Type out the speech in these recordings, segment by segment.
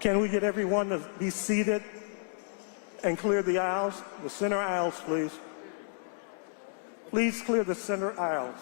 Can we get everyone to be seated and clear the aisles? The center aisles, please. Please clear the center aisles.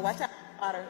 Watch out, water.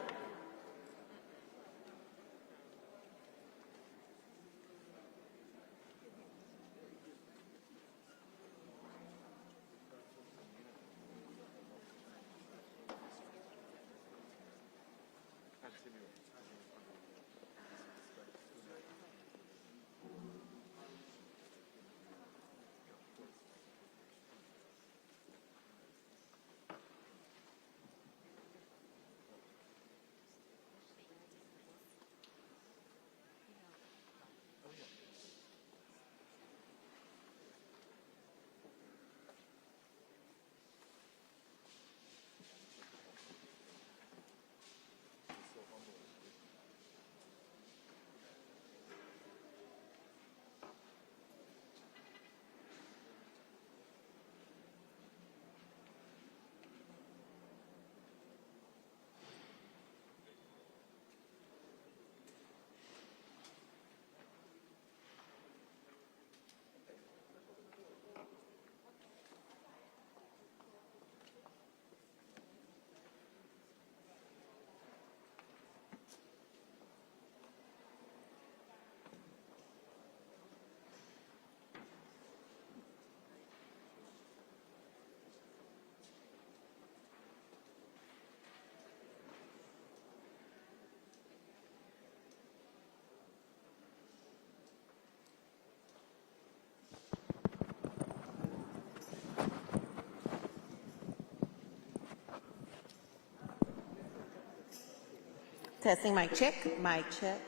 Testing mic check, mic check.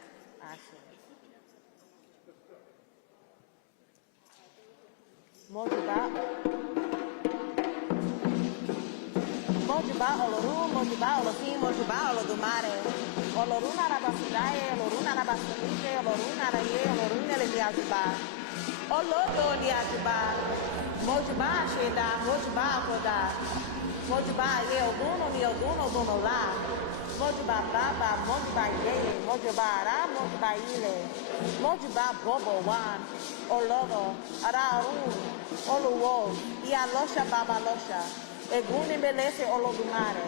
Mojiba oloru, mojiba olosim, mojiba olodumare. Oloru narabasidae, oloru narabasunike, oloru naraye, oloru nelemiajiba. Olodo liajiba. Mojiba sheda, mojiba koda. Mojiba ye oguno ni oguno dono la. Mojiba baba, mojiba ye, mojiba ra, mojiba ile. Mojiba Bobo Wan, Ologo, Araun, Oluwo, Ialosha Babalosha, Eguni Belese Olodumare.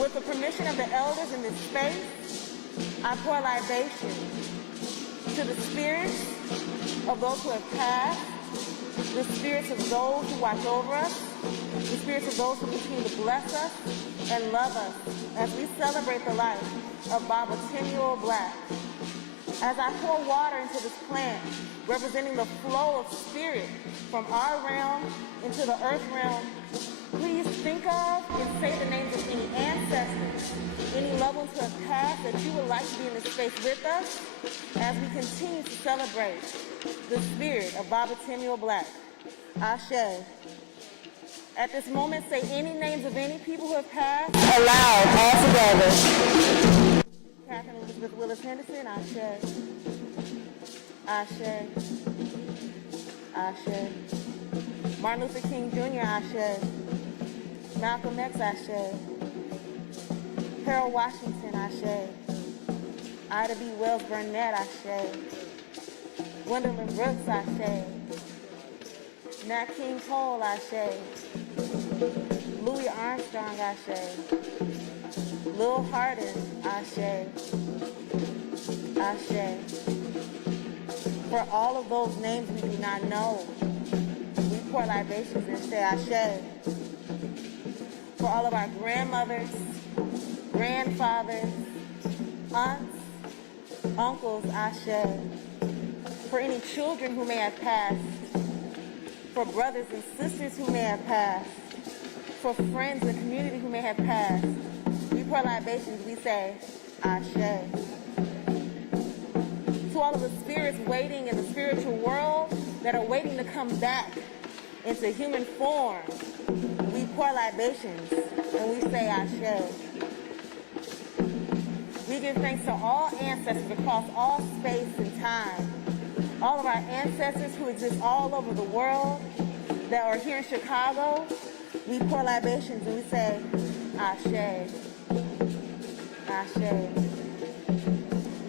With the permission of the elders in this space, I pour libation to the spirits of those who have passed, the spirits of those who watch over us, the spirits of those who continue to bless us and love us as we celebrate the life of Baba Timuel Black. As I pour water into this plant, representing the flow of spirit from our realm into the earth realm, please think of and say the names of any ancestors, any loved ones who have passed that you would like to be in this space with us as we continue to celebrate the spirit of Baba Timuel Black. Ashe. At this moment, say any names of any people who have passed. Aloud, all together. Catherine Elizabeth Willis Henderson, Ashe. Ashe. Ashe. Martin Luther King Jr., Ashe. Malcolm X, Ashe. Harold Washington, Ashe. Ida B. Wells Burnett, Ashe. Gwendolyn Brooks, Ashe. Nat King Cole, Ashe. Louis Armstrong, Ashe. Lil Hardin, Ashe. Ashe. For all of those names we do not know, we pour libations and say Ashe. For all of our grandmothers, grandfathers, aunts, uncles, Ashe. For any children who may have passed, for brothers and sisters who may have passed, for friends and community who may have passed, we pour libations, we say Ashe. To all of the spirits waiting in the spiritual world that are waiting to come back into human form, we pour libations and we say Ashe. We give thanks to all ancestors across all space and time, all of our ancestors who exist all over the world that are here in Chicago. We pour libations and we say Ashe. Ashe.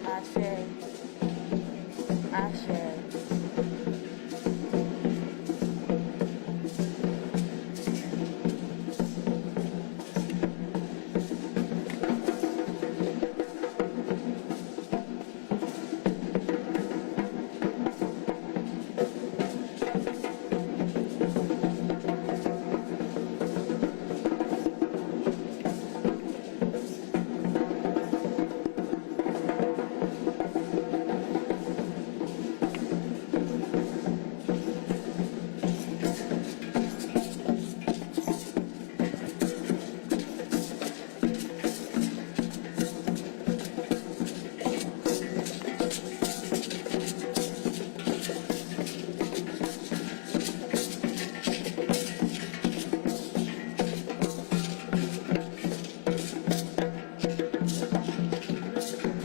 Ashe. Ashe.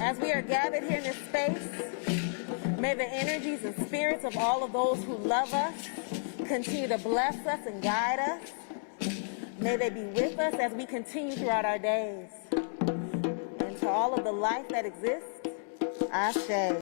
As we are gathered here in this space, may the energies and spirits of all of those who love us continue to bless us and guide us. May they be with us as we continue throughout our days. And to all of the life that exists, Ashe.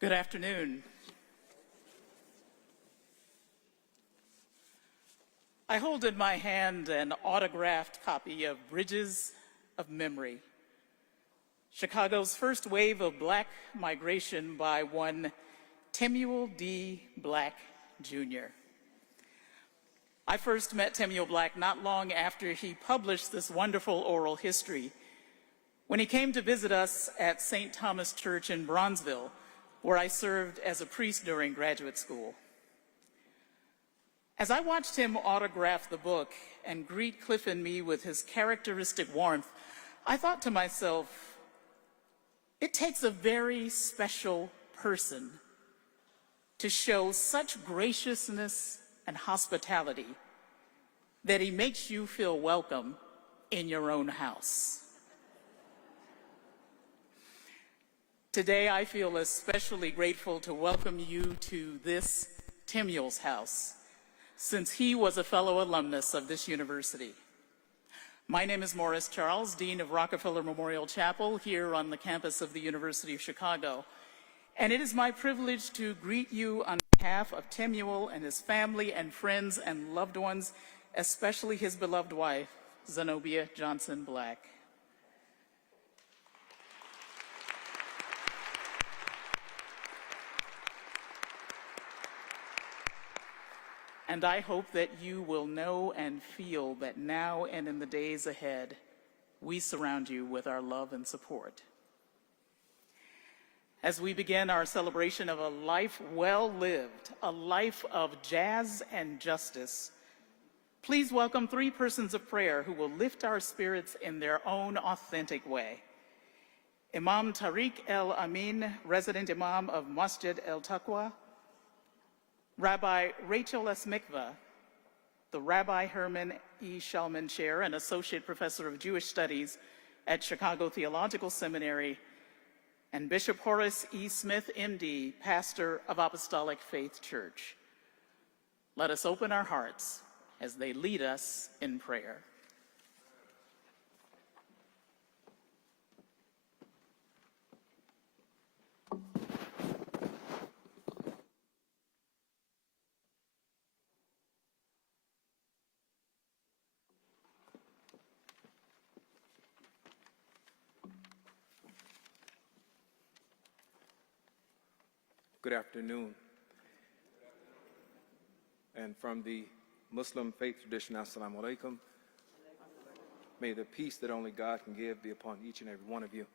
Good afternoon. I hold in my hand an autographed copy of Bridges of Memory, Chicago's first wave of Black migration by one Timuel D. Black, Jr. I first met Timuel Black not long after he published this wonderful oral history when he came to visit us at St. Thomas Church in Bronzeville, where I served as a priest during graduate school. As I watched him autograph the book and greet Cliff and me with his characteristic warmth, I thought to myself, it takes a very special person to show such graciousness and hospitality that he makes you feel welcome in your own house. Today, I feel especially grateful to welcome you to this Timuel's house, since he was a fellow alumnus of this university. My name is Morris Charles, Dean of Rockefeller Memorial Chapel here on the campus of the University of Chicago, and it is my privilege to greet you on behalf of Timuel and his family and friends and loved ones, especially his beloved wife, Zenobia Johnson Black. And I hope that you will know and feel that now and in the days ahead, we surround you with our love and support. As we begin our celebration of a life well lived, a life of jazz and justice, please welcome three persons of prayer who will lift our spirits in their own authentic way. Imam Tariq El Amin, resident Imam of Masjid El Taqwa, Rabbi Rachel S. Mikva, the Rabbi Herman E. Shulman Chair and Associate Professor of Jewish Studies at Chicago Theological Seminary, and Bishop Horace E. Smith, MD, Pastor of Apostolic Faith Church. Let us open our hearts as they lead us in prayer. Good afternoon. And from the Muslim faith tradition, Assalamu alaikum. May the peace that only God can give be upon each and every one of you.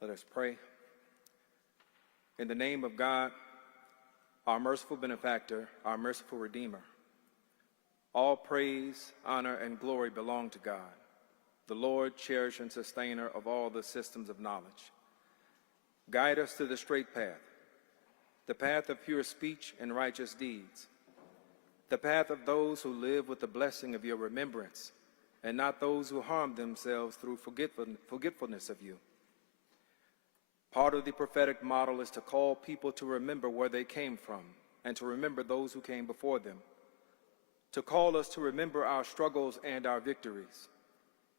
Let us pray. In the name of God, our merciful benefactor, our merciful Redeemer, all praise, honor, and glory belong to God, the Lord, cherisher and sustainer of all the systems of knowledge. Guide us to the straight path, the path of pure speech and righteous deeds, the path of those who live with the blessing of your remembrance, and not those who harm themselves through forgetfulness of you. Part of the prophetic model is to call people to remember where they came from and to remember those who came before them, to call us to remember our struggles and our victories,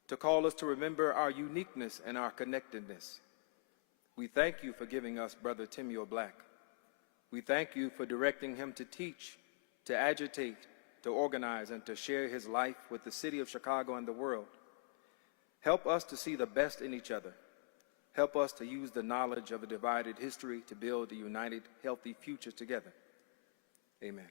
to call us to remember our uniqueness and our connectedness. We thank you for giving us Brother Timuel Black. We thank you for directing him to teach, to agitate, to organize, and to share his life with the city of Chicago and the world. Help us to see the best in each other. Help us to use the knowledge of a divided history to build a united, healthy future together. Amen.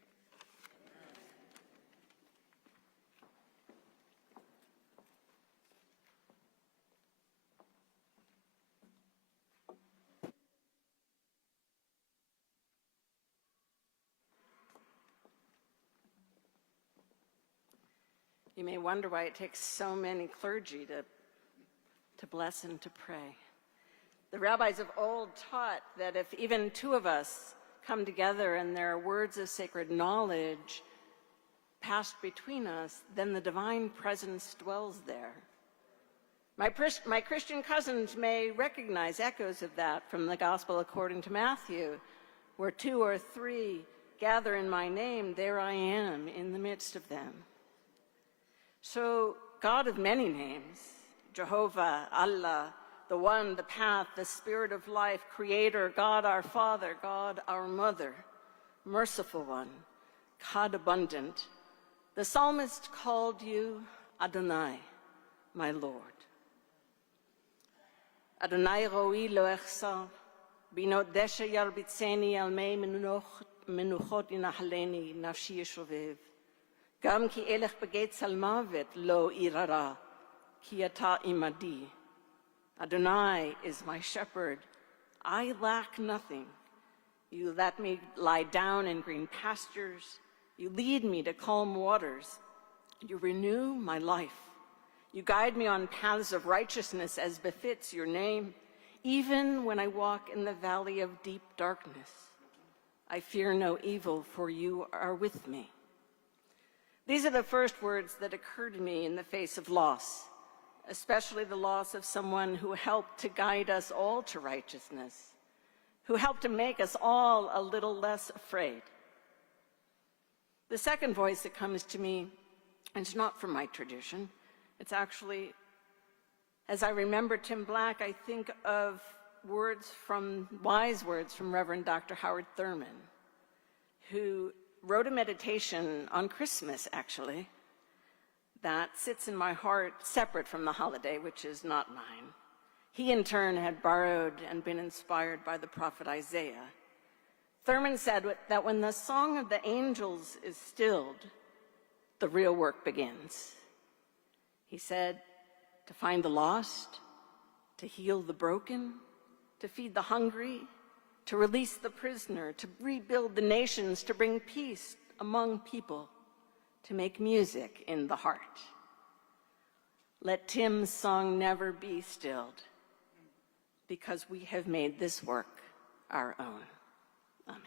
You may wonder why it takes so many clergy to bless and to pray. The rabbis of old taught that if even two of us come together and there are words of sacred knowledge passed between us, then the divine presence dwells there. My Christian cousins may recognize echoes of that from the Gospel according to Matthew, where 2 or 3 gather in my name, there I am in the midst of them. So, God of many names, Jehovah, Allah, the one, the path, the spirit of life, creator, God our Father, God our Mother, merciful one, God abundant. The psalmist called you Adonai, my Lord. Adonai roi lo echsa, binot desha yal bitseni al mei menuchot inahaleni nafshi yeshovev. Gam ki elech beget salmavet lo irara, ki ata imadi. Adonai is my shepherd, I lack nothing. You let me lie down in green pastures. You lead me to calm waters. You renew my life. You guide me on paths of righteousness as befits your name. Even when I walk in the valley of deep darkness, I fear no evil, for you are with me. These are the first words that occur to me in the face of loss, especially the loss of someone who helped to guide us all to righteousness, who helped to make us all a little less afraid. The second voice that comes to me, and it's not from my tradition, it's actually, as I remember Tim Black, I think of wise words from Reverend Dr. Howard Thurman, who wrote a meditation on Christmas, actually, that sits in my heart separate from the holiday, which is not mine. He, in turn, had borrowed and been inspired by the prophet Isaiah. Thurman said that when the song of the angels is stilled, the real work begins. He said, to find the lost, to heal the broken, to feed the hungry, to release the prisoner, to rebuild the nations, to bring peace among people, to make music in the heart. Let Tim's song never be stilled, because we have made this work our own. Amen.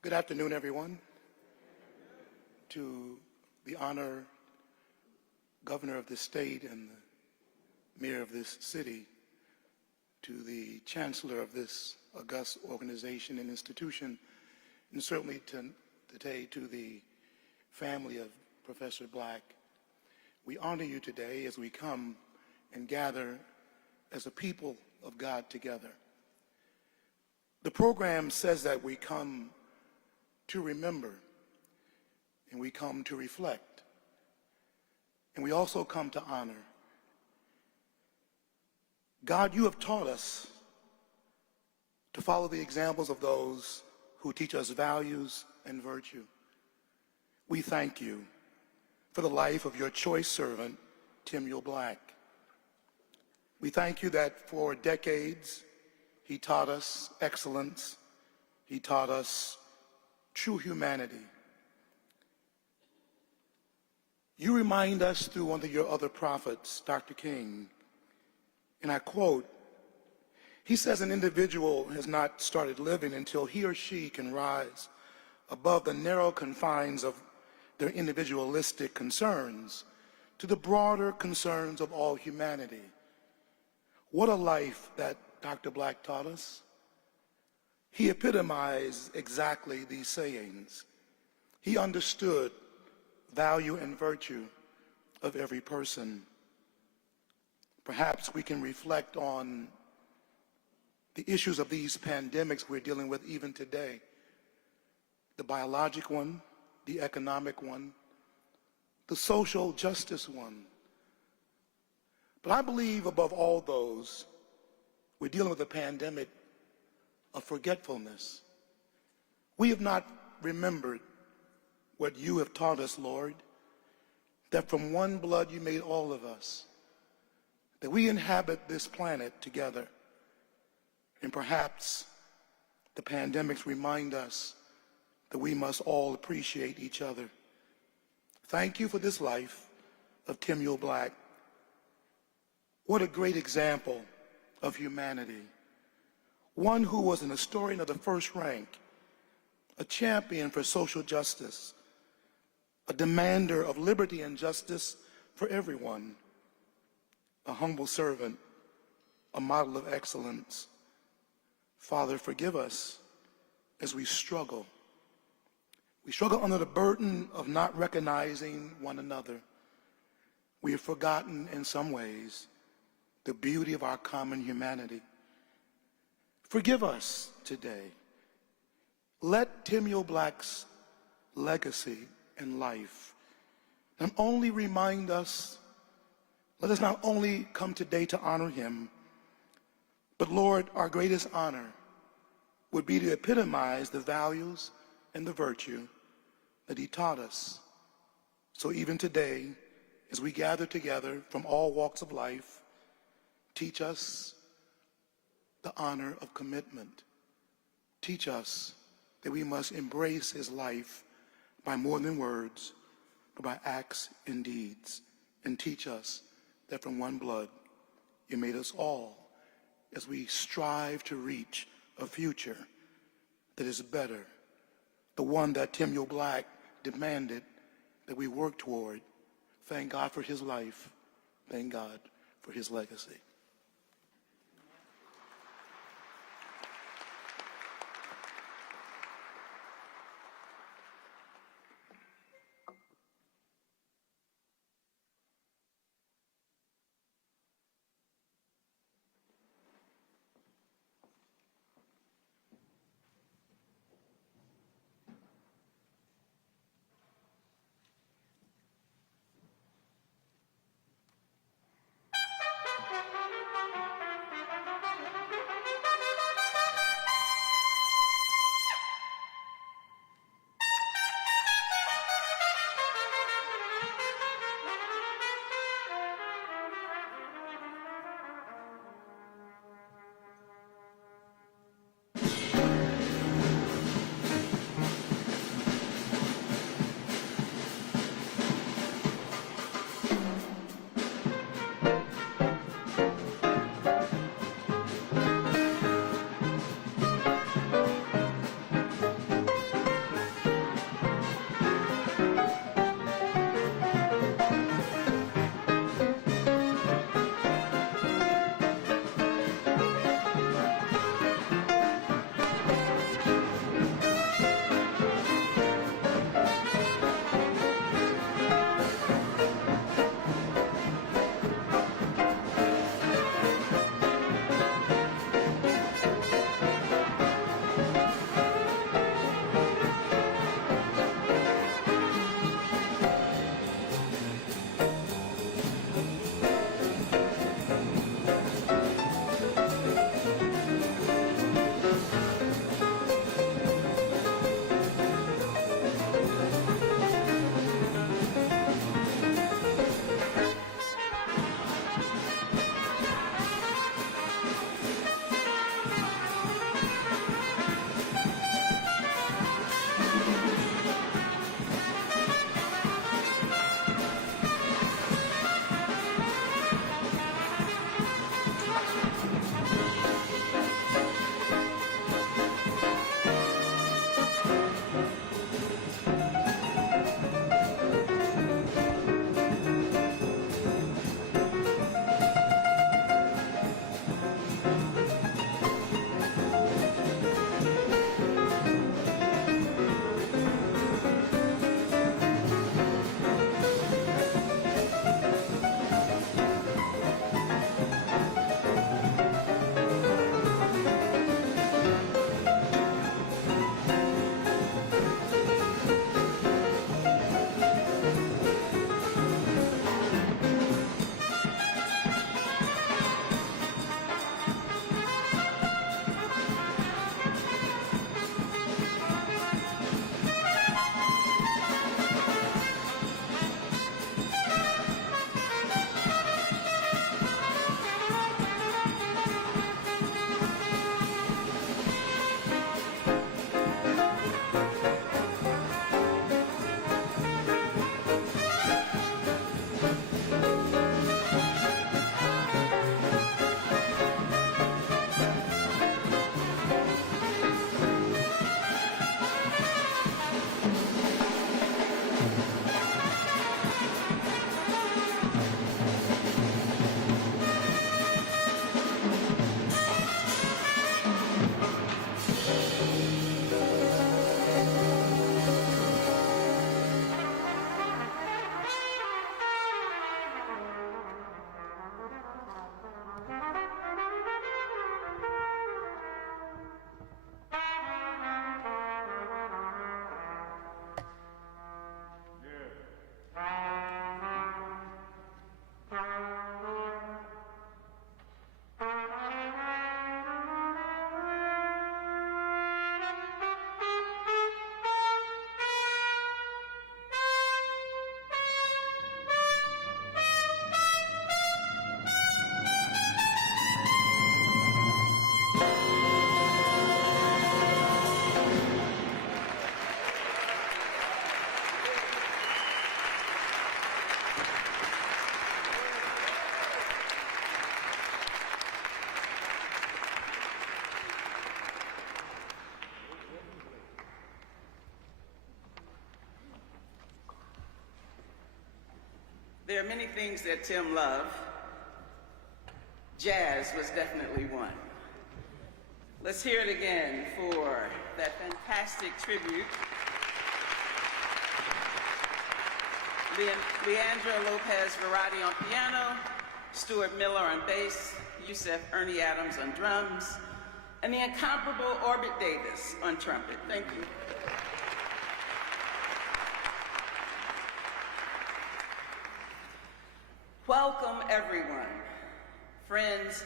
Good afternoon, everyone. To the honored governor of this state and the mayor of this city, to the chancellor of this august organization and institution, and certainly today to the family of Professor Black, we honor you today as we come and gather as a people of God together. The program says that we come to remember, and we come to reflect, and we also come to honor. God, you have taught us to follow the examples of those who teach us values and virtue. We thank you for the life of your choice servant, Timuel Black. We thank you that for decades he taught us excellence, he taught us true humanity. You remind us through one of your other prophets, Dr. King, and I quote, he says an individual has not started living until he or she can rise above the narrow confines of their individualistic concerns to the broader concerns of all humanity. What a life that Dr. Black taught us. He epitomized exactly these sayings. He understood value and virtue of every person. Perhaps we can reflect on the issues of these pandemics we're dealing with even today. The biologic one, the economic one, the social justice one. But I believe above all those, we're dealing with a pandemic of forgetfulness. We have not remembered what you have taught us, Lord, that from one blood you made all of us, that we inhabit this planet together. And perhaps the pandemics remind us that we must all appreciate each other. Thank you for this life of Timuel Black. What a great example of humanity. One who was an historian of the first rank, a champion for social justice, a demander of liberty and justice for everyone, a humble servant, a model of excellence. Father, forgive us as we struggle. We struggle under the burden of not recognizing one another. We have forgotten in some ways the beauty of our common humanity. Forgive us today. Let Timuel Black's legacy and life not only remind us, let us not only come today to honor him, but Lord, our greatest honor would be to epitomize the values and the virtue that he taught us. So even today, as we gather together from all walks of life, teach us the honor of commitment. Teach us that we must embrace his life by more than words, but by acts and deeds. And teach us that from one blood you made us all, as we strive to reach a future that is better, the one that Timuel Black demanded that we work toward. Thank God for his life. Thank God for his legacy. There are many things that Tim loved. Jazz was definitely one. Let's hear it again for that fantastic tribute. Leandra Lopez Verratti on piano, Stuart Miller on bass, Yusef Ernie Adams on drums, and the incomparable Orbit Davis on trumpet. Thank you. Welcome, everyone, friends,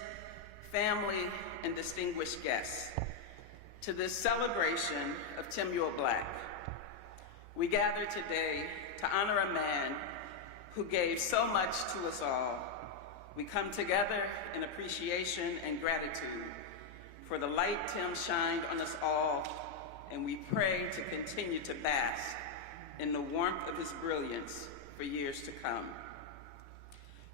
family, and distinguished guests, to this celebration of Timuel Black. We gather today to honor a man who gave so much to us all. We come together in appreciation and gratitude for the light Tim shined on us all, and we pray to continue to bask in the warmth of his brilliance for years to come.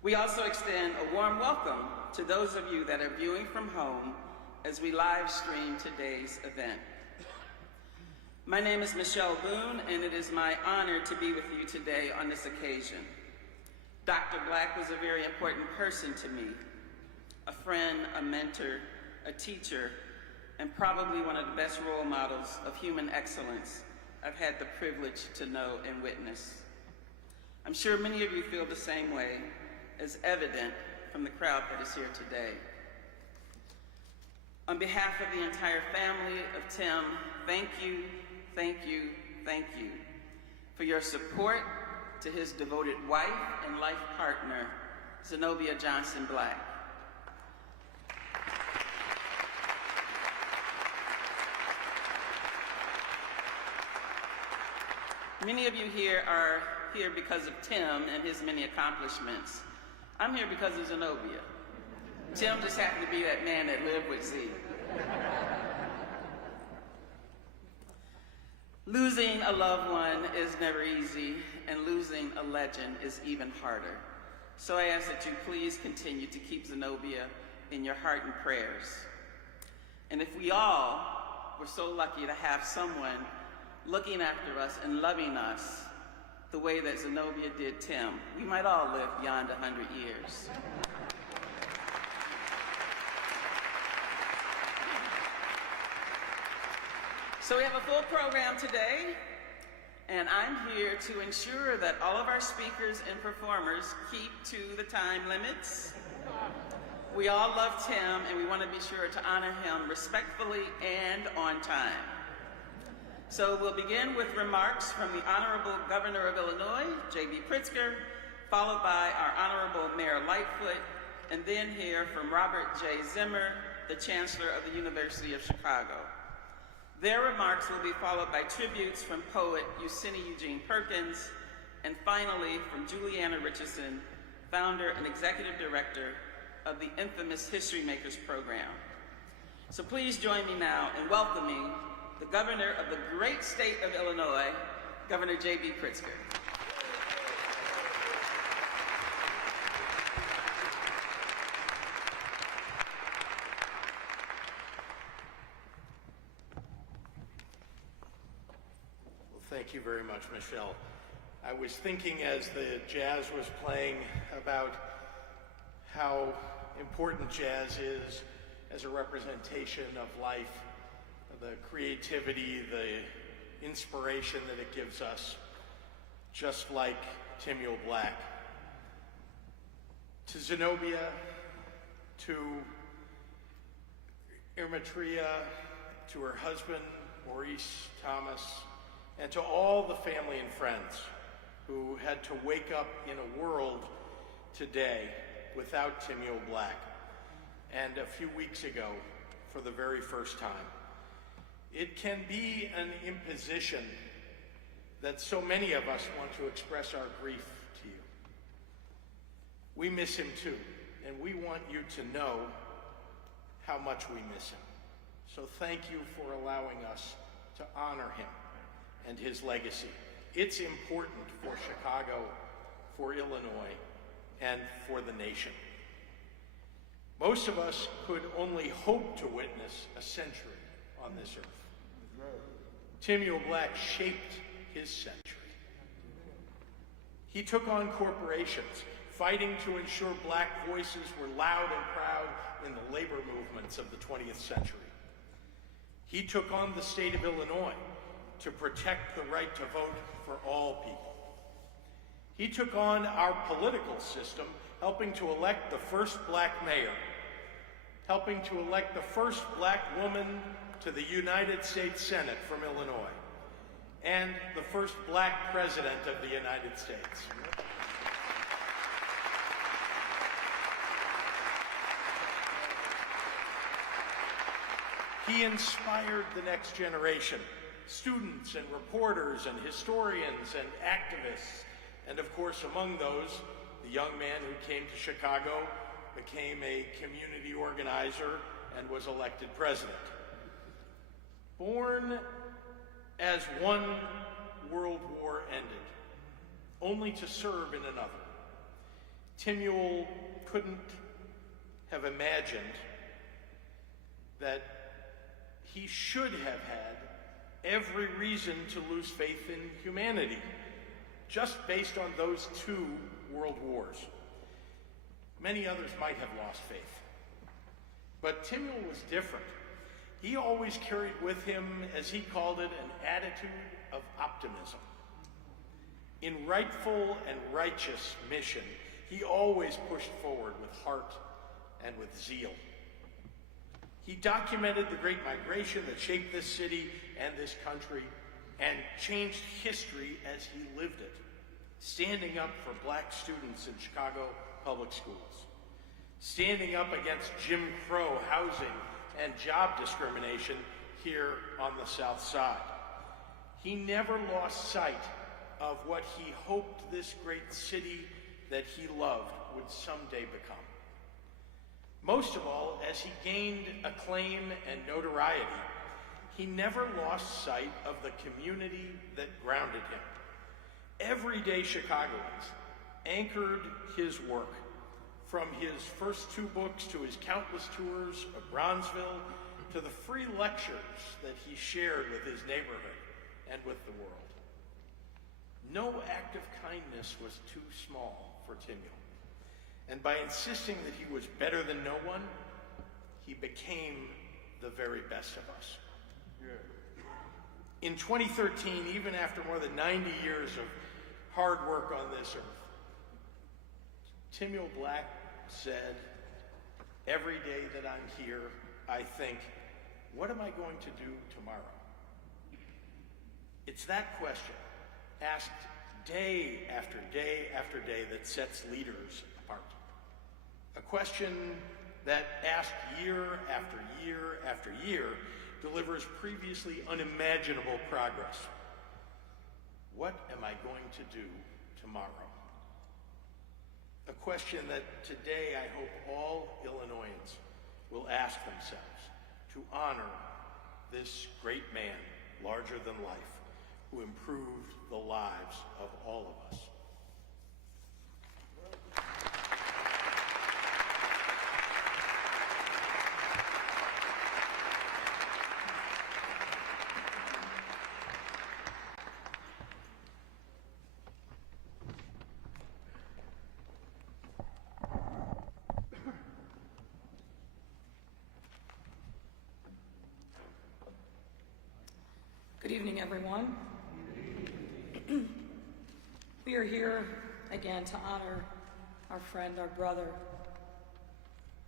We also extend a warm welcome to those of you that are viewing from home as we live stream today's event. My name is Michelle Boone, and it is my honor to be with you today on this occasion. Dr. Black was a very important person to me, a friend, a mentor, a teacher, and probably one of the best role models of human excellence I've had the privilege to know and witness. I'm sure many of you feel the same way, as evident from the crowd that is here today. On behalf of the entire family of Tim, thank you, thank you, thank you for your support to his devoted wife and life partner, Zenobia Johnson Black. Many of you here are here because of Tim and his many accomplishments. I'm here because of Zenobia. Tim just happened to be that man that lived with Z. Losing a loved one is never easy, and losing a legend is even harder. So I ask that you please continue to keep Zenobia in your heart and prayers. And if we all were so lucky to have someone looking after us and loving us the way that Zenobia did Tim, we might all live beyond 100 years. So we have a full program today, and I'm here to ensure that all of our speakers and performers keep to the time limits. We all love Tim, and we want to be sure to honor him respectfully and on time. So we'll begin with remarks from the Honorable Governor of Illinois, J.B. Pritzker, followed by our Honorable Mayor Lightfoot, and then hear from Robert J. Zimmer, the Chancellor of the University of Chicago. Their remarks will be followed by tributes from poet Usini Eugene Perkins, and finally from Juliana Richardson, founder and executive director of the infamous History Makers program. So please join me now in welcoming the Governor of the great state of Illinois, Governor J.B. Pritzker. Well, thank you very much, Michelle. I was thinking as the jazz was playing about how important jazz is as a representation of life, the creativity, the inspiration that it gives us, just like Timuel Black. To Zenobia, to Ermetria, to her husband, Maurice Thomas, and to all the family and friends who had to wake up in a world today without Timuel Black, and a few weeks ago for the very first time. It can be an imposition that so many of us want to express our grief to you. We miss him too, and we want you to know how much we miss him. So thank you for allowing us to honor him and his legacy. It's important for Chicago, for Illinois, and for the nation. Most of us could only hope to witness a century on this earth. Timuel Black shaped his century. He took on corporations, fighting to ensure black voices were loud and proud in the labor movements of the 20th century. He took on the state of Illinois to protect the right to vote for all people. He took on our political system, helping to elect the first black mayor, helping to elect the first black woman to the United States Senate from Illinois, and the first black president of the United States. He inspired the next generation, students and reporters and historians and activists, and of course among those, the young man who came to Chicago, became a community organizer, and was elected president. Born as one world war ended, only to serve in another, Timuel couldn't have imagined that he should have had every reason to lose faith in humanity, just based on those 2 world wars. Many others might have lost faith. But Timuel was different. He always carried with him, as he called it, an attitude of optimism. In rightful and righteous mission, he always pushed forward with heart and with zeal. He documented the Great Migration that shaped this city and this country and changed history as he lived it, standing up for black students in Chicago public schools, standing up against Jim Crow housing and job discrimination here on the South Side. He never lost sight of what he hoped this great city that he loved would someday become. Most of all, as he gained acclaim and notoriety, he never lost sight of the community that grounded him. Everyday Chicagoans anchored his work, from his first 2 books to his countless tours of Bronzeville to the free lectures that he shared with his neighborhood and with the world. No act of kindness was too small for Timuel. And by insisting that he was better than no one, he became the very best of us. In 2013, even after more than 90 years of hard work on this earth, Timuel Black said, "Every day that I'm here, I think, what am I going to do tomorrow?" It's that question, asked day after day after day, that sets leaders apart. A question that, asked year after year after year, delivers previously unimaginable progress. What am I going to do tomorrow? A question that today I hope all Illinoisans will ask themselves to honor this great man, larger than life, who improved the lives of all of us. Good evening, everyone. We are here again to honor our friend, our brother,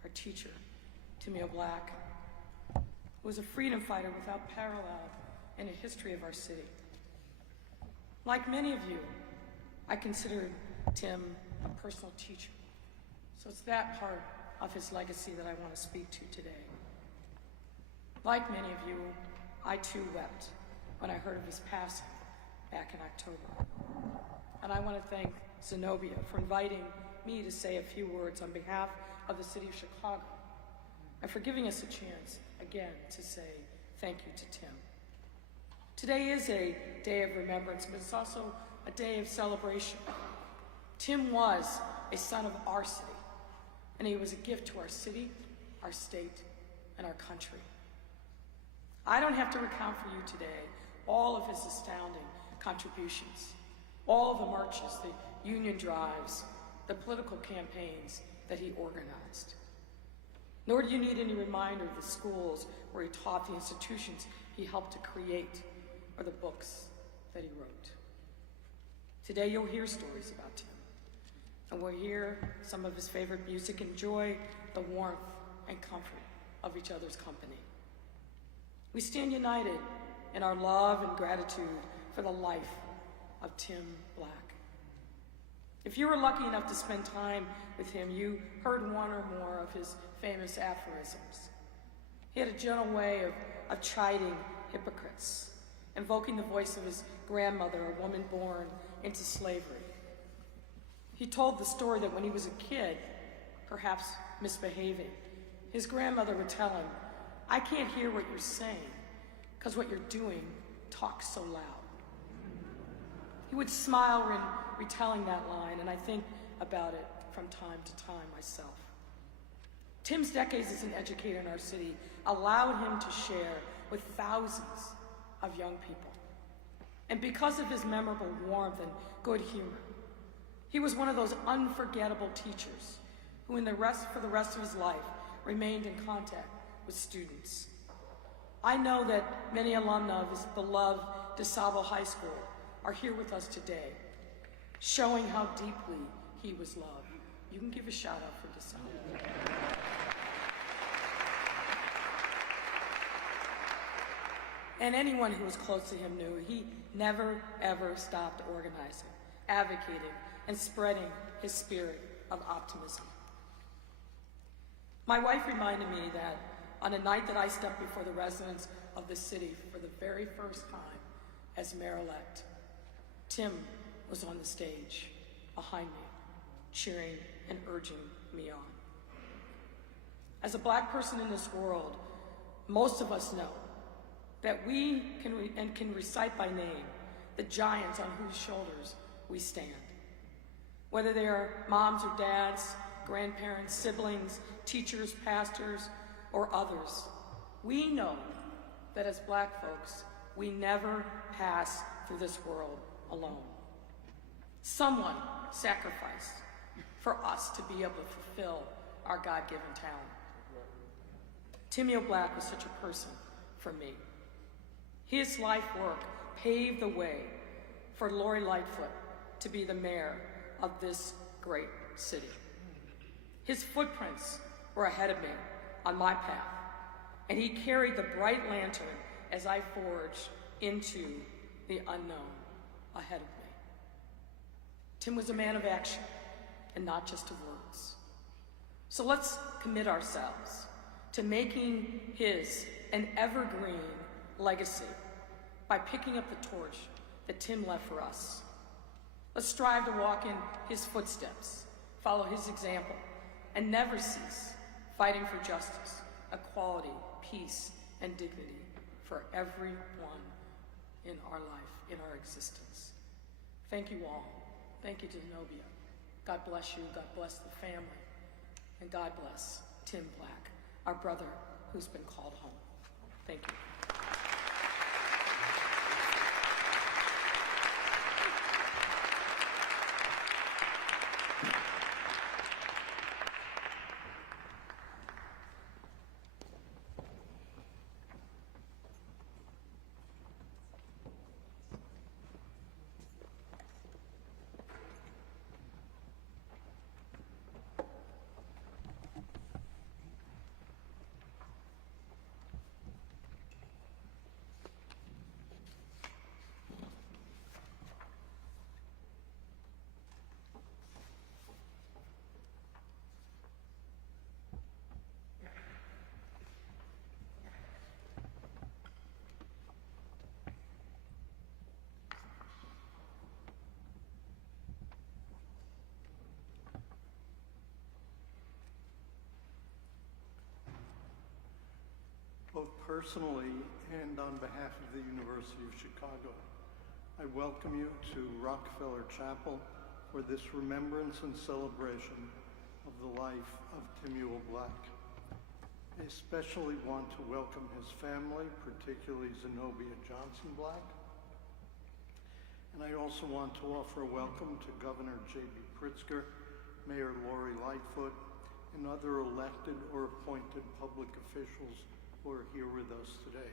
our teacher, Timuel Black, who was a freedom fighter without parallel in the history of our city. Like many of you, I considered Tim a personal teacher, so it's that part of his legacy that I want to speak to today. Like many of you, I too wept when I heard of his passing back in October. And I want to thank Zenobia for inviting me to say a few words on behalf of the city of Chicago, and for giving us a chance, again, to say thank you to Tim. Today is a day of remembrance, but it's also a day of celebration. Tim was a son of our city, and he was a gift to our city, our state, and our country. I don't have to recount for you today all of his astounding contributions, all of the marches, the union drives, the political campaigns that he organized. Nor do you need any reminder of the schools where he taught, the institutions he helped to create, or the books that he wrote. Today you'll hear stories about Tim, and we'll hear some of his favorite music, enjoy the warmth and comfort of each other's company. We stand united in our love and gratitude for the life of Tim Black. If you were lucky enough to spend time with him, you heard one or more of his famous aphorisms. He had a gentle way of chiding hypocrites, invoking the voice of his grandmother, a woman born into slavery. He told the story that when he was a kid, perhaps misbehaving, his grandmother would tell him, "I can't hear what you're saying, because what you're doing talks so loud." He would smile when retelling that line, and I think about it from time to time myself. Tim's decades as an educator in our city allowed him to share with thousands of young people. And because of his memorable warmth and good humor, he was one of those unforgettable teachers who for the rest of his life remained in contact with students. I know that many alumni of his beloved DeSable High School are here with us today, showing how deeply he was loved. You can give a shout out for DeSable. And anyone who was close to him knew he never, ever stopped organizing, advocating, and spreading his spirit of optimism. My wife reminded me that on a night that I stepped before the residents of the city for the very first time as mayor-elect, Tim was on the stage behind me, cheering and urging me on. As a Black person in this world, most of us know that we can recite by name the giants on whose shoulders we stand. Whether they are moms or dads, grandparents, siblings, teachers, pastors, or others, we know that as Black folks, we never pass through this world alone. Someone sacrificed for us to be able to fulfill our God-given talent. Timuel Black was such a person for me. His life work paved the way for Lori Lightfoot to be the mayor of this great city. His footprints were ahead of me on my path, and he carried the bright lantern as I forged into the unknown ahead of me. Tim was a man of action and not just of words. So let's commit ourselves to making his an evergreen legacy by picking up the torch that Tim left for us. Let's strive to walk in his footsteps, follow his example, and never cease fighting for justice, equality, peace, and dignity for everyone in our life, in our existence. Thank you all. Thank you to Zenobia. God bless you, God bless the family, and God bless Tim Black, our brother who's been called home. Thank you. Both personally and on behalf of the University of Chicago, I welcome you to Rockefeller Chapel for this remembrance and celebration of the life of Timuel Black. I especially want to welcome his family, particularly Zenobia Johnson Black, And I also want to offer a welcome to Governor J.B. Pritzker, Mayor Lori Lightfoot, and other elected or appointed public officials who are here with us today.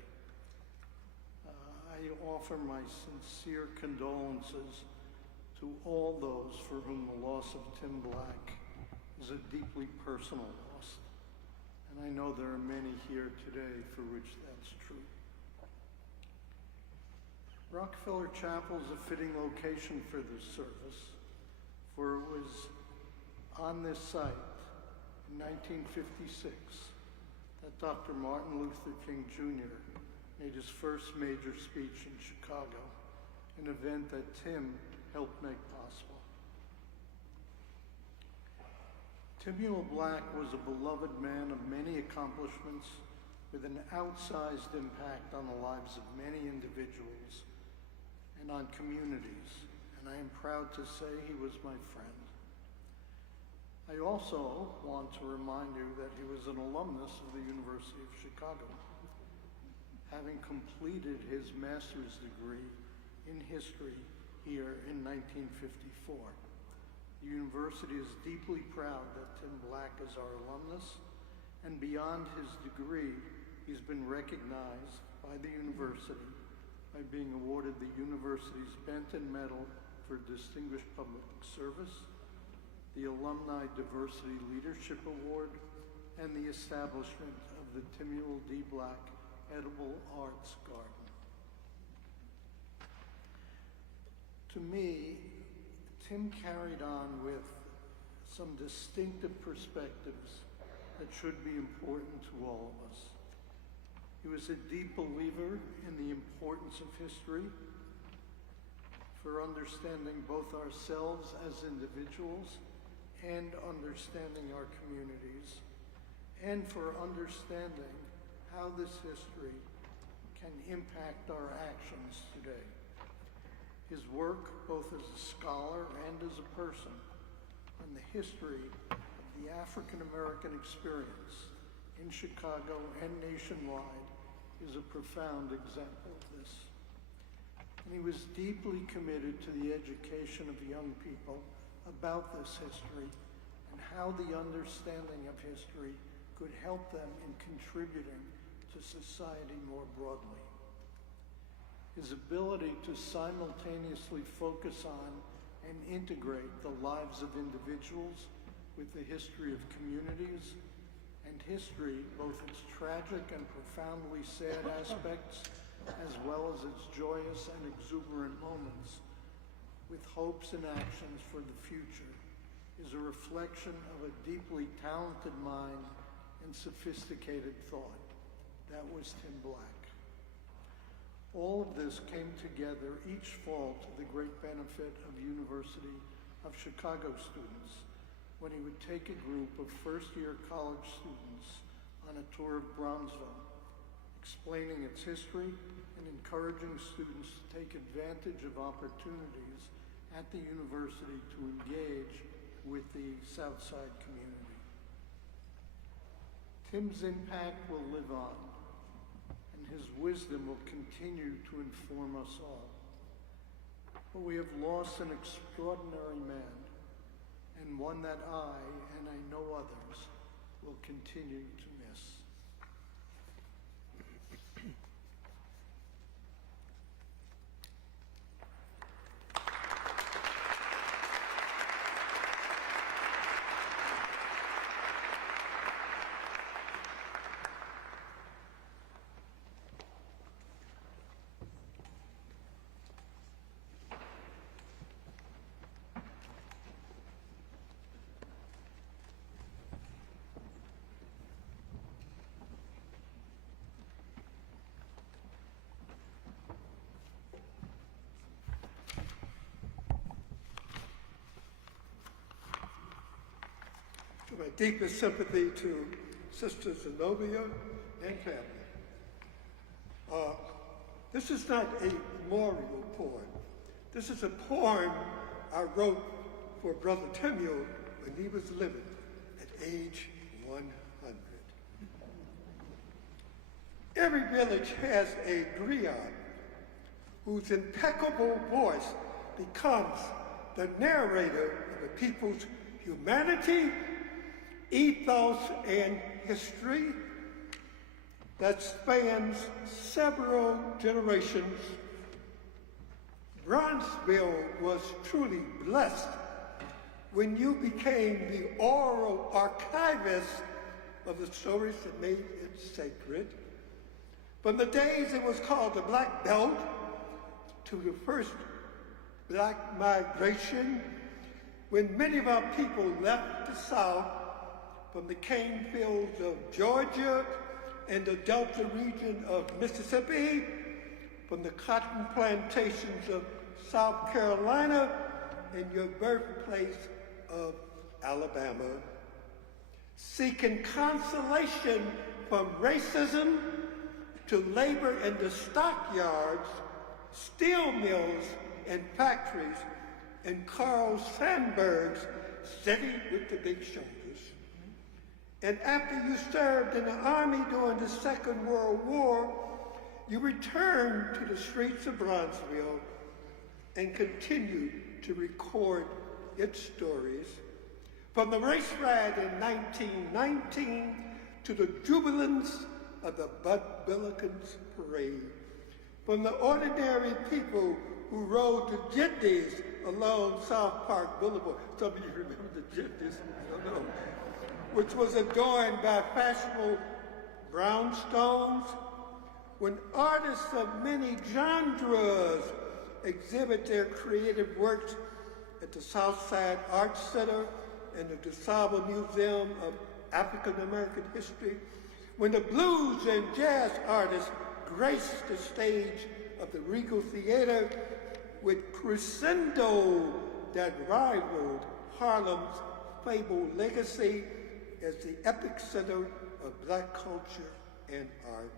I offer my sincere condolences to all those for whom the loss of Tim Black is a deeply personal loss. And I know there are many here today for which that's true. Rockefeller Chapel is a fitting location for this service, for it was on this site in 1956 that Dr. Martin Luther King Jr. made his first major speech in Chicago, an event that Tim helped make possible. Timuel Black was a beloved man of many accomplishments with an outsized impact on the lives of many individuals and on communities, and I am proud to say he was my friend. I also want to remind you that he was an alumnus of the University of Chicago, having completed his master's degree in history here in 1954. The university is deeply proud that Tim Black is our alumnus, and beyond his degree, he's been recognized by the university by being awarded the university's Benton Medal for Distinguished Public Service, the Alumni Diversity Leadership Award, and the establishment of the Timuel D. Black Edible Arts Garden. To me, Tim carried on with some distinctive perspectives that should be important to all of us. He was a deep believer in the importance of history for understanding both ourselves as individuals and understanding our communities, and for understanding how this history can impact our actions today. His work, both as a scholar and as a person, on the history of the African American experience in Chicago and nationwide is a profound example of this. And he was deeply committed to the education of young people about this history and how the understanding of history could help them in contributing to society more broadly. His ability to simultaneously focus on and integrate the lives of individuals with the history of communities and history, both its tragic and profoundly sad aspects, as well as its joyous and exuberant moments, with hopes and actions for the future, is a reflection of a deeply talented mind and sophisticated thought. That was Tim Black. All of this came together each fall to the great benefit of University of Chicago students when he would take a group of first-year college students on a tour of Bronzeville, explaining its history and encouraging students to take advantage of opportunities at the university to engage with the Southside community. Tim's impact will live on, and his wisdom will continue to inform us all. But we have lost an extraordinary man, and one that I, and I know others, will continue to miss. My deepest sympathy to Sister Zenobia and family. This is not a memorial poem. This is a poem I wrote for Brother Timuel when he was living at age 100. Every village has a griot whose impeccable voice becomes the narrator of the people's humanity, ethos, and history that spans several generations. Bronzeville was truly blessed when you became the oral archivist of the stories that made it sacred. From the days it was called the Black Belt to the first Black migration, when many of our people left the South from the cane fields of Georgia and the Delta region of Mississippi, from the cotton plantations of South Carolina, and your birthplace of Alabama, seeking consolation from racism to labor in the stockyards, steel mills, and factories, and Carl Sandburg's city with the big shoulders. And after you served in the Army during the Second World War, you returned to the streets of Bronzeville and continued to record its stories. From the race riot in 1919 to the jubilance of the Bud Billikens Parade, from the ordinary people who rode the jitneys along South Park Boulevard. Some of you remember the jitneys, I don't know, which was adorned by fashionable brownstones. When artists of many genres exhibit their creative works at the Southside Arts Center and the DeSable Museum of African American History, when the blues and jazz artists grace the stage of the Regal Theater with crescendo that rivaled Harlem's fabled legacy as the epic center of Black culture and art.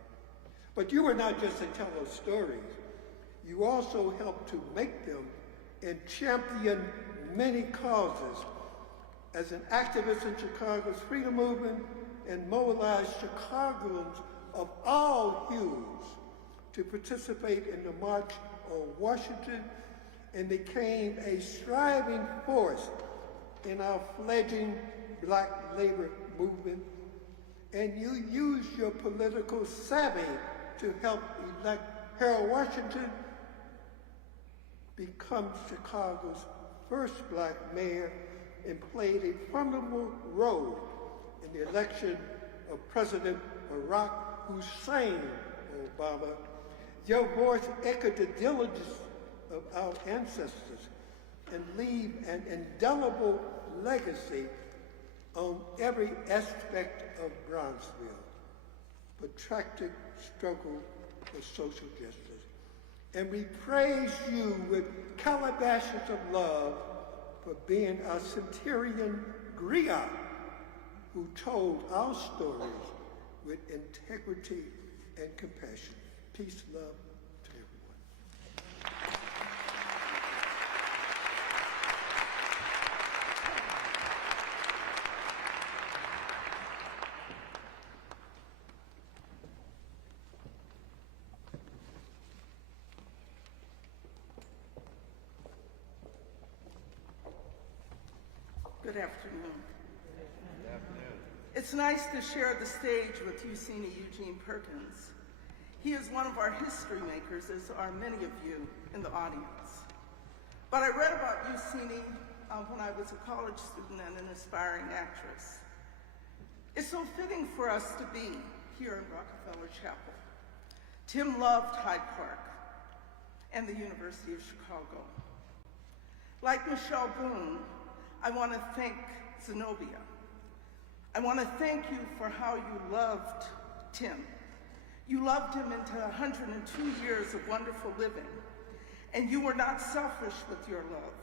But you were not just a teller of stories. You also helped to make them and champion many causes as an activist in Chicago's freedom movement, and mobilized Chicagoans of all hues to participate in the March on Washington, and became a striving force in our fledgling Black labor movement. And you used your political savvy to help elect Harold Washington become Chicago's first Black mayor, and played a formidable role in the election of President Barack Hussein Obama. Your voice echoed the diligence of our ancestors and leave an indelible legacy on every aspect of Bronzeville, protracted struggle for social justice. And we praise you with calabashes of love for being our centurion griot who told our stories with integrity and compassion. Peace, love to everyone. Good afternoon. It's nice to share the stage with Eugenie Eugene Perkins. He is one of our history makers, as are many of you in the audience. But I read about Eugenie when I was a college student and an aspiring actress. It's so fitting for us to be here in Rockefeller Chapel. Tim loved Hyde Park and the University of Chicago. Like Michelle Boone, I want to thank Zenobia. I want to thank you for how you loved Tim. You loved him into 102 years of wonderful living, and you were not selfish with your love.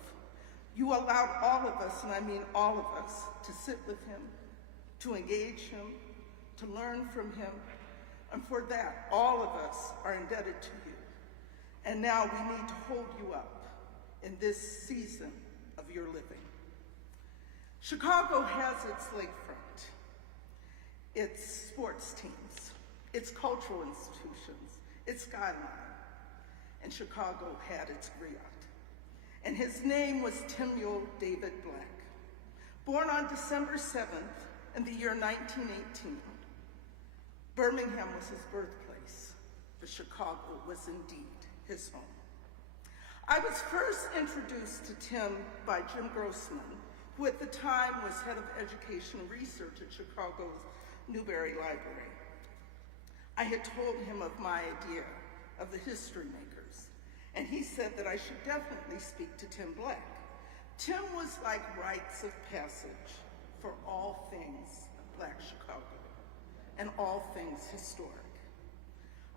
You allowed all of us, and I mean all of us, to sit with him, to engage him, to learn from him, and for that, all of us are indebted to you. And now we need to hold you up in this season of your living. Chicago has its lakefront, its sports teams, its cultural institutions, its skyline, and Chicago had its griot. and his name was Timuel David Black. Born on December 7th in the year 1918, Birmingham was his birthplace, but Chicago was indeed his home. I was first introduced to Tim by Jim Grossman, who at the time was head of education research at Chicago's Newberry Library. I had told him of my idea of the history makers, and he said that I should definitely speak to Tim Black. Tim was like rites of passage for all things Black Chicago and all things historic.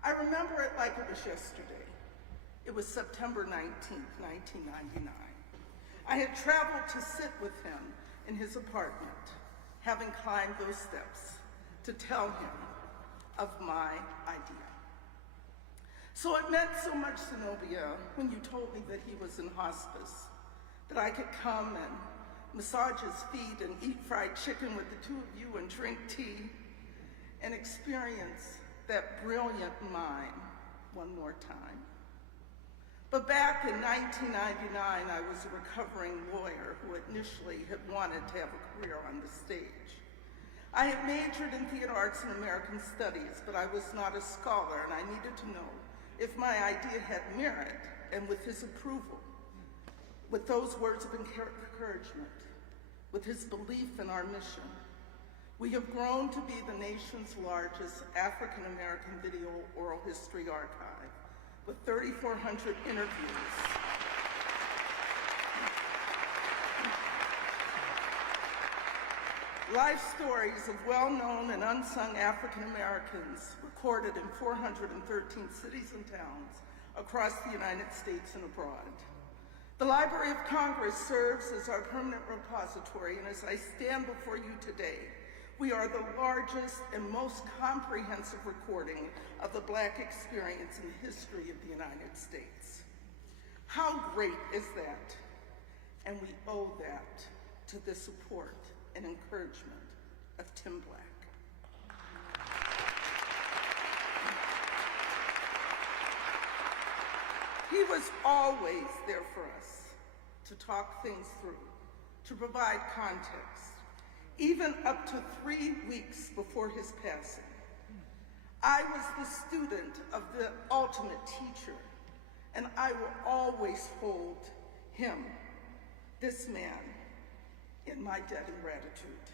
I remember it like it was yesterday. It was September 19th, 1999. I had traveled to sit with him in his apartment, having climbed those steps to tell him of my idea. So it meant so much, Zenobia, when you told me that he was in hospice, that I could come and massage his feet and eat fried chicken with the two of you and drink tea and experience that brilliant mind one more time. But back in 1999, I was a recovering lawyer who initially had wanted to have a career on the stage. I had majored in theater arts and American studies, but I was not a scholar, and I needed to know if my idea had merit, and with his approval, with those words of encouragement, with his belief in our mission, we have grown to be the nation's largest African American video oral history archive, with 3,400 interviews. Life stories of well-known and unsung African Americans recorded in 413 cities and towns across the United States and abroad. The Library of Congress serves as our permanent repository, and as I stand before you today, we are the largest and most comprehensive recording of the Black experience in the history of the United States. How great is that? And we owe that to the support and encouragement of Tim Black. He was always there for us to talk things through, to provide context, even up to 3 weeks before his passing. I was the student of the ultimate teacher, and I will always hold him, this man, in my debt of gratitude.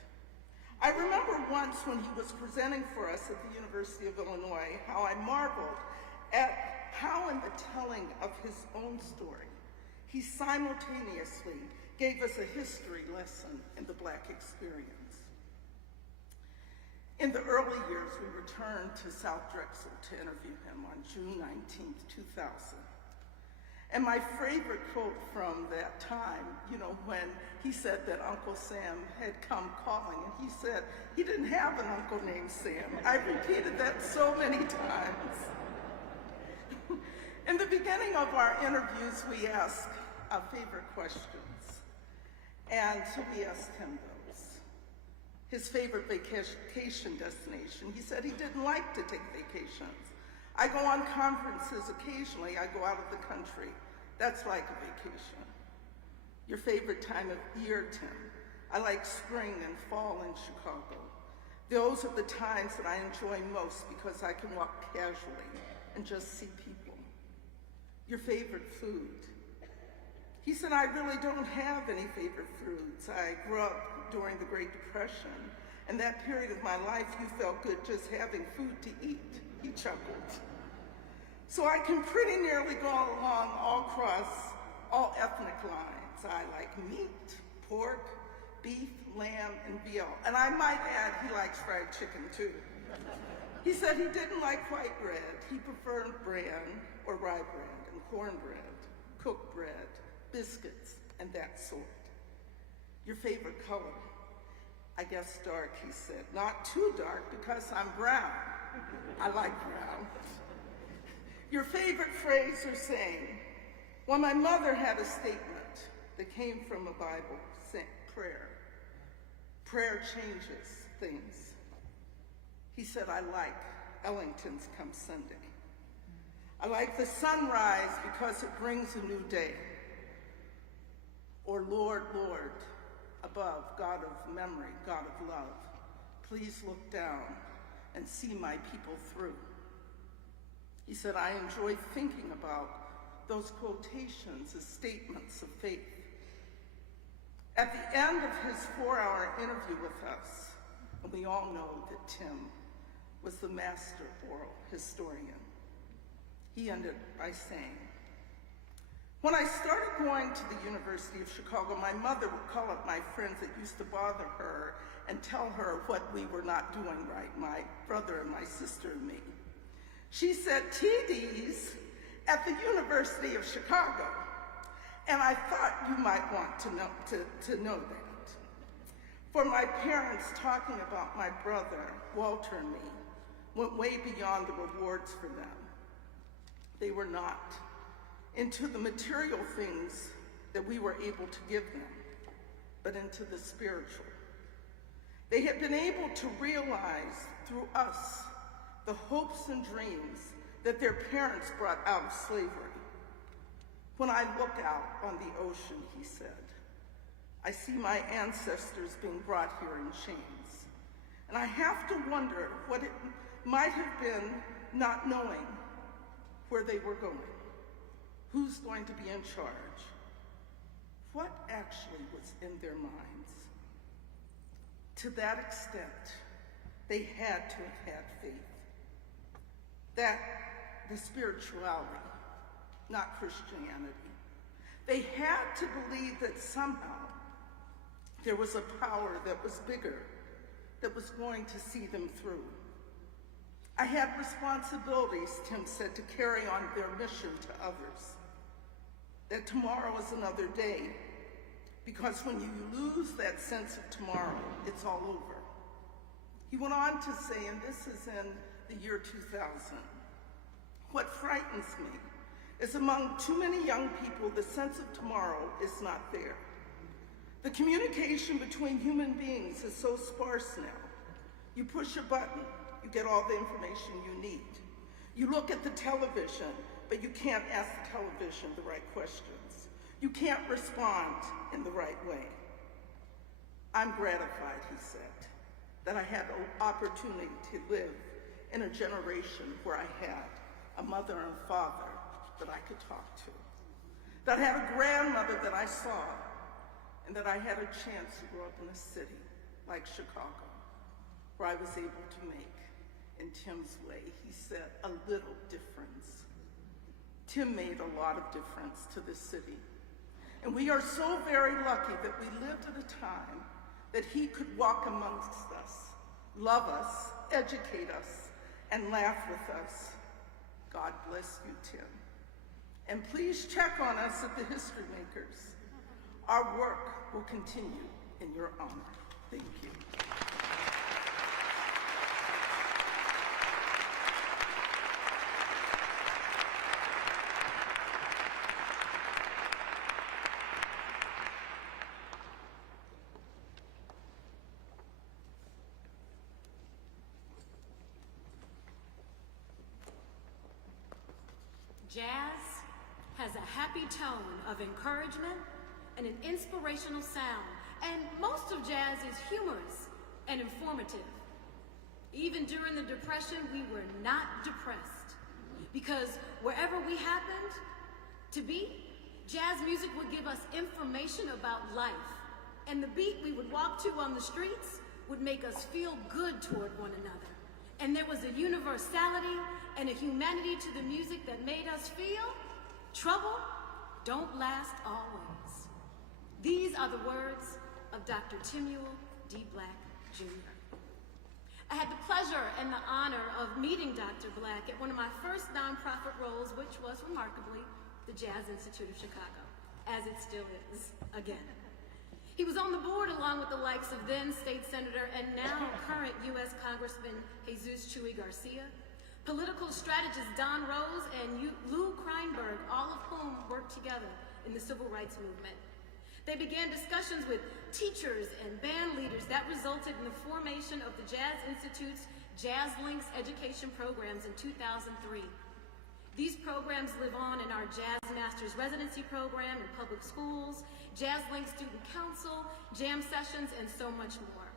I remember once when he was presenting for us at the University of Illinois, how I marveled at how in the telling of his own story, he simultaneously gave us a history lesson in the Black experience. In the early years, we returned to South Drexel to interview him on June 19th, 2000. And my favorite quote from that time, when he said that Uncle Sam had come calling, and he said he didn't have an uncle named Sam. I repeated that so many times. In the beginning of our interviews, we ask our favorite questions. And so we asked him those. His favorite vacation destination. He said he didn't like to take vacations. I go on conferences occasionally. I go out of the country. That's like a vacation. Your favorite time of year, Tim? I like spring and fall in Chicago. Those are the times that I enjoy most because I can walk casually and just see people. Your favorite food? He said, I really don't have any favorite foods. I grew up during the Great Depression, and that period of my life, you felt good just having food to eat. He chuckled. So I can pretty nearly go along all across all ethnic lines. I like meat, pork, beef, lamb, and veal. And I might add, he likes fried chicken too. He said he didn't like white bread. He preferred bran or rye bread and cornbread, cooked bread, biscuits, and that sort. Your favorite color? I guess dark, he said. Not too dark because I'm brown. I like brown. Your favorite phrase or saying? Well, my mother had a statement that came from a Bible, saying prayer. Prayer changes things. He said, I like Ellington's Come Sunday. I like the sunrise because it brings a new day. or Lord, Lord, above, God of memory, God of love, please look down and see my people through. He said, I enjoy thinking about those quotations as statements of faith. At the end of his 4-hour interview with us, and we all know that Tim was the master oral historian, he ended by saying, when I started going to the University of Chicago, my mother would call up my friends that used to bother her and tell her what we were not doing right, my brother and my sister and me. She said, TD's at the University of Chicago. And I thought you might want to know that. For my parents talking about my brother, Walter, and me, went way beyond the rewards for them. They were not into the material things that we were able to give them, but into the spiritual. They had been able to realize through us the hopes and dreams that their parents brought out of slavery. When I look out on the ocean, he said, I see my ancestors being brought here in chains. And I have to wonder what it might have been not knowing where they were going. Who's going to be in charge? What actually was in their minds? To that extent, they had to have had faith. That the spirituality, not Christianity. They had to believe that somehow there was a power that was bigger, that was going to see them through. I had responsibilities, Tim said, to carry on their mission to others. That tomorrow is another day, because when you lose that sense of tomorrow, it's all over. He went on to say, and this is in the year 2000, what frightens me is among too many young people, the sense of tomorrow is not there. The communication between human beings is so sparse now. You push a button, you get all the information you need. You look at the television, but you can't ask the television the right questions. You can't respond in the right way. I'm gratified, he said, that I had the opportunity to live in a generation where I had a mother and father that I could talk to, that I had a grandmother that I saw, and that I had a chance to grow up in a city like Chicago, where I was able to make, in Tim's way, he said, a little difference. Tim made a lot of difference to this city. And we are so very lucky that we lived at a time that he could walk amongst us, love us, educate us, and laugh with us. God bless you, Tim. And please check on us at the History Makers. Our work will continue in your honor. Thank you. Jazz has a happy tone of encouragement and an inspirational sound, and most of jazz is humorous and informative. Even during the Depression, we were not depressed, because wherever we happened to be, jazz music would give us information about life, and the beat we would walk to on the streets would make us feel good toward one another. And there was a universality and a humanity to the music that made us feel trouble don't last always. These are the words of Dr. Timuel D. Black, Jr. I had the pleasure and the honor of meeting Dr. Black at one of my first nonprofit roles, which was remarkably the Jazz Institute of Chicago, as it still is, again. He was on the board along with the likes of then State Senator and now current U.S. Congressman Jesus Chuy Garcia, political strategist Don Rose, and Lou Kreinberg, all of whom worked together in the Civil Rights Movement. They began discussions with teachers and band leaders that resulted in the formation of the Jazz Institute's Jazz Links education programs in 2003. These programs live on in our Jazz Masters Residency Program in public schools, Jazz Link Student Council, jam sessions, and so much more.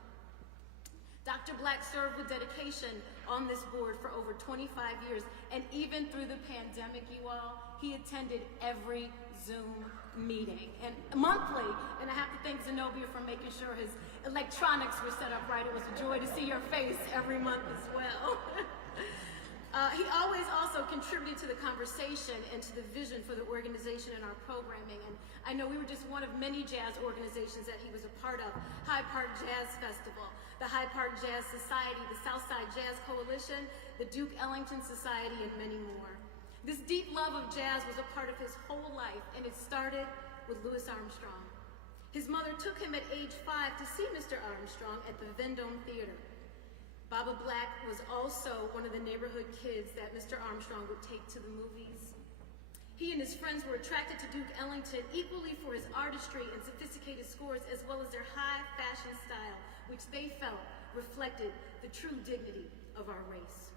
Dr. Black served with dedication on this board for over 25 years, and even through the pandemic, you all, he attended every Zoom meeting, and monthly, and I have to thank Zenobia for making sure his electronics were set up right. It was a joy to see your face every month as well. He always also contributed to the conversation and to the vision for the organization and our programming. And I know we were just one of many jazz organizations that he was a part of. Hyde Park Jazz Festival, the Hyde Park Jazz Society, the Southside Jazz Coalition, the Duke Ellington Society, and many more. This deep love of jazz was a part of his whole life, and it started with Louis Armstrong. His mother took him at age 5 to see Mr. Armstrong at the Vendome Theater. Baba Black was also one of the neighborhood kids that Mr. Armstrong would take to the movies. He and his friends were attracted to Duke Ellington equally for his artistry and sophisticated scores, as well as their high fashion style, which they felt reflected the true dignity of our race.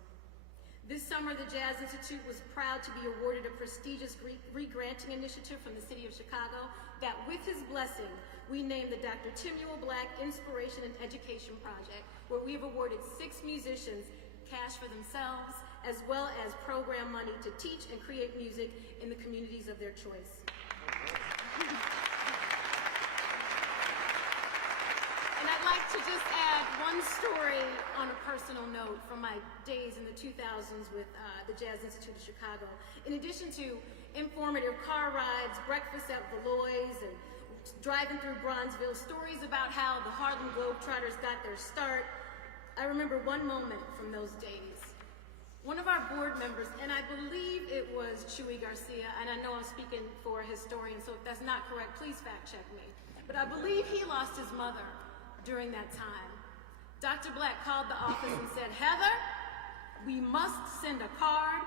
This summer, the Jazz Institute was proud to be awarded a prestigious re-granting initiative from the city of Chicago that, with his blessing, we named the Dr. Timuel Black Inspiration and Education Project, where we have awarded 6 musicians cash for themselves, as well as program money to teach and create music in the communities of their choice. And I'd like to just add one story on a personal note from my days in the 2000s with the Jazz Institute of Chicago. In addition to informative car rides, breakfasts at Beloy's, and driving through Bronzeville, stories about how the Harlem Globetrotters got their start, I remember one moment from those days. One of our board members, and I believe it was Chuy Garcia, and I know I'm speaking for a historian, so if that's not correct, please fact check me. But I believe he lost his mother during that time. Dr. Black called the office and said, "Heather, we must send a card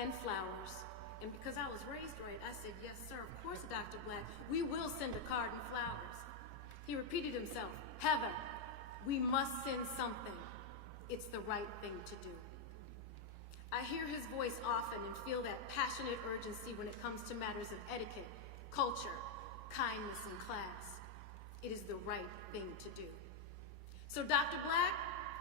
and flowers." And because I was raised right, I said, "Yes, sir, of course, Dr. Black, we will send a card and flowers." He repeated himself, "Heather, we must send something. It's the right thing to do." I hear his voice often and feel that passionate urgency when it comes to matters of etiquette, culture, kindness, and class. It is the right thing to do. So Dr. Black,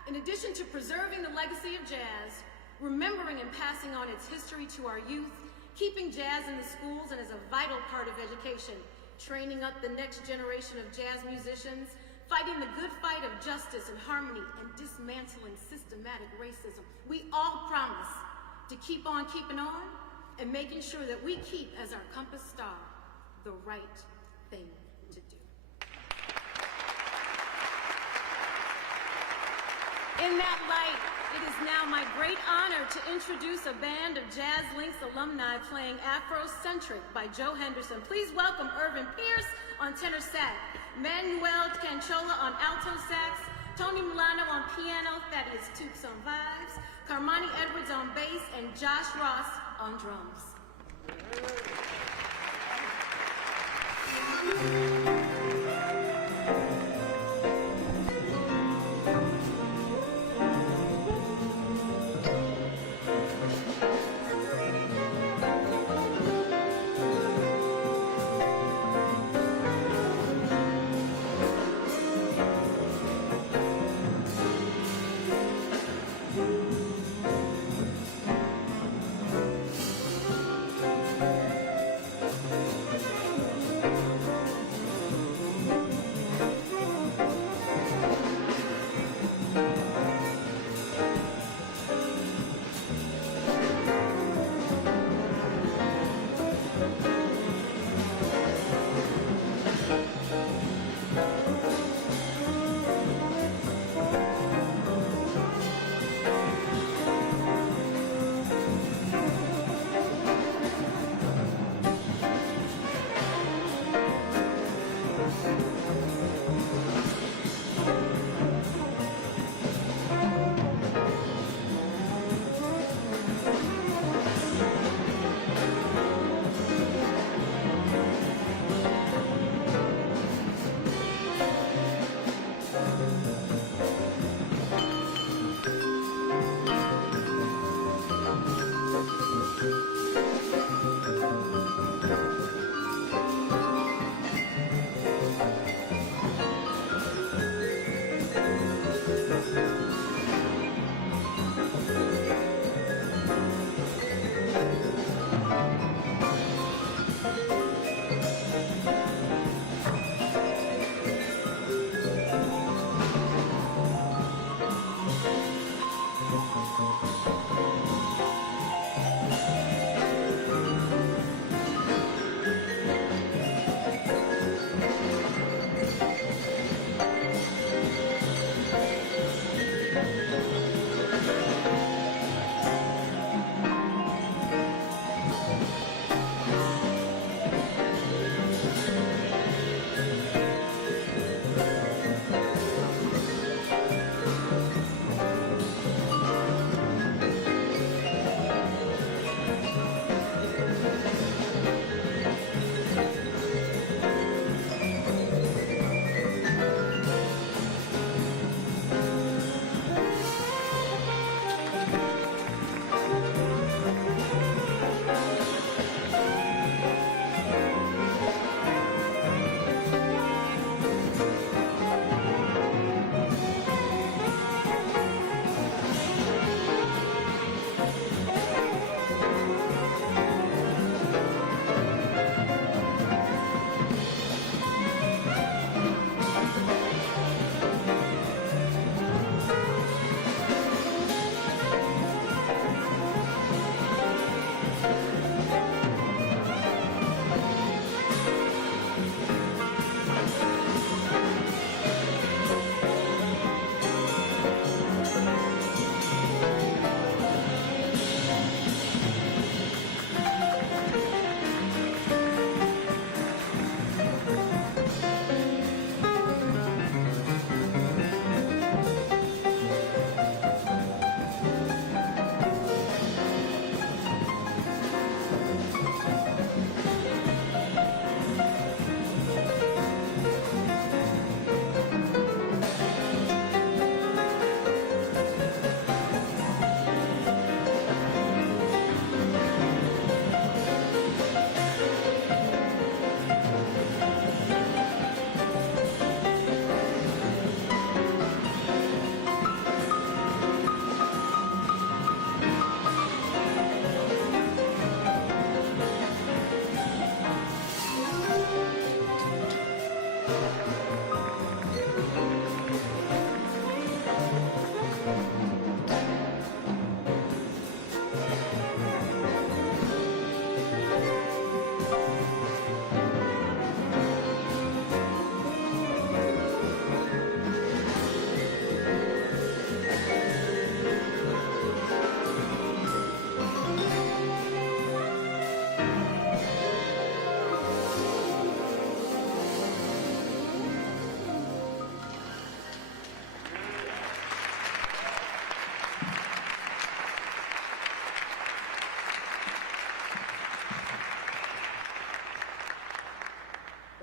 in addition to preserving the legacy of jazz, remembering and passing on its history to our youth, keeping jazz in the schools and as a vital part of education, training up the next generation of jazz musicians, fighting the good fight of justice and harmony, and dismantling systematic racism, we all promise to keep on keeping on and making sure that we keep as our compass star the right thing to do. In that light, it is now my great honor to introduce a band of Jazz Links alumni playing Afrocentric by Joe Henderson. Please welcome Irvin Pierce on tenor sax, Manuel Canchola on alto sax, Tony Milano on piano, Thaddeus Tukes on vibes, Carmani Edwards on bass, and Josh Ross on drums.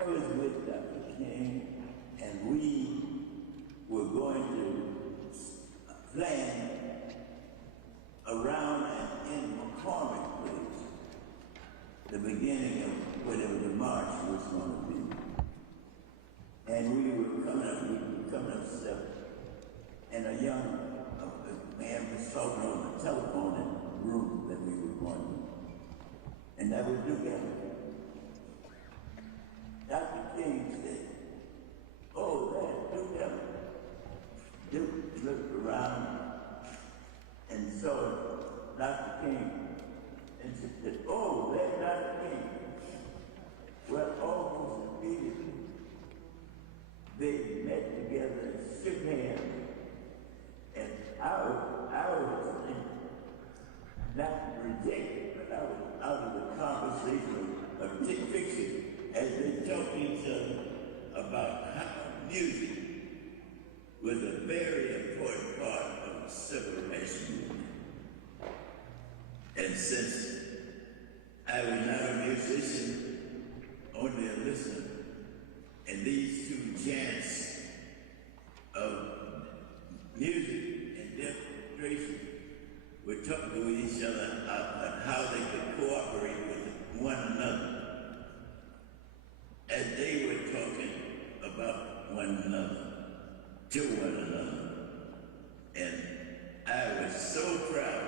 I was with Dr. King, and we were going to plan around and in McCormick Place, the beginning of whatever the march was going to be. And we were coming up steps, and a young man was talking on the telephone in the room that we were going to. And that was Duke. Dr. King said, "Oh, that's Duke Evans." Duke looked around and saw Dr. King and said, "Oh, that's Dr. King." Well, almost immediately, they met together and shook hands. And I was not rejected, but I was out of the conversation of Dick Fiction as they talked to each other about how music was a very important part of the civil rights movement. And since I was not a musician, only a listener, and these two chants of music and demonstration were talking with each other about how they could cooperate with one another. As they were talking about one another, to one another. And I was so proud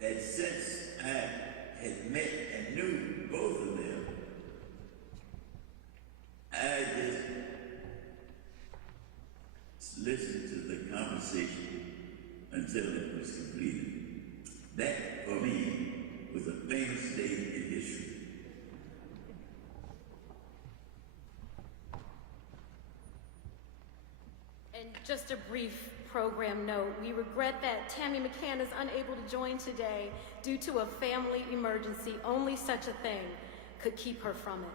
that since I had met and knew both of them, I just listened to the conversation until it was completed. That, for me, was a famous day in history. And Just a brief program note. We regret that Tammy McCann is unable to join today due to a family emergency. Only such a thing could keep her from it.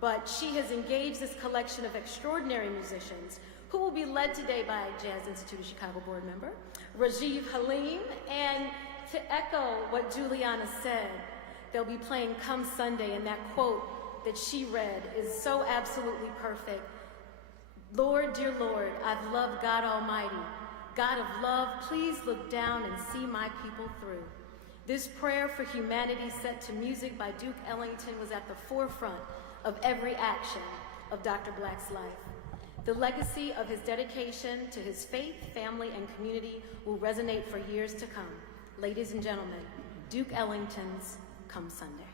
But she has engaged this collection of extraordinary musicians who will be led today by Jazz Institute of Chicago board member Rajiv Halim. And to echo what Juliana said, they'll be playing Come Sunday, and that quote that she read is so absolutely perfect. Lord, dear Lord, I've loved God Almighty. God of love, please look down and see my people through. This prayer for humanity set to music by Duke Ellington was at the forefront of every action of Dr. Black's life. The legacy of his dedication to his faith, family, and community will resonate for years to come. Ladies and gentlemen, Duke Ellington's Come Sunday.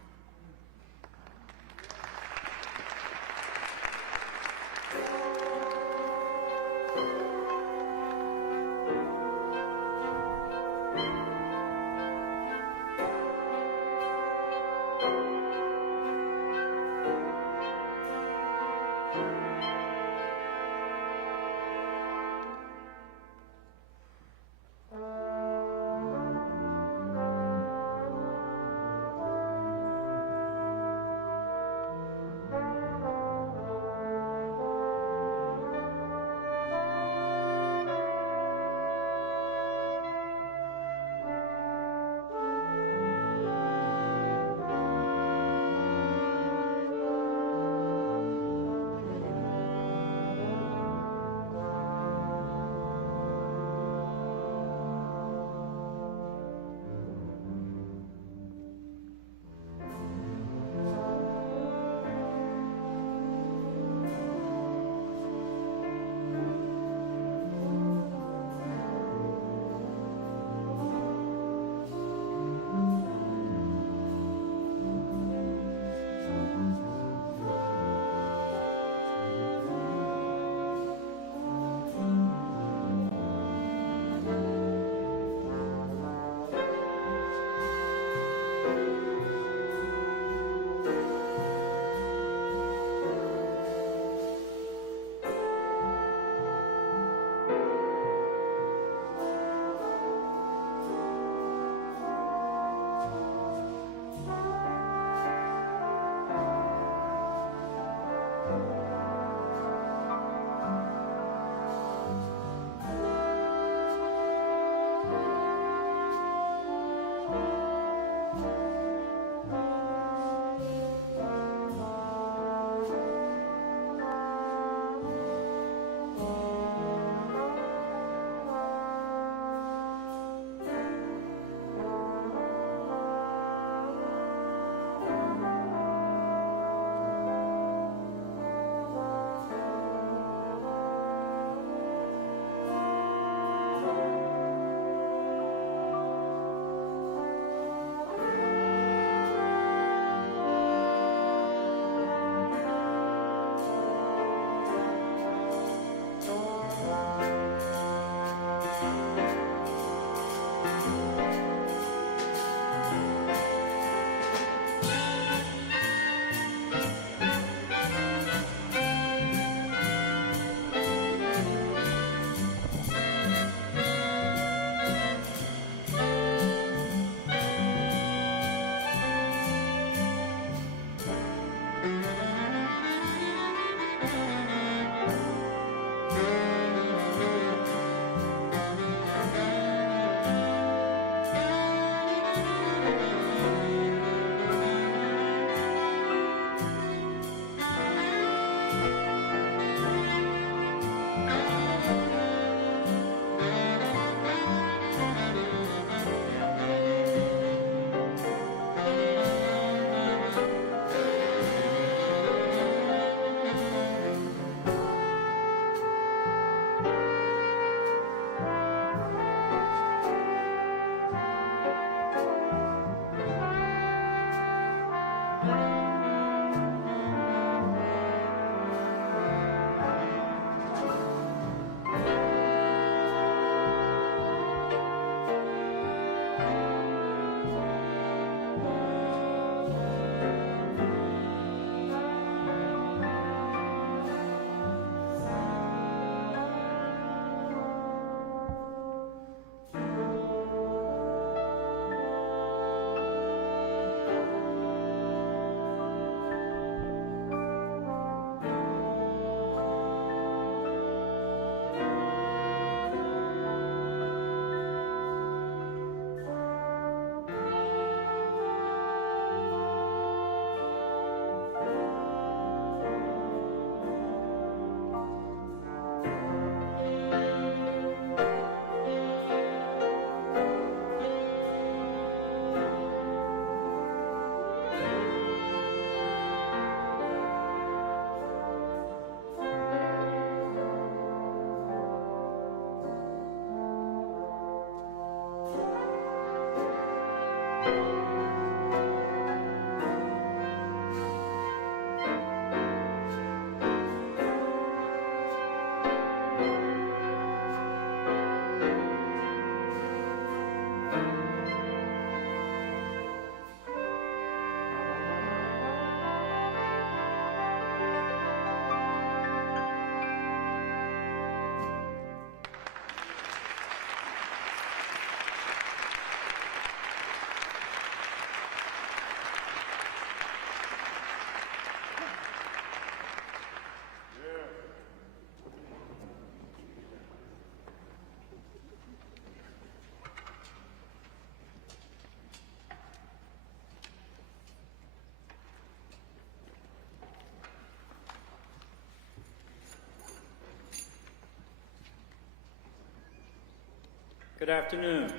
Good afternoon.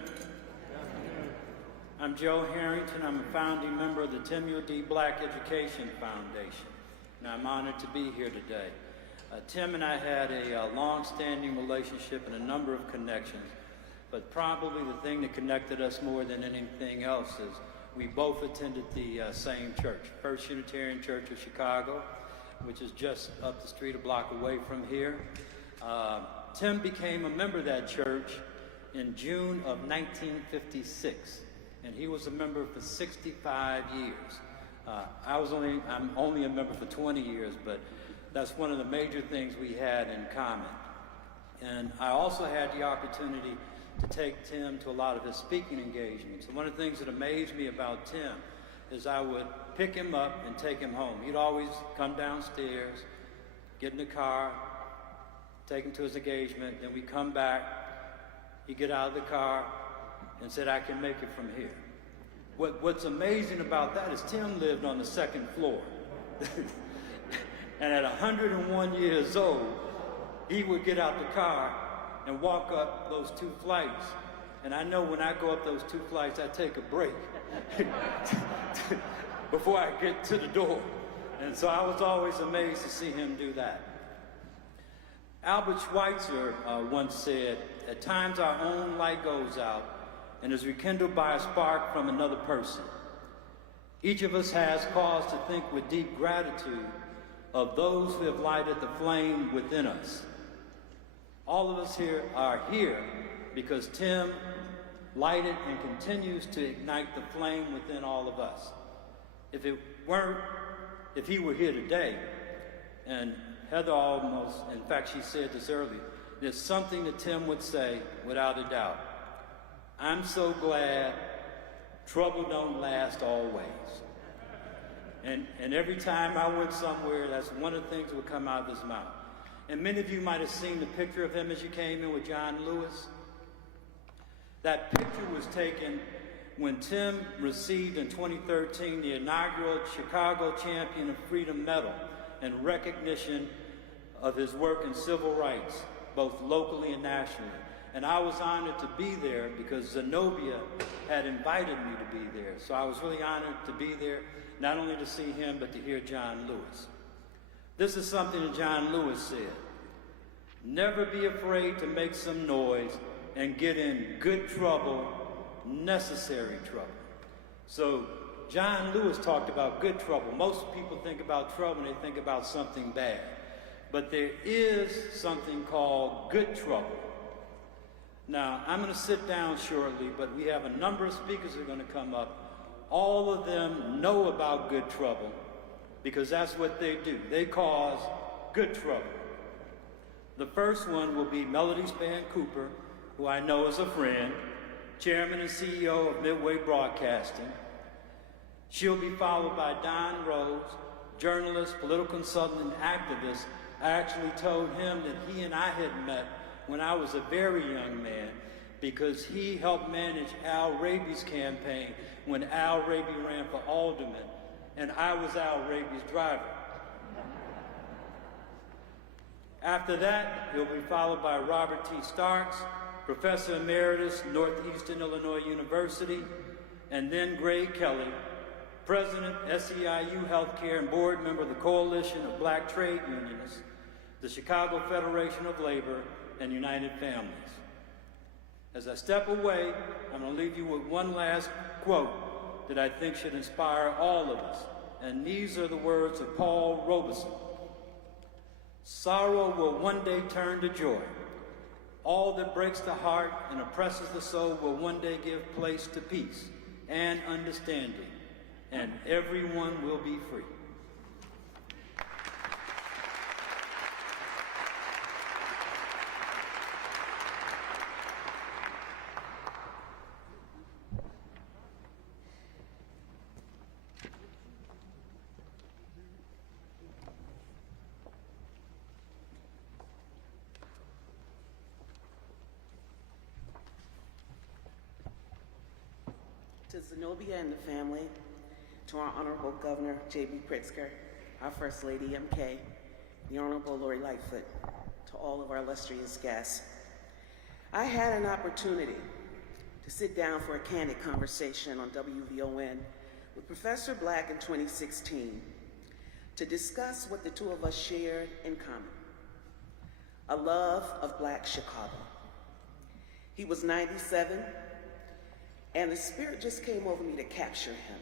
I'm Joe Harrington. I'm a founding member of the Timuel D. Black Education Foundation, and I'm honored to be here today. Tim and I had a long-standing relationship and a number of connections, but probably the thing that connected us more than anything else is we both attended the same church, First Unitarian Church of Chicago, which is just up the street a block away from here. Tim became a member of that church in June of 1956, and he was a member for 65 years. I'm only a member for 20 years, but that's one of the major things we had in common. And I also had the opportunity to take Tim to a lot of his speaking engagements. And one of the things that amazed me about Tim is I would pick him up and take him home. He'd always come downstairs, get in the car, take him to his engagement, then we'd come back. He'd get out of the car and said, "I can make it from here." What's amazing about that is Tim lived on the second floor. And at 101 years old, he would get out the car and walk up those 2 flights. And I know when I go up those 2 flights, I take a break before I get to the door. And so I was always amazed to see him do that. Albert Schweitzer once said, "At times our own light goes out and is rekindled by a spark from another person. Each of us has cause to think with deep gratitude of those who have lighted the flame within us. All of us here are here because Tim lighted and continues to ignite the flame within all of us. If he were here today," and Heather almost, in fact, she said this earlier, there's something that Tim would say without a doubt. "I'm so glad trouble don't last always." And every time I went somewhere, that's one of the things that would come out of his mouth. And many of you might have seen the picture of him as you came in with John Lewis. That picture was taken when Tim received in 2013 the inaugural Chicago Champion of Freedom Medal in recognition of his work in civil rights, both locally and nationally. And I was honored to be there because Zenobia had invited me to be there. So I was really honored to be there, not only to see him, but to hear John Lewis. This is something that John Lewis said: "Never be afraid to make some noise and get in good trouble, necessary trouble." So John Lewis talked about good trouble. Most people think about trouble and they think about something bad. But there is something called good trouble. Now, I'm going to sit down shortly, but we have a number of speakers that are going to come up. All of them know about good trouble because that's what they do. They cause good trouble. The first one will be Melody Span Cooper, who I know is a friend, Chairman and CEO of Midway Broadcasting. She'll be followed by Don Rhodes, journalist, political consultant, and activist. I actually told him that he and I had met when I was a very young man because he helped manage Al Raby's campaign when Al Raby ran for alderman, and I was Al Raby's driver. After that, he'll be followed by Robert T. Starks, Professor Emeritus, Northeastern Illinois University, and then Greg Kelly, President, SEIU Healthcare, and board member of the Coalition of Black Trade Unionists, the Chicago Federation of Labor, and United Families. As I step away, I'm going to leave you with one last quote that I think should inspire all of us, and these are the words of Paul Robeson. Sorrow will one day turn to joy. All that breaks the heart and oppresses the soul will one day give place to peace and understanding, and everyone will be free. To Zenobia and the family, to our Honorable Governor J.B. Pritzker, our First Lady MK, the Honorable Lori Lightfoot, to all of our illustrious guests. I had an opportunity to sit down for a candid conversation on WVON with Professor Black in 2016 to discuss what the two of us shared in common: a love of Black Chicago. He was 97, and the spirit just came over me to capture him.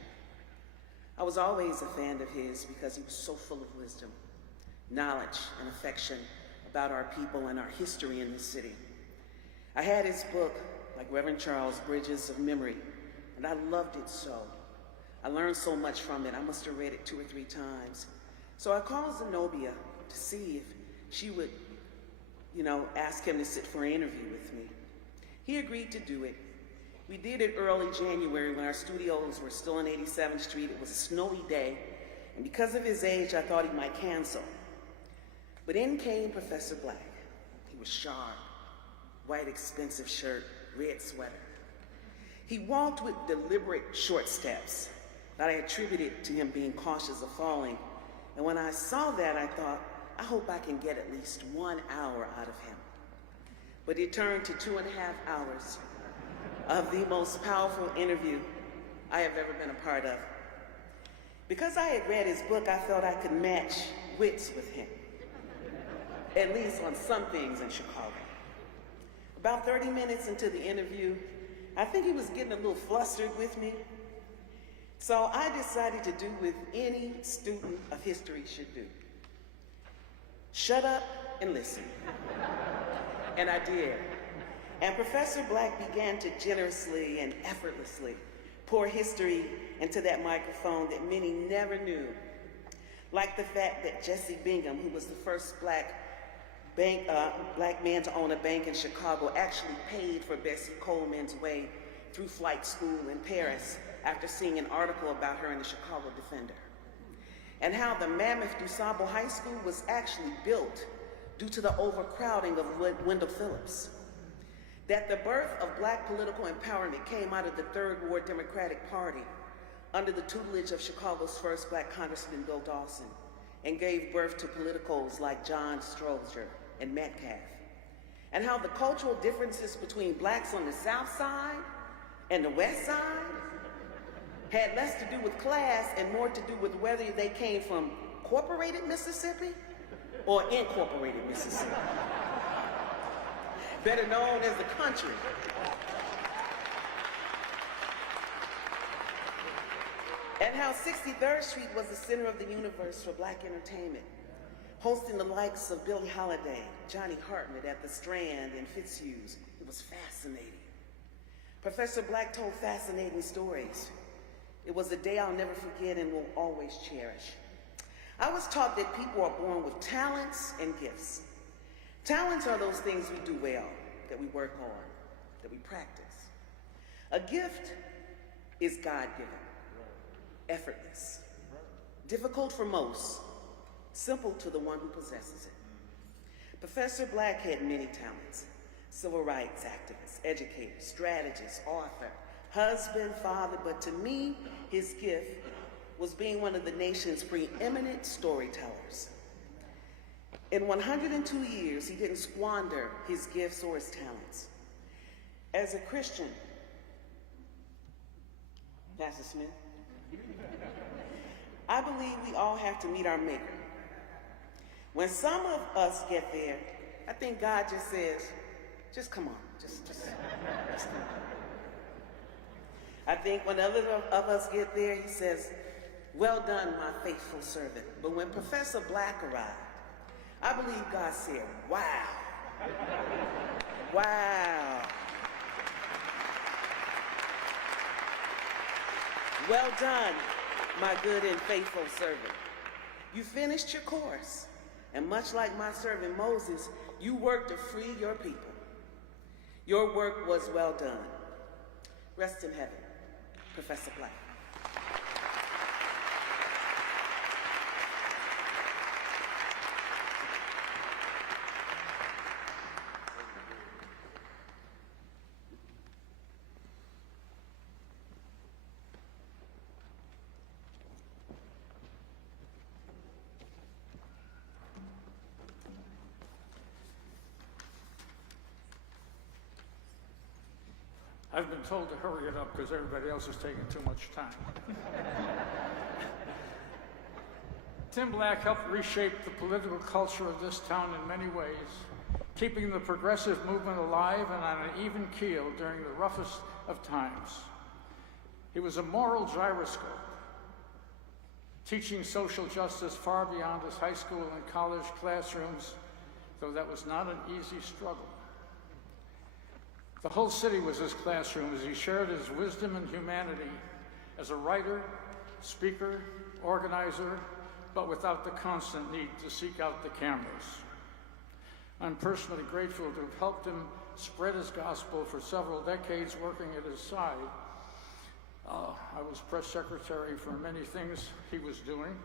I was always a fan of his because he was so full of wisdom, knowledge, and affection about our people and our history in this city. I had his book, like Reverend Charles, Bridges of Memory, and I loved it so. I learned so much from it. I must have read it 2 or 3 times. So I called Zenobia to see if she would, ask him to sit for an interview with me. He agreed to do it. We did it early January when our studios were still on 87th Street. It was a snowy day, and because of his age, I thought he might cancel. But in came Professor Black. He was sharp, white expensive shirt, red sweater. He walked with deliberate short steps that I attributed to him being cautious of falling. And when I saw that, I thought, I hope I can get at least 1 hour out of him. But it turned to 2.5 hours of the most powerful interview I have ever been a part of. Because I had read his book, I felt I could match wits with him, at least on some things in Chicago. About 30 minutes into the interview, I think he was getting a little flustered with me. So I decided to do what any student of history should do: shut up and listen. And I did. And Professor Black began to generously and effortlessly pour history into that microphone that many never knew. Like the fact that Jesse Bingham, who was the first black man to own a bank in Chicago, actually paid for Bessie Coleman's way through flight school in Paris after seeing an article about her in the Chicago Defender. And how the mammoth DuSable High School was actually built due to the overcrowding of Wendell Phillips. That the birth of Black political empowerment came out of the Third Ward Democratic Party under the tutelage of Chicago's first Black Congressman, Bill Dawson, and gave birth to politicals like John Strozier and Metcalf. And how the cultural differences between Blacks on the South Side and the West Side had less to do with class and more to do with whether they came from corporated Mississippi or incorporated Mississippi, better known as the country. And how 63rd Street was the center of the universe for Black entertainment, hosting the likes of Billie Holiday, Johnny Hartnett at the Strand and Fitzhugh's. It was fascinating. Professor Black told fascinating stories. It was a day I'll never forget and will always cherish. I was taught that people are born with talents and gifts. Talents are those things we do well, that we work on, that we practice. A gift is God-given, effortless, difficult for most, simple to the one who possesses it. Professor Black had many talents: civil rights activist, educator, strategist, author, husband, father, but to me, his gift was being one of the nation's preeminent storytellers. In 102 years, he didn't squander his gifts or his talents. As a Christian, Pastor Smith, I believe we all have to meet our Maker. When some of us get there, I think God just says, just come on, just come on. I think when others of us get there, he says, "Well done, my faithful servant." But when Professor Black arrived, I believe God said, "Wow." Wow. Well done, my good and faithful servant. You finished your course, and much like my servant Moses, you worked to free your people. Your work was well done. Rest in heaven, Professor Black. I've been told to hurry it up because everybody else is taking too much time. Tim Black helped reshape the political culture of this town in many ways, keeping the progressive movement alive and on an even keel during the roughest of times. He was a moral gyroscope, teaching social justice far beyond his high school and college classrooms, though that was not an easy struggle. The whole city was his classroom as he shared his wisdom and humanity as a writer, speaker, organizer, but without the constant need to seek out the cameras. I'm personally grateful to have helped him spread his gospel for several decades working at his side. I was press secretary for many things he was doing,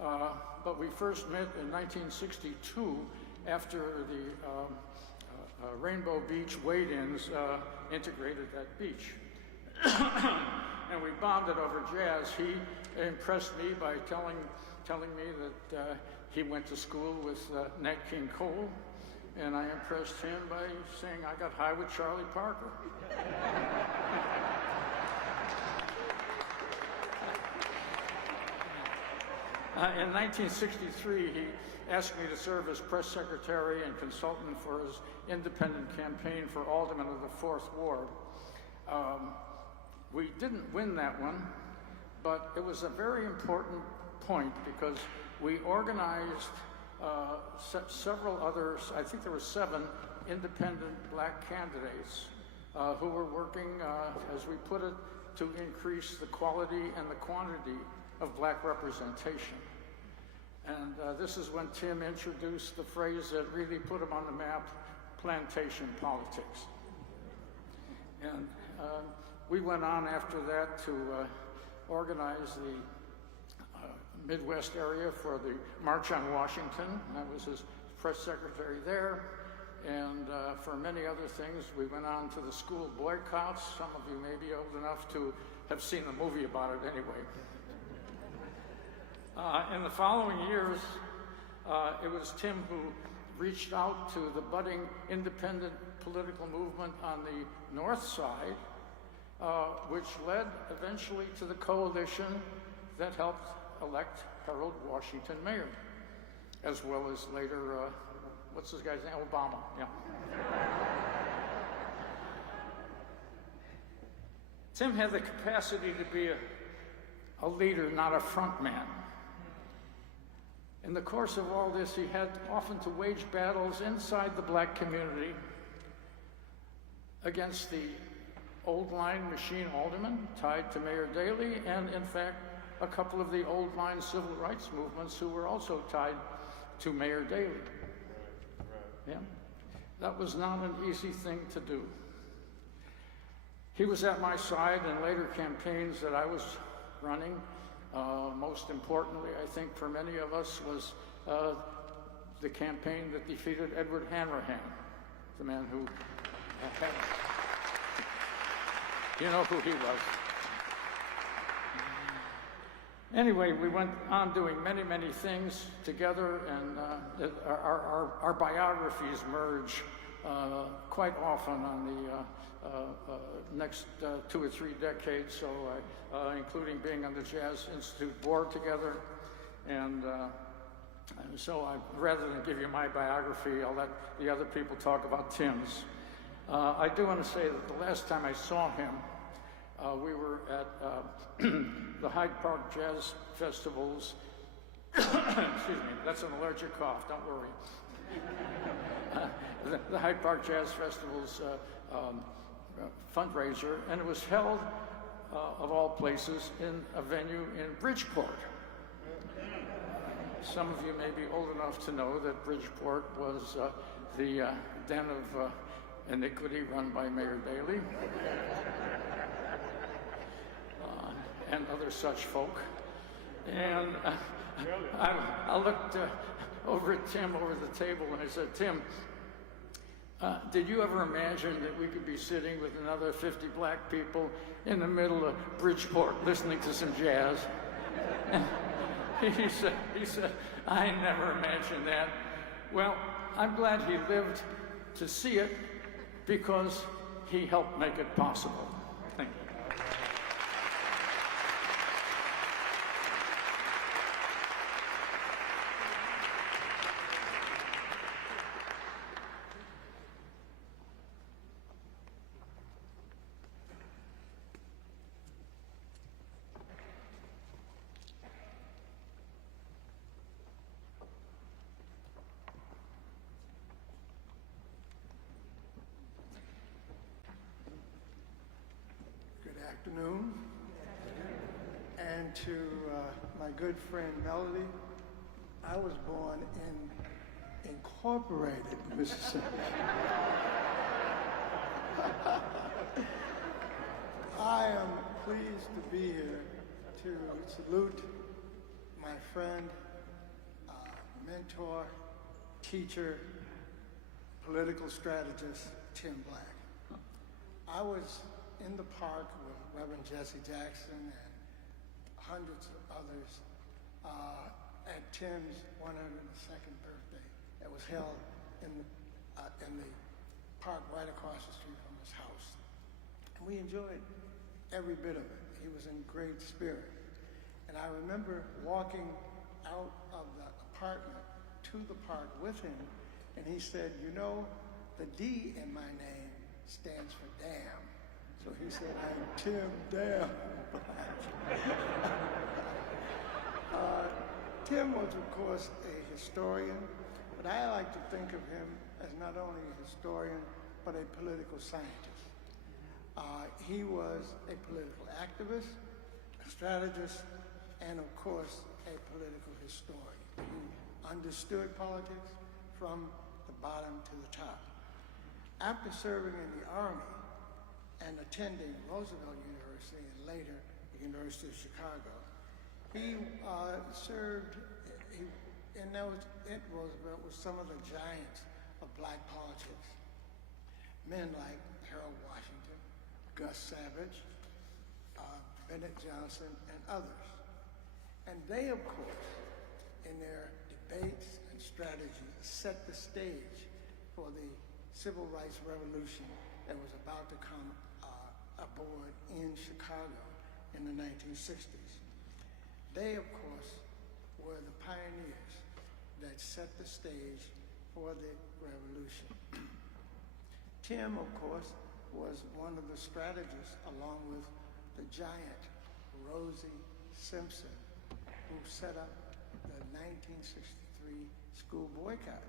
but we first met in 1962 after the Rainbow Beach wade-ins integrated that beach. And we bonded over jazz. He impressed me by telling me that he went to school with Nat King Cole, and I impressed him by saying I got high with Charlie Parker. In 1963, he asked me to serve as press secretary and consultant for his independent campaign for alderman of the 4th Ward. We didn't win that one, but it was a very important point because we organized several others, I think there were 7 independent black candidates who were working, as we put it, to increase the quality and the quantity of black representation. And this is when Tim introduced the phrase that really put him on the map, plantation politics. And we went on after that to organize the Midwest area for the March on Washington. I was his press secretary there. And for many other things, we went on to the school boycotts. Some of you may be old enough to have seen the movie about it anyway. In the following years, it was Tim who reached out to the budding independent political movement on the north side, which led eventually to the coalition that helped elect Harold Washington mayor, as well as later, what's this guy's name? Obama, yeah. Tim had the capacity to be a leader, not a front man. In the course of all this, he had often to wage battles inside the black community against the old line machine aldermen tied to Mayor Daley, and in fact, a couple of the old line civil rights movements who were also tied to Mayor Daley. Yeah. That was not an easy thing to do. He was at my side in later campaigns that I was running. Most importantly, I think for many of us, was the campaign that defeated Edward Hanrahan, the man who had, you know who he was. Anyway, we went on doing many, many things together, and our biographies merge quite often on the next 2 or 3 decades, so including being on the Jazz Institute board together. And so rather than give you my biography, I'll let the other people talk about Tim's. I do want to say that the last time I saw him, we were at the Hyde Park Jazz Festival's, excuse me, that's an allergic cough, don't worry. The Hyde Park Jazz Festival's fundraiser, and it was held, of all places, in a venue in Bridgeport. Some of you may be old enough to know that Bridgeport was the den of iniquity run by Mayor Daley and other such folk. And I looked over at Tim over the table and I said, Tim, did you ever imagine that we could be sitting with another 50 black people in the middle of Bridgeport listening to some jazz? And he said, I never imagined that. Well, I'm glad he lived to see it because he helped make it possible. Thank you. Afternoon, and to my good friend Melody, I was born in Incorporated, Mississippi. I am pleased to be here to salute my friend, mentor, teacher, political strategist, Tim Black. I was in the park with Reverend Jesse Jackson and hundreds of others at Tim's 102nd birthday that was held in the park right across the street from his house. And we enjoyed every bit of it. He was in great spirit. And I remember walking out of the apartment to the park with him, and he said, you know, the D in my name stands for damn. So he said, I'm Tim Damn Black. Tim was, of course, a historian, but I like to think of him as not only a historian, but a political scientist. He was a political activist, a strategist, and of course, a political historian who understood politics from the bottom to the top. After serving in the Army, and attending Roosevelt University and later the University of Chicago. He served at Roosevelt with some of the giants of black politics. Men like Harold Washington, Gus Savage, Bennett Johnson, and others. And they, of course, in their debates and strategies, set the stage for the Civil Rights Revolution that was about to come aboard in Chicago in the 1960s. They, of course, were the pioneers that set the stage for the revolution. Tim, of course, was one of the strategists along with the giant Rosie Simpson, who set up the 1963 school boycott.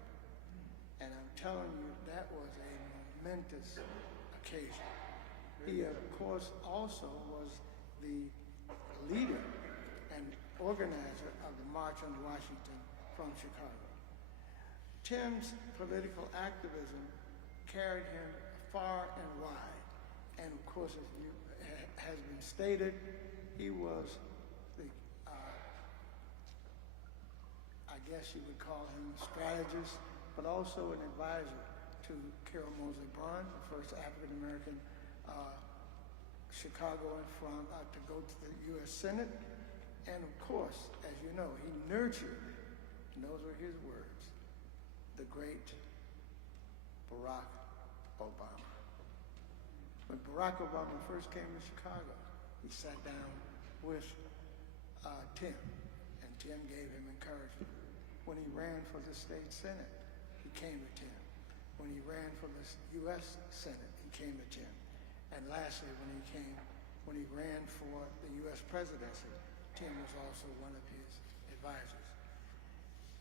And I'm telling you, that was a momentous occasion. He, of course, also was the leader and organizer of the March on Washington from Chicago. Tim's political activism carried him far and wide. And of course, as has been stated, he was the, I guess you would call him a strategist, but also an advisor to Carol Moseley Braun, the first African-American Chicagoan to go to the U.S. Senate. And of course, as you know, he nurtured, and those were his words, the great Barack Obama. When Barack Obama first came to Chicago, he sat down with Tim, and Tim gave him encouragement. When he ran for the state Senate, he came to Tim. When he ran for the U.S. Senate, he came to Tim. And lastly, when he came when he ran for the U.S. presidency. Tim was also one of his advisors.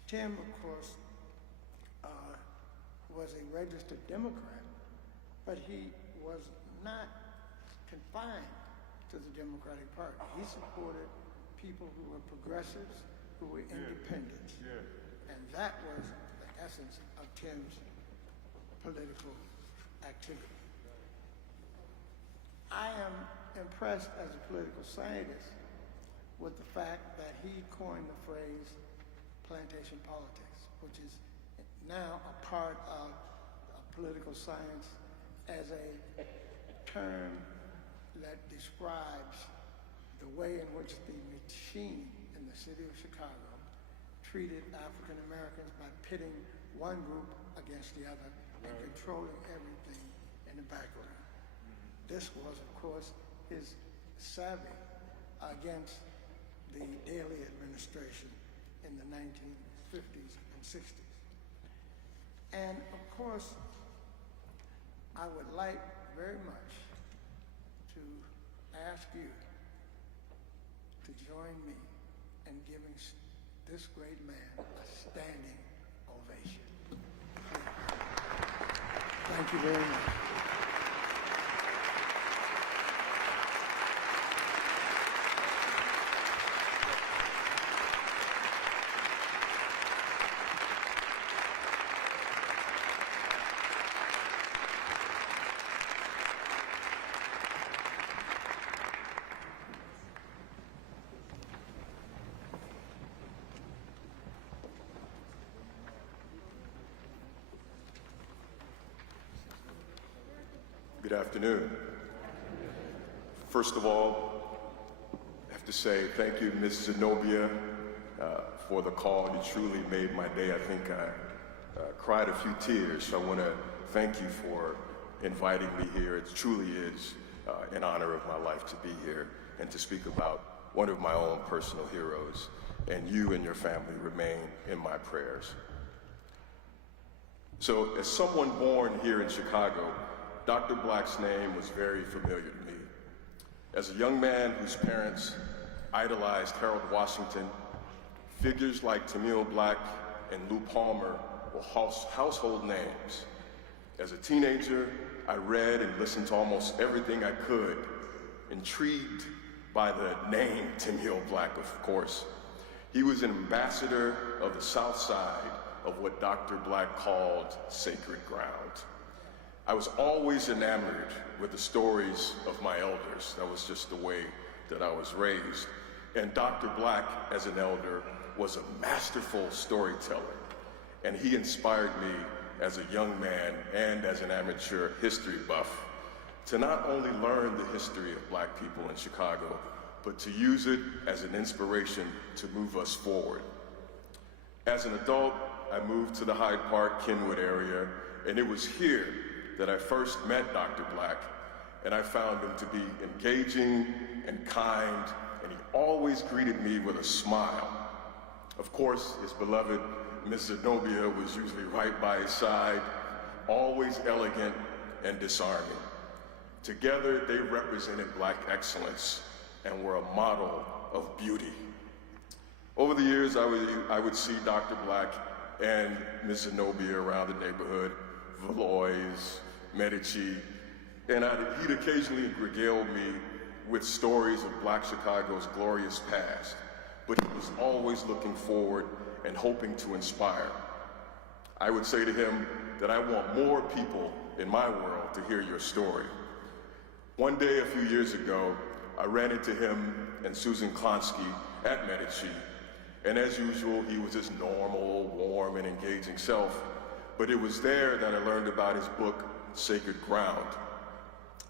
Tim, of course, was a registered Democrat, but he was not confined to the Democratic Party. He supported people who were progressives, who were independents. And that was the essence of Tim's political activity. I am impressed as a political scientist with the fact that he coined the phrase plantation politics, which is now a part of political science as a term that describes the way in which the machine in the city of Chicago treated African Americans by pitting one group against the other and controlling everything in the background. This was, of course, his savvy against the Daley administration in the 1950s and 60s. And of course, I would like very much to ask you to join me in giving this great man a standing ovation. Thank you very much. Good afternoon. First of all, I have to say thank you, Ms. Zenobia, for the call. You truly made my day. I think I cried a few tears, so I want to thank you for inviting me here. It truly is an honor of my life to be here and to speak about one of my own personal heroes, and you and your family remain in my prayers. So, as someone born here in Chicago, Dr. Black's name was very familiar to me. As a young man whose parents idolized Harold Washington, figures like Timuel Black and Lou Palmer were household names. As a teenager, I read and listened to almost everything I could, intrigued by the name Timuel Black, of course. He was an ambassador of the South Side of what Dr. Black called sacred ground. I was always enamored with the stories of my elders. That was just the way that I was raised. And Dr. Black, as an elder, was a masterful storyteller. And he inspired me as a young man and as an amateur history buff to not only learn the history of Black people in Chicago, but to use it as an inspiration to move us forward. As an adult, I moved to the Hyde Park, Kenwood area, and it was here that I first met Dr. Black, and I found him to be engaging and kind, and he always greeted me with a smile. Of course, his beloved Miss Zenobia was usually right by his side, always elegant and disarming. Together, they represented Black excellence and were a model of beauty. Over the years, I would see Dr. Black and Miss Zenobia around the neighborhood, Valois, Medici, and he'd occasionally regale me with stories of Black Chicago's glorious past, but he was always looking forward and hoping to inspire. I would say to him that I want more people in my world to hear your story. One day a few years ago, I ran into him and Susan Klonsky at Medici, and as usual, he was his normal, warm, and engaging self, but it was there that I learned about his book, Sacred Ground.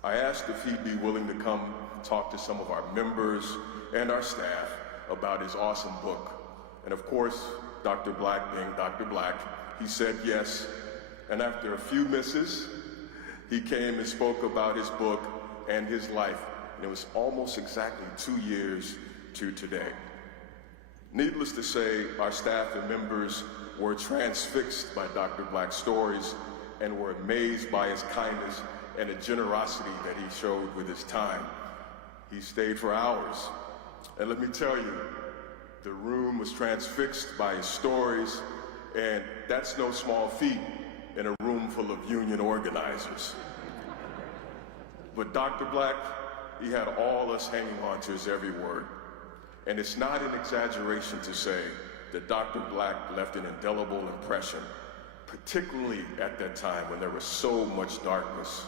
I asked if he'd be willing to come talk to some of our members and our staff about his awesome book. And of course, Dr. Black being Dr. Black, he said yes. And after a few misses, he came and spoke about his book and his life. And it was almost exactly 2 years to today. Needless to say, our staff and members were transfixed by Dr. Black's stories and were amazed by his kindness and the generosity that he showed with his time. He stayed for hours. And let me tell you, the room was transfixed by his stories, and that's no small feat in a room full of union organizers. But Dr. Black, he had all us hanging on to his every word. And it's not an exaggeration to say that Dr. Black left an indelible impression, particularly at that time when there was so much darkness.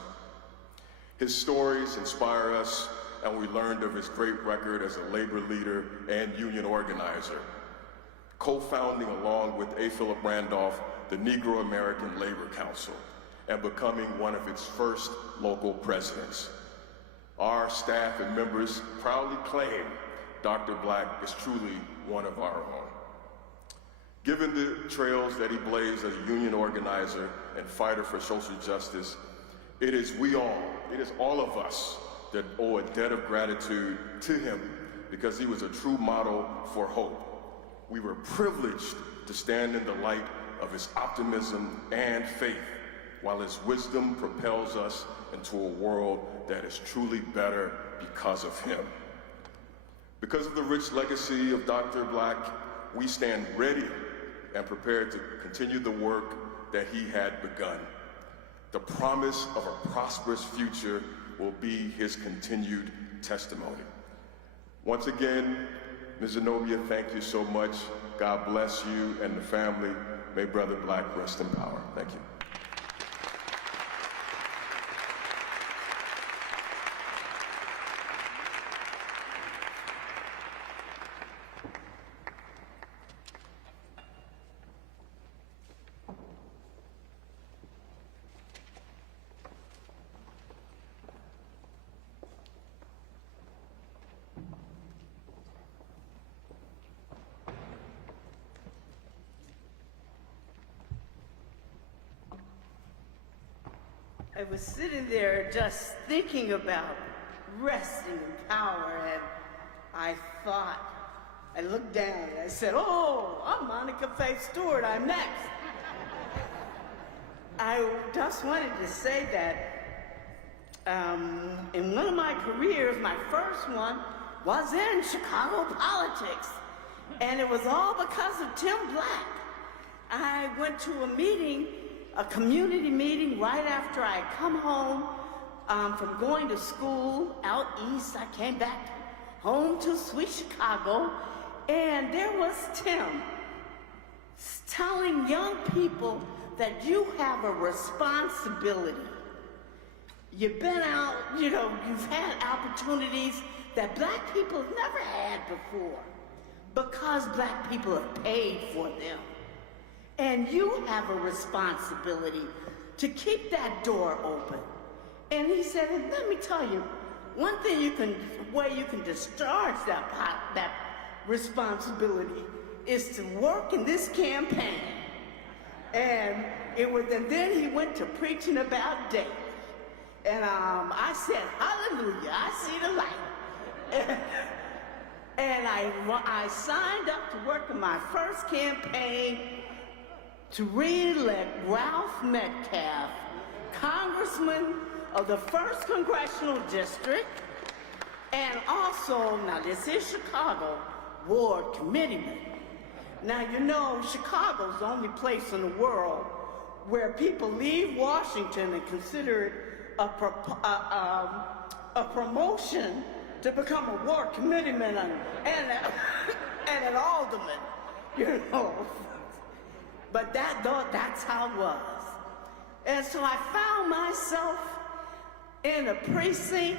His stories inspire us, and we learned of his great record as a labor leader and union organizer, co-founding along with A. Philip Randolph the Negro American Labor Council and becoming one of its first local presidents. Our staff and members proudly claim Dr. Black is truly one of our own. Given the trails that he blazed as a union organizer and fighter for social justice, it is all of us that owe a debt of gratitude to him because he was a true model for hope. We were privileged to stand in the light of his optimism and faith, while his wisdom propels us into a world that is truly better because of him. Because of the rich legacy of Dr. Black, we stand ready and prepared to continue the work that he had begun. The promise of a prosperous future will be his continued testimony. Once again, Ms. Zenobia, thank you so much. God bless you and the family. May Brother Black rest in power. Thank you. I was sitting there just thinking about resting in power, and I looked down and I said, oh, I'm Monica Faith Stewart, I'm next. I just wanted to say that in one of my careers, my first one was in Chicago politics, and it was all because of Tim Black. I went to a meeting, a community meeting right after I had come home from going to school out east. I came back home to sweet Chicago, and there was Tim telling young people that you have a responsibility. You've been out, you've had opportunities that Black people have never had before because Black people have paid for them. And you have a responsibility to keep that door open. And he said, let me tell you, one thing way you can discharge that responsibility is to work in this campaign. And then he went to preaching about David. And I said, hallelujah, I see the light. And I signed up to work in my first campaign to re-elect Ralph Metcalf, Congressman of the 1st Congressional District, and also, now this is Chicago, Ward Committeeman. Now you know Chicago's the only place in the world where people leave Washington and consider it a promotion to become a Ward Committeeman and an alderman, But that's how it was. And so I found myself in a precinct,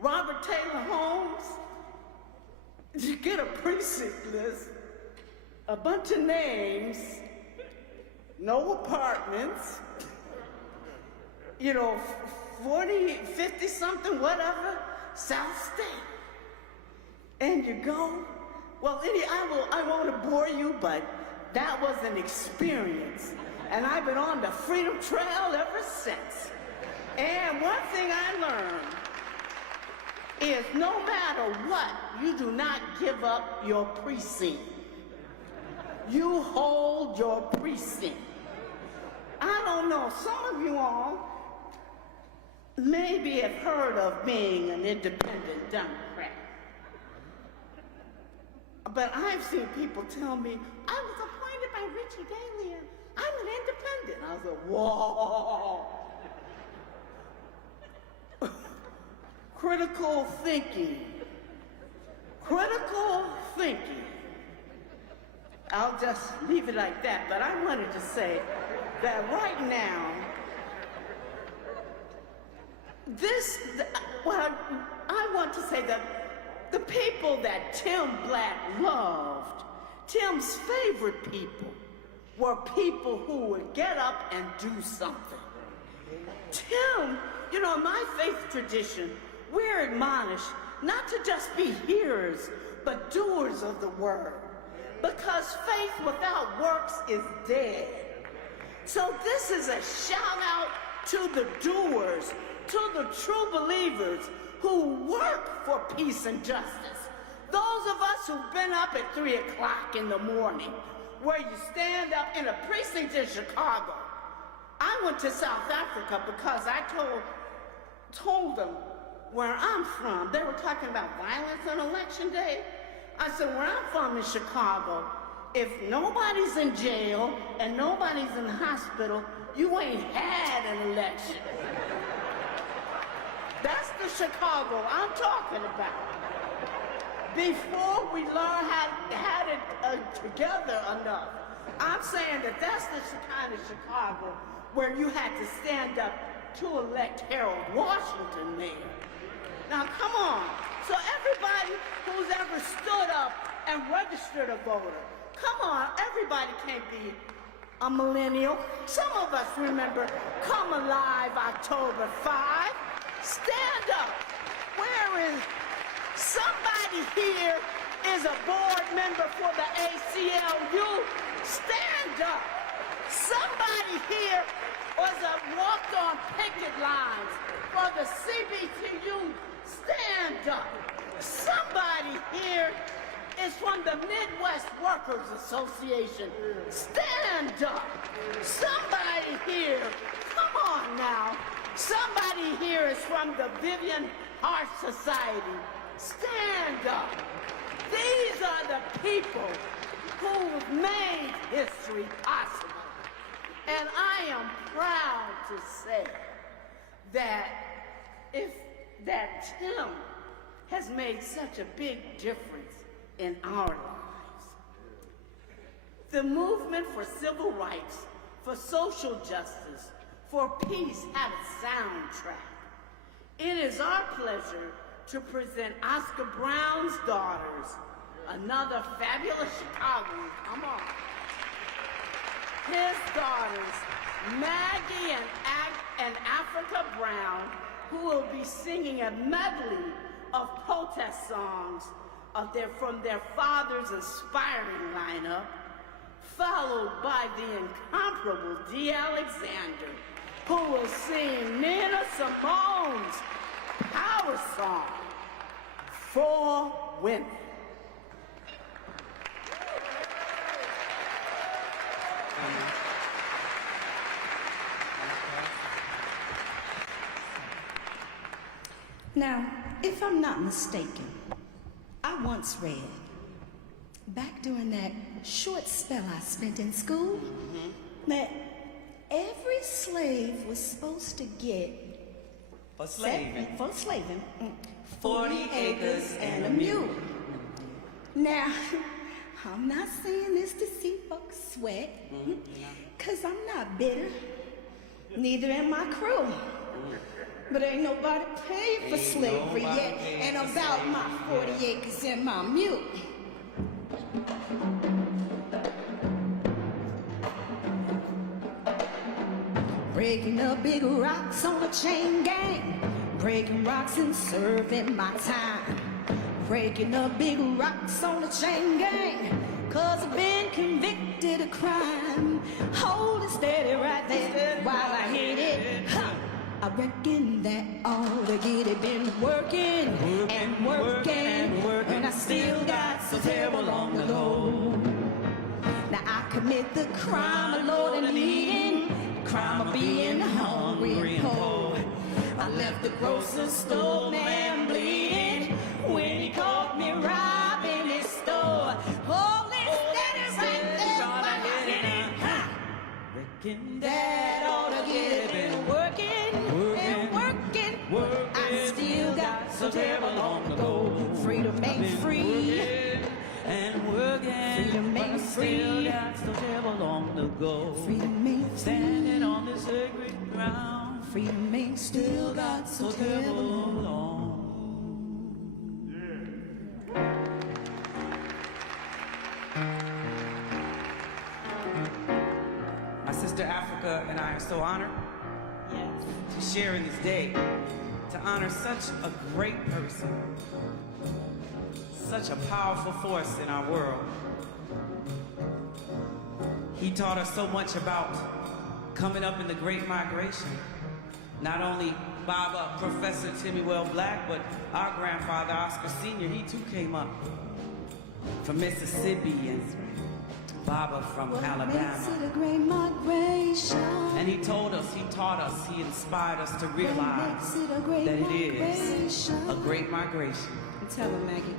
Robert Taylor Holmes, you get a precinct list, a bunch of names, no apartments, 40, 50 something, whatever, South State. And you go, I won't bore you, but that was an experience. And I've been on the Freedom Trail ever since. And one thing I learned is no matter what, you do not give up your precinct. You hold your precinct. I don't know, some of you all maybe have heard of being an independent Democrat. But I've seen people tell me, I was appointed by Richie Daley and I'm an independent. I was like, whoa. Critical thinking. Critical thinking. I'll just leave it like that, but I wanted to say that right now, I want to say that the people that Tim Black loved, Tim's favorite people, were people who would get up and do something. Tim, you know, in my faith tradition, we're admonished not to just be hearers, but doers of the word. Because faith without works is dead. So this is a shout out to the doers, to the true believers who work for peace and justice. Those of us who've been up at 3 o'clock in the morning, where you stand up in a precinct in Chicago. I went to South Africa because I told them where I'm from. They were talking about violence on election day. I said, where I'm from in Chicago, if nobody's in jail and nobody's in the hospital, you ain't had an election. That's the Chicago I'm talking about. Before we learn how to have it together enough, I'm saying that that's the kind of Chicago where you had to stand up to elect Harold Washington mayor. Now, come on. So everybody who's ever stood up and registered a voter, come on, everybody can't be a millennial. Some of us remember Come Alive October 5. Stand up. Where is somebody here is a board member for the ACLU? Stand up. Somebody here walked on picket lines for the CBTU. Stand up. Somebody here is from the Midwest Workers Association. Stand up. Somebody here, come on now. Somebody here is from the Vivian Hart Society. Stand up. These are the people who've made history possible. And I am proud to say that Tim has made such a big difference in our lives. The movement for civil rights, for social justice, for peace had a soundtrack. It is our pleasure to present Oscar Brown's daughters, another fabulous Chicagoan, come on. His daughters, Maggie and Africa Brown, who will be singing a medley of protest songs from their father's inspiring lineup, followed by the incomparable Dee Alexander, who will sing Nina Simone's power song, For Women. Now, if I'm not mistaken, I once read, back during that short spell I spent in school, that every slave was supposed to get For slaving. 40 acres and a mule. Now, I'm not saying this to see folks sweat, because I'm not bitter, neither am my crew. But ain't nobody paid for slavery yet, and about my 40 acres and my mule. Breaking up big rocks on a chain gang, breaking rocks and serving my time. Breaking up big rocks on a chain gang, 'cause I've been convicted of crime. Hold it steady right there while I hit it. I reckon that all to get it been working and working, and I still got so terrible long to go. Now I commit the crime of Lord and eating, the crime of being hungry and poor. I left the grocery store man bleeding when he caught me robbing his store. Hold it steady right there while I hit him. Reckon Dad ought to get been working and working. I still got so terrible long to go. Freedom ain't free. and working. Freedom ain't still free. got so terrible long to go. Freedom ain't free. Standing on this sacred ground. Freedom ain't still got so terrible long. My sister Africa and I are so honored to share in this day, to honor such a great person, such a powerful force in our world. He taught us so much about coming up in the Great Migration. Not only Baba, Professor Timuel Black, but our grandfather, Oscar Sr., he too came up from Mississippi, and Baba from Alabama. Makes it a great migration. And he told us, he taught us, he inspired us to realize Makes it a great that it is migration. a great migration. Tell him, Maggie.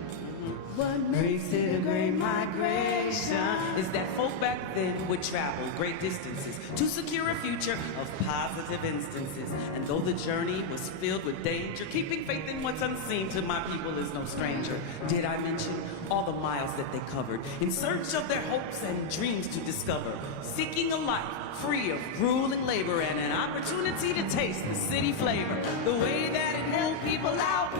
What Makes it a great migration is that folk back then would travel great distances to secure a future of positive instances. And though the journey was filled with danger, keeping faith in what's unseen to my people is no stranger. Did I mention all the miles that they covered in search of their hopes and dreams to discover, seeking a life free of grueling labor and an opportunity to taste the city flavor, the way that it moved people out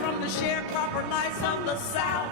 from the sharecropper life of the South,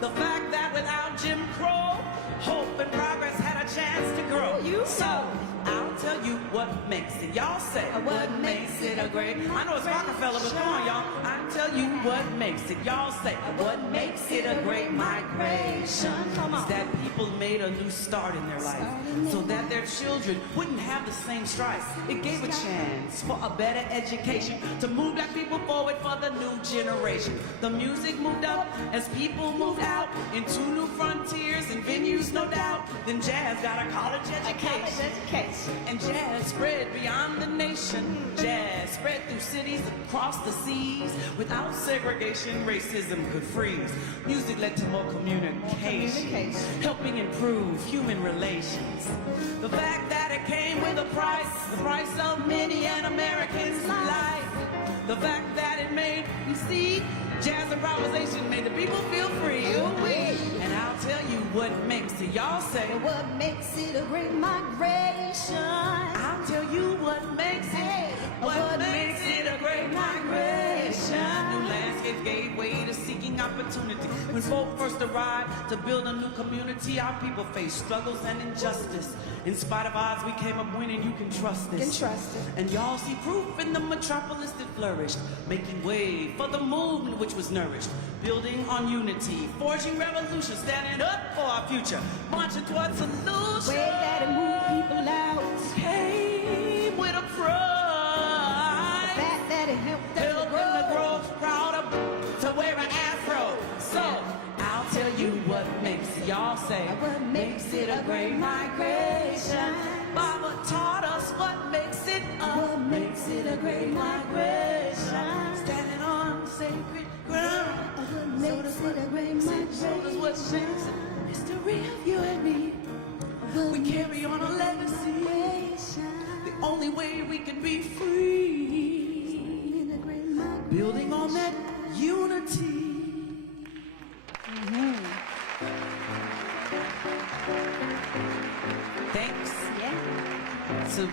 the fact that without Jim Crow, hope and progress had a chance to grow. So I'll tell you what makes it. Y'all say what makes it a great. I know it's Rockefeller, but come on, y'all. I'll tell you what makes it. Y'all say what makes it a great migration. Is that people made a new start in their life, so that their children wouldn't have the same strife. It gave a chance for a better education to move black people forward for the new generation. The music moved up as people moved out into new frontiers and venues, no doubt. Then jazz got a college education. And jazz spread beyond the nation. Jazz spread through cities across the seas. Without segregation, racism could freeze. Music led to more communication, helping improve human relations. The fact that it came with a price, the price of many an American's life. The fact that it made, you see, jazz improvisation made the people feel free. And I'll tell you what makes it. Y'all say what makes it a great migration. I'll tell you what makes it. What makes it a great migration. New landscapes gave way to seeking opportunity. When folk first arrived to build a new community, our people faced struggles and injustice. In spite of odds, we came up winning. You can trust this. And y'all see proof in the metropolis that flourished, making way for the movement which was nourished, building on unity, forging revolution, standing up for our future, marching towards solutions. Way that it moved people out. Came with a pride. The fact that it helped them to grow proud of to wear an afro. So I'll tell you what makes it. Y'all say what makes it a great migration. Baba taught us what makes it a great migration. Standing on sacred ground. What makes it a great migration? Shoulders what shapes the history of you and me. We carry on a legacy. The only way we can be free. Building on that unity. Thanks to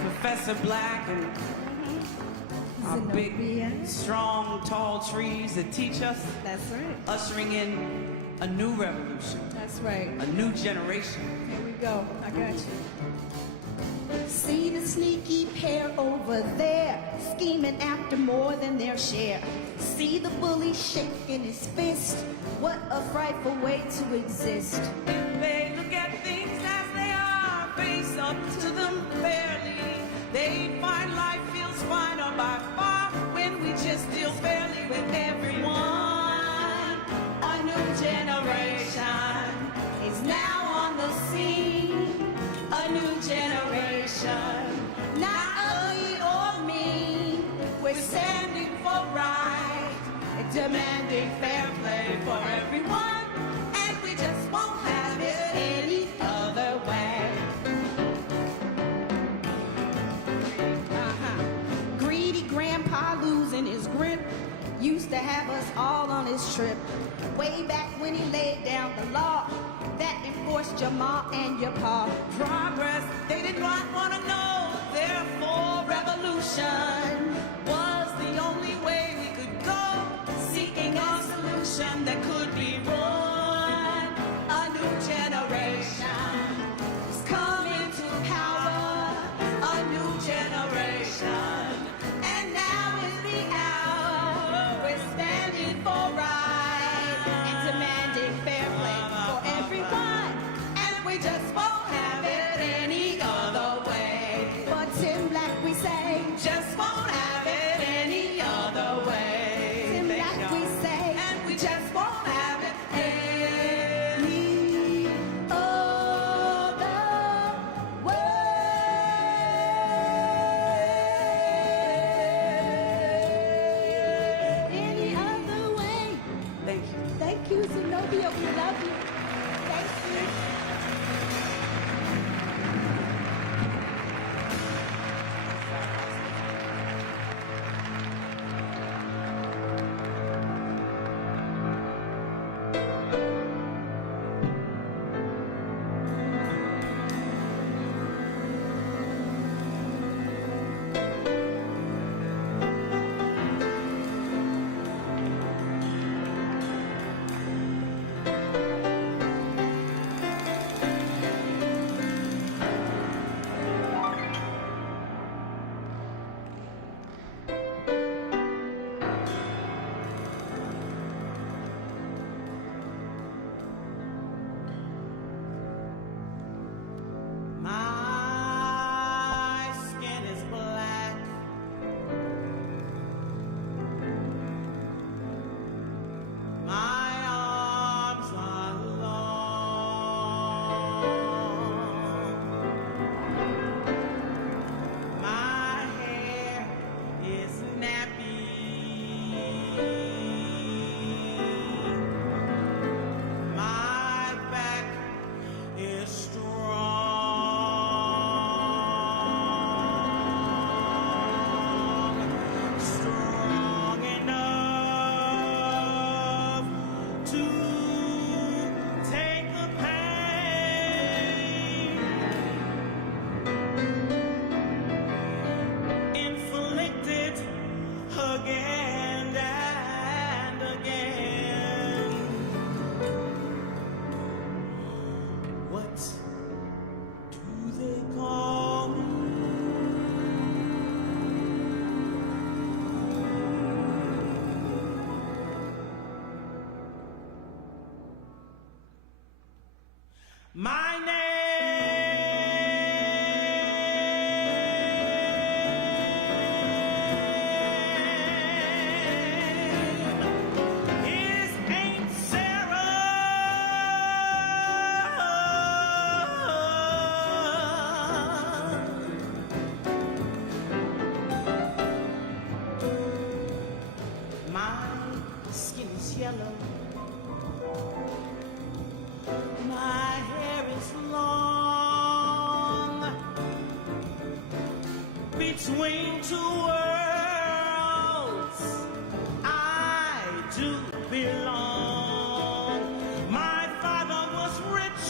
Professor Black and our big, strong, tall trees that teach us. That's right. Ushering in a new revolution. That's right. A new generation. Here we go. I got you. See the sneaky pair over there, scheming after more than their share. See the bully shaking his fist. What a frightful way to exist. They look at things as they are, face up to them fairly. They find life feels finer by far when we just deal fairly with everyone. A new generation is now on the scene. A new generation, not ugly or mean. right, demanding fair play for everyone, and we just won't have it any other way. Greedy grandpa losing his grip used to have us all on his trip. Way back when he laid down the law that enforced your ma and your pa. Progress they did not want to know, therefore revolution was the only way we could go, seeking a solution that could be won. A new generation is coming to power, a new generation, and now is the hour. We're standing for right and demanding fair play for everyone, and we just won't have it any other way. But Tim Black, we say, just won't have it any other way. Tim Black, we say, and we just won't have it any other way. Any other way. Thank you. Thank you, Zenobia. We love you. Thank you. My skin is black. My arms are long. My hair is nappy. My back is strong enough to take the pain inflicted again and again. What do they call me? My name is Aunt Sarah. My skin is yellow. My hair is long. Between two worlds, I do belong. My father was rich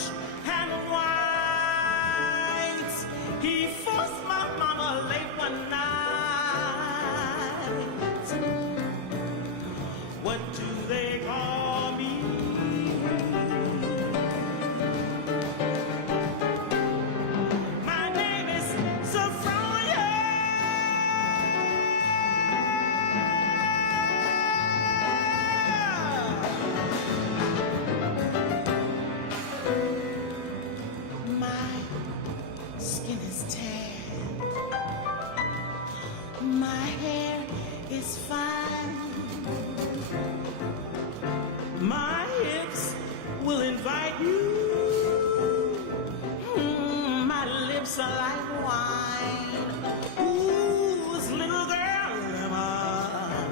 and white. He forced my mama late one night. What do they call me? My name is Sophronia. My skin is tan. My hair is fine. My hips will invite you. My lips are like wine. Whose little girl am I?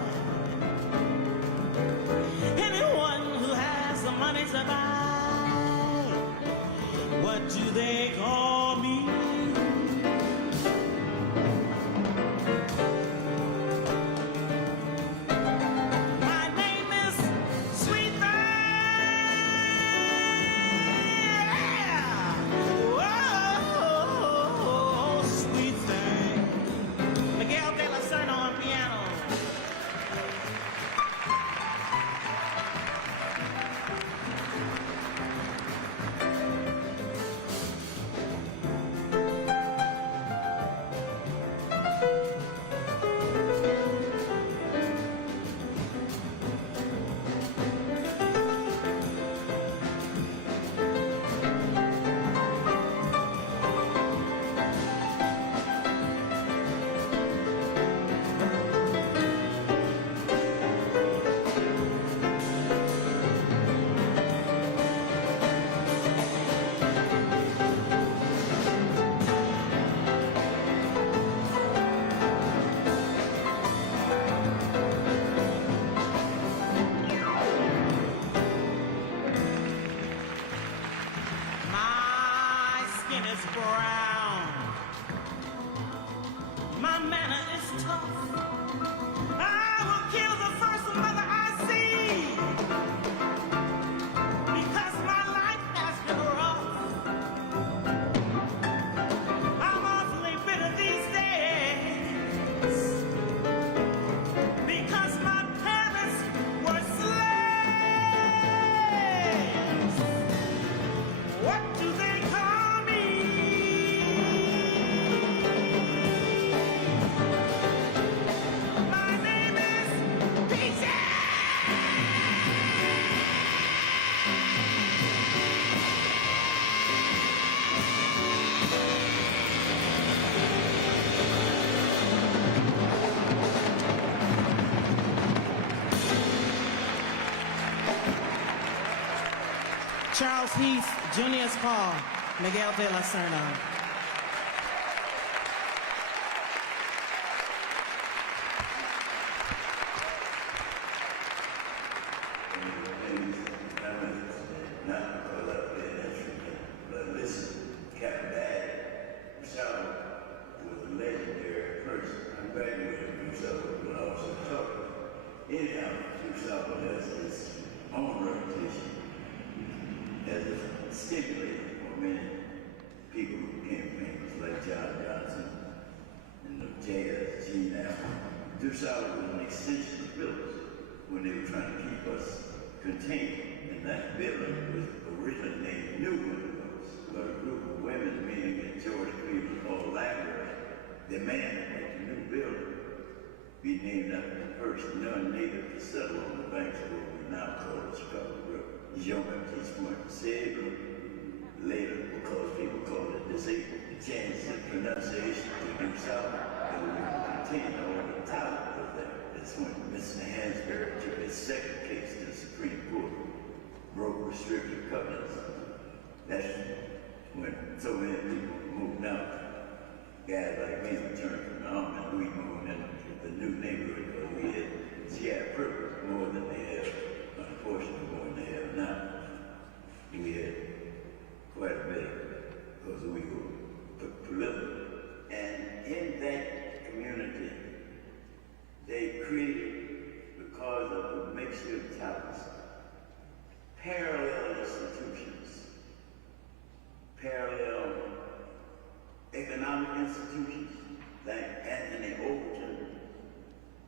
Charles Heath, Junius Paul, Miguel de la Serna. Anyhow, Southwood has its own reputation as a stimulator for many people who became famous, like John Johnson and the Jazz, Gene Apple. Southwood was an extension of Phillips when they were trying to keep us contained. And that building was originally named New Windows, but a group of women meeting at George Cleveland Hall Library demanded that the new building be named after the first non-native to settle on the banks of what we now call the Chicago River. Jean-Baptiste Montesquieu, later, because people called it disabled, the change in pronunciation to New South, and we contained all the talent of that. That's when Mr. Hansberry took his second case to the Supreme Court, broke restrictive covenants. That's when so many people moved out. Guys like me returned from the army, and we moved into the new neighborhood because we had shared purpose more than they have, unfortunately, more than they have now. We had quite a bit because we were political. And in that community, they created, because of the mixture of talents, parallel institutions, parallel economic institutions like Anthony Overton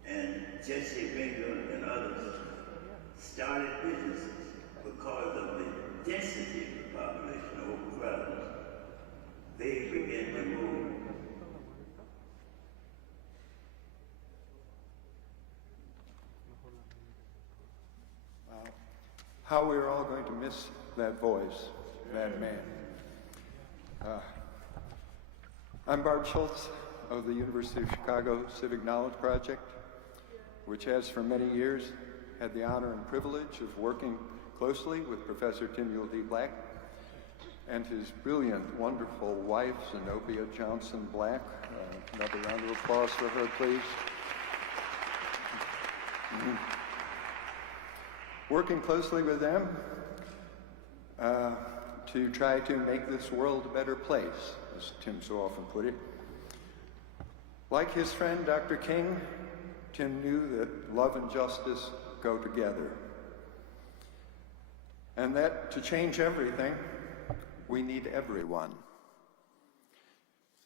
and Jesse Bingham and others started businesses because of the density of the population, overcrowding. They began to move. How we're all going to miss that voice, that man. I'm Bart Schultz of the University of Chicago Civic Knowledge Project, which has for many years had the honor and privilege of working closely with Professor Timuel Black and his brilliant, wonderful wife, Zenobia Johnson Black. Another round of applause for her, please. Working closely with them to try to make this world a better place, as Tim so often put it. Like his friend Dr. King, Tim knew that love and justice go together. And that to change everything, we need everyone.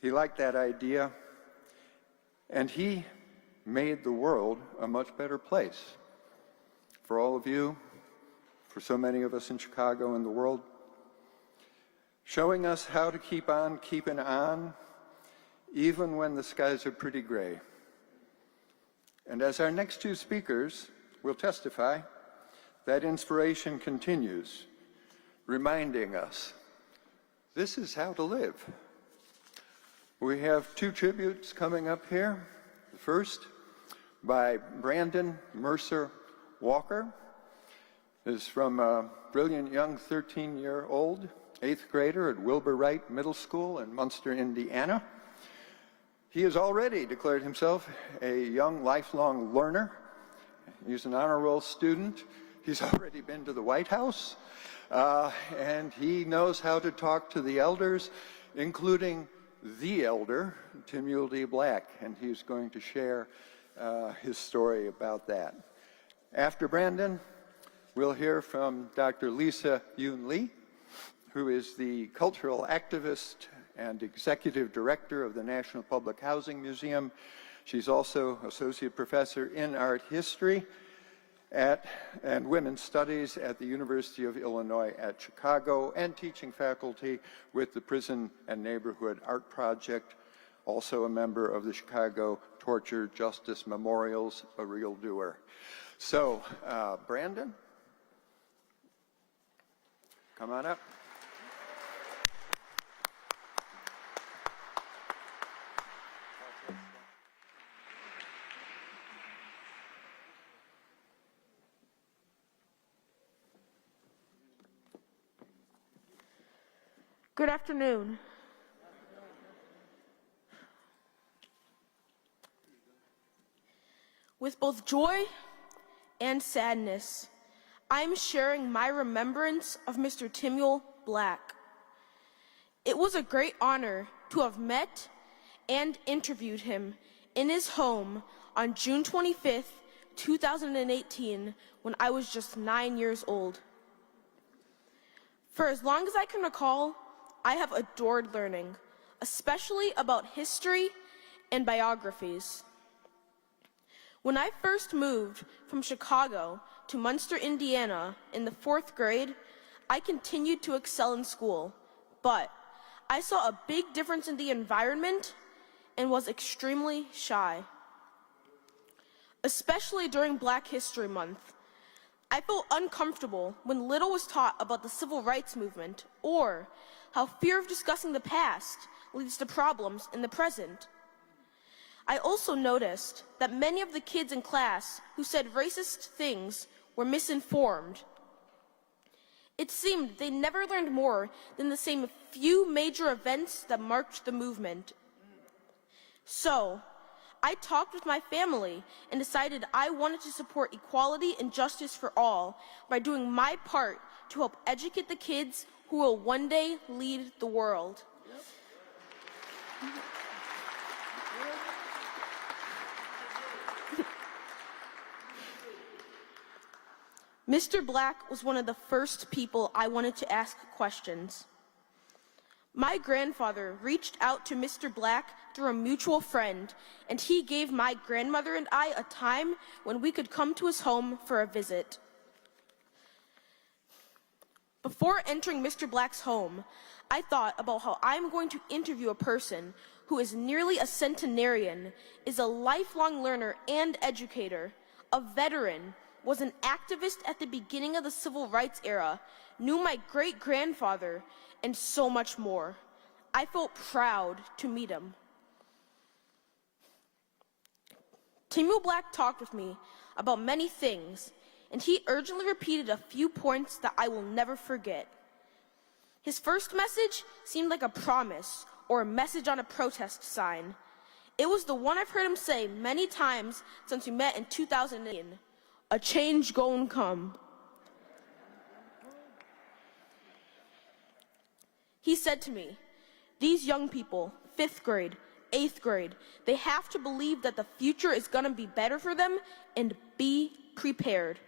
He liked that idea, and he made the world a much better place. For all of you, for so many of us in Chicago and the world, showing us how to keep on keeping on, even when the skies are pretty gray. And as our next two speakers will testify, that inspiration continues, reminding us, this is how to live. We have two tributes coming up here. The first by Brandon Mercer Walker is from a brilliant young 13-year-old, 8th grader at Wilbur Wright Middle School in Munster, Indiana. He has already declared himself a young, lifelong learner. He's an honor roll student. He's already been to the White House, and he knows how to talk to the elders, including the elder, Timuel Black, and he's going to share his story about that. After Brandon, we'll hear from Dr. Lisa Yoon Lee, who is the cultural activist and executive director of the National Public Housing Museum. She's also associate professor in art history and women's studies at the University of Illinois at Chicago, and teaching faculty with the Prison and Neighborhood Art Project, also a member of the Chicago Torture Justice Memorials, a real doer. So, Brandon, come on up. Good afternoon. With both joy and sadness, I am sharing my remembrance of Mr. Timuel Black. It was a great honor to have met and interviewed him in his home on June 25th, 2018, when I was just 9 years old. For as long as I can recall, I have adored learning, especially about history and biographies. When I first moved from Chicago to Munster, Indiana in the 4th grade, I continued to excel in school, but I saw a big difference in the environment and was extremely shy. Especially during Black History Month, I felt uncomfortable when little was taught about the civil rights movement or how fear of discussing the past leads to problems in the present. I also noticed that many of the kids in class who said racist things were misinformed. It seemed they never learned more than the same few major events that marked the movement. So, I talked with my family and decided I wanted to support equality and justice for all by doing my part to help educate the kids who will one day lead the world. Mr. Black was one of the first people I wanted to ask questions. My grandfather reached out to Mr. Black through a mutual friend, and he gave my grandmother and I a time when we could come to his home for a visit. Before entering Mr. Black's home, I thought about how I'm going to interview a person who is nearly a centenarian, is a lifelong learner and educator, a veteran, was an activist at the beginning of the civil rights era, knew my great-grandfather, and so much more. I felt proud to meet him. Timuel Black talked with me about many things, and he urgently repeated a few points that I will never forget. His first message seemed like a promise or a message on a protest sign. It was the one I've heard him say many times since we met in 2008. A change gon' come. He said to me, these young people, 5th grade, 8th grade, they have to believe that the future is gonna be better for them and be prepared.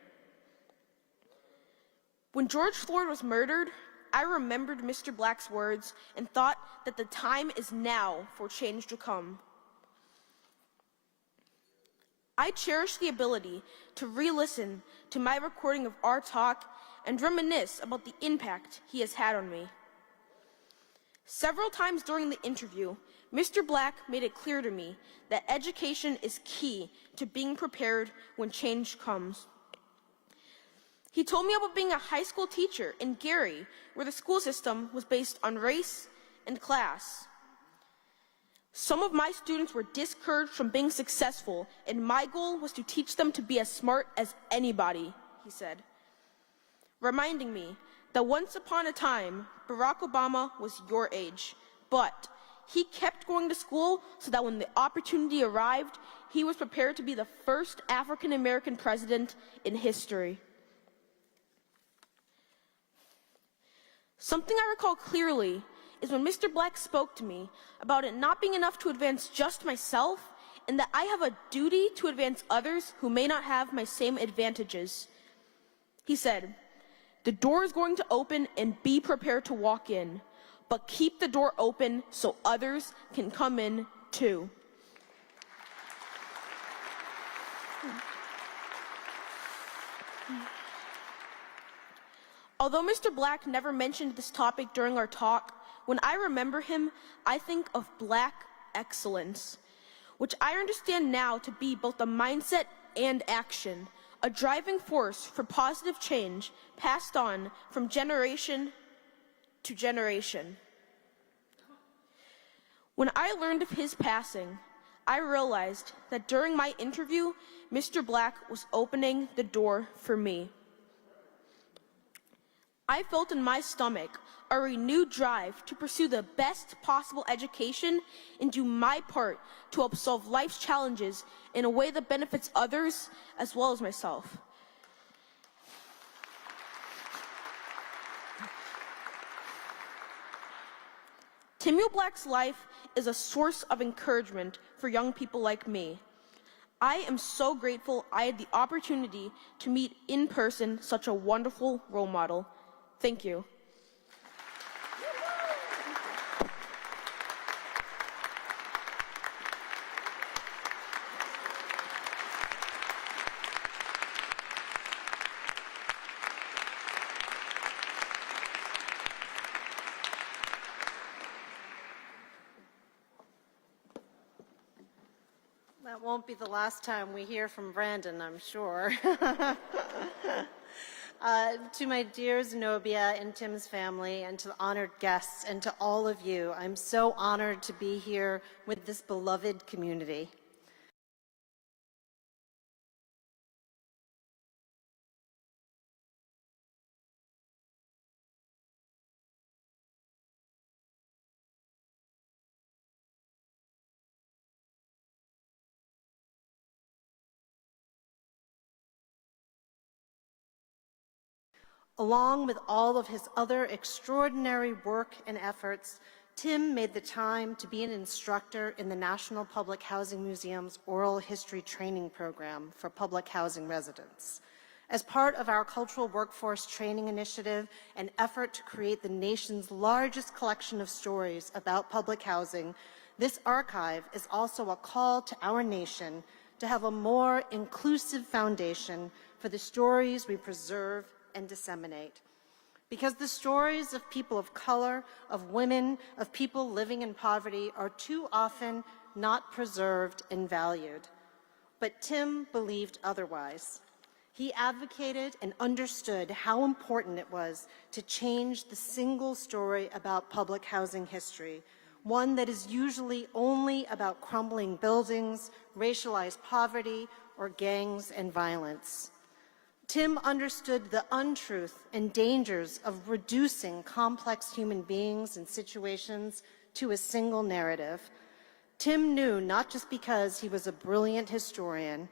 When George Floyd was murdered, I remembered Mr. Black's words and thought that the time is now for change to come. I cherish the ability to re-listen to my recording of our talk and reminisce about the impact he has had on me. Several times during the interview, Mr. Black made it clear to me that education is key to being prepared when change comes. He told me about being a high school teacher in Gary, where the school system was based on race and class. Some of my students were discouraged from being successful, and my goal was to teach them to be as smart as anybody, he said, reminding me that once upon a time, Barack Obama was your age, but he kept going to school so that when the opportunity arrived, he was prepared to be the first African-American president in history. Something I recall clearly is when Mr. Black spoke to me about it not being enough to advance just myself, and that I have a duty to advance others who may not have my same advantages. He said, the door is going to open and be prepared to walk in, but keep the door open so others can come in too. Although Mr. Black never mentioned this topic during our talk, when I remember him, I think of Black excellence, which I understand now to be both a mindset and action, a driving force for positive change passed on from generation to generation. When I learned of his passing, I realized that during my interview, Mr. Black was opening the door for me. I felt in my stomach a renewed drive to pursue the best possible education and do my part to help solve life's challenges in a way that benefits others as well as myself. Timuel Black's life is a source of encouragement for young people like me. I am so grateful I had the opportunity to meet in person such a wonderful role model. Thank you. That won't be the last time we hear from Brandon, I'm sure. To my dear Zenobia and Tim's family, and to the honored guests, and to all of you, I'm so honored to be here with this beloved community. Along with all of his other extraordinary work and efforts, Tim made the time to be an instructor in the National Public Housing Museum's Oral History Training Program for public housing residents. As part of our Cultural Workforce Training Initiative, an effort to create the nation's largest collection of stories about public housing, this archive is also a call to our nation to have a more inclusive foundation for the stories we preserve and disseminate. Because the stories of people of color, of women, of people living in poverty are too often not preserved and valued. But Tim believed otherwise. He advocated and understood how important it was to change the single story about public housing history, one that is usually only about crumbling buildings, racialized poverty, or gangs and violence. Tim understood the untruth and dangers of reducing complex human beings and situations to a single narrative. Tim knew not just because he was a brilliant historian,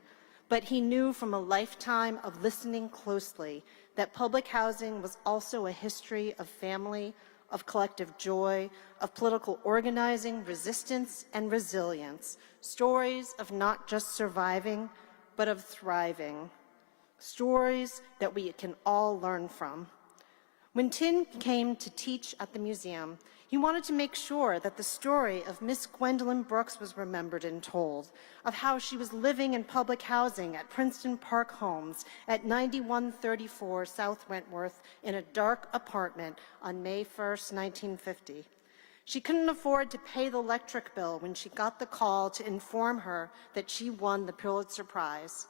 but he knew from a lifetime of listening closely that public housing was also a history of family, of collective joy, of political organizing, resistance, and resilience. Stories of not just surviving, but of thriving. Stories that we can all learn from. When Tim came to teach at the museum, he wanted to make sure that the story of Miss Gwendolyn Brooks was remembered and told, of how she was living in public housing at Princeton Park Homes at 9134 South Wentworth in a dark apartment on May 1st, 1950. She couldn't afford to pay the electric bill when she got the call to inform her that she won the Pulitzer Prize.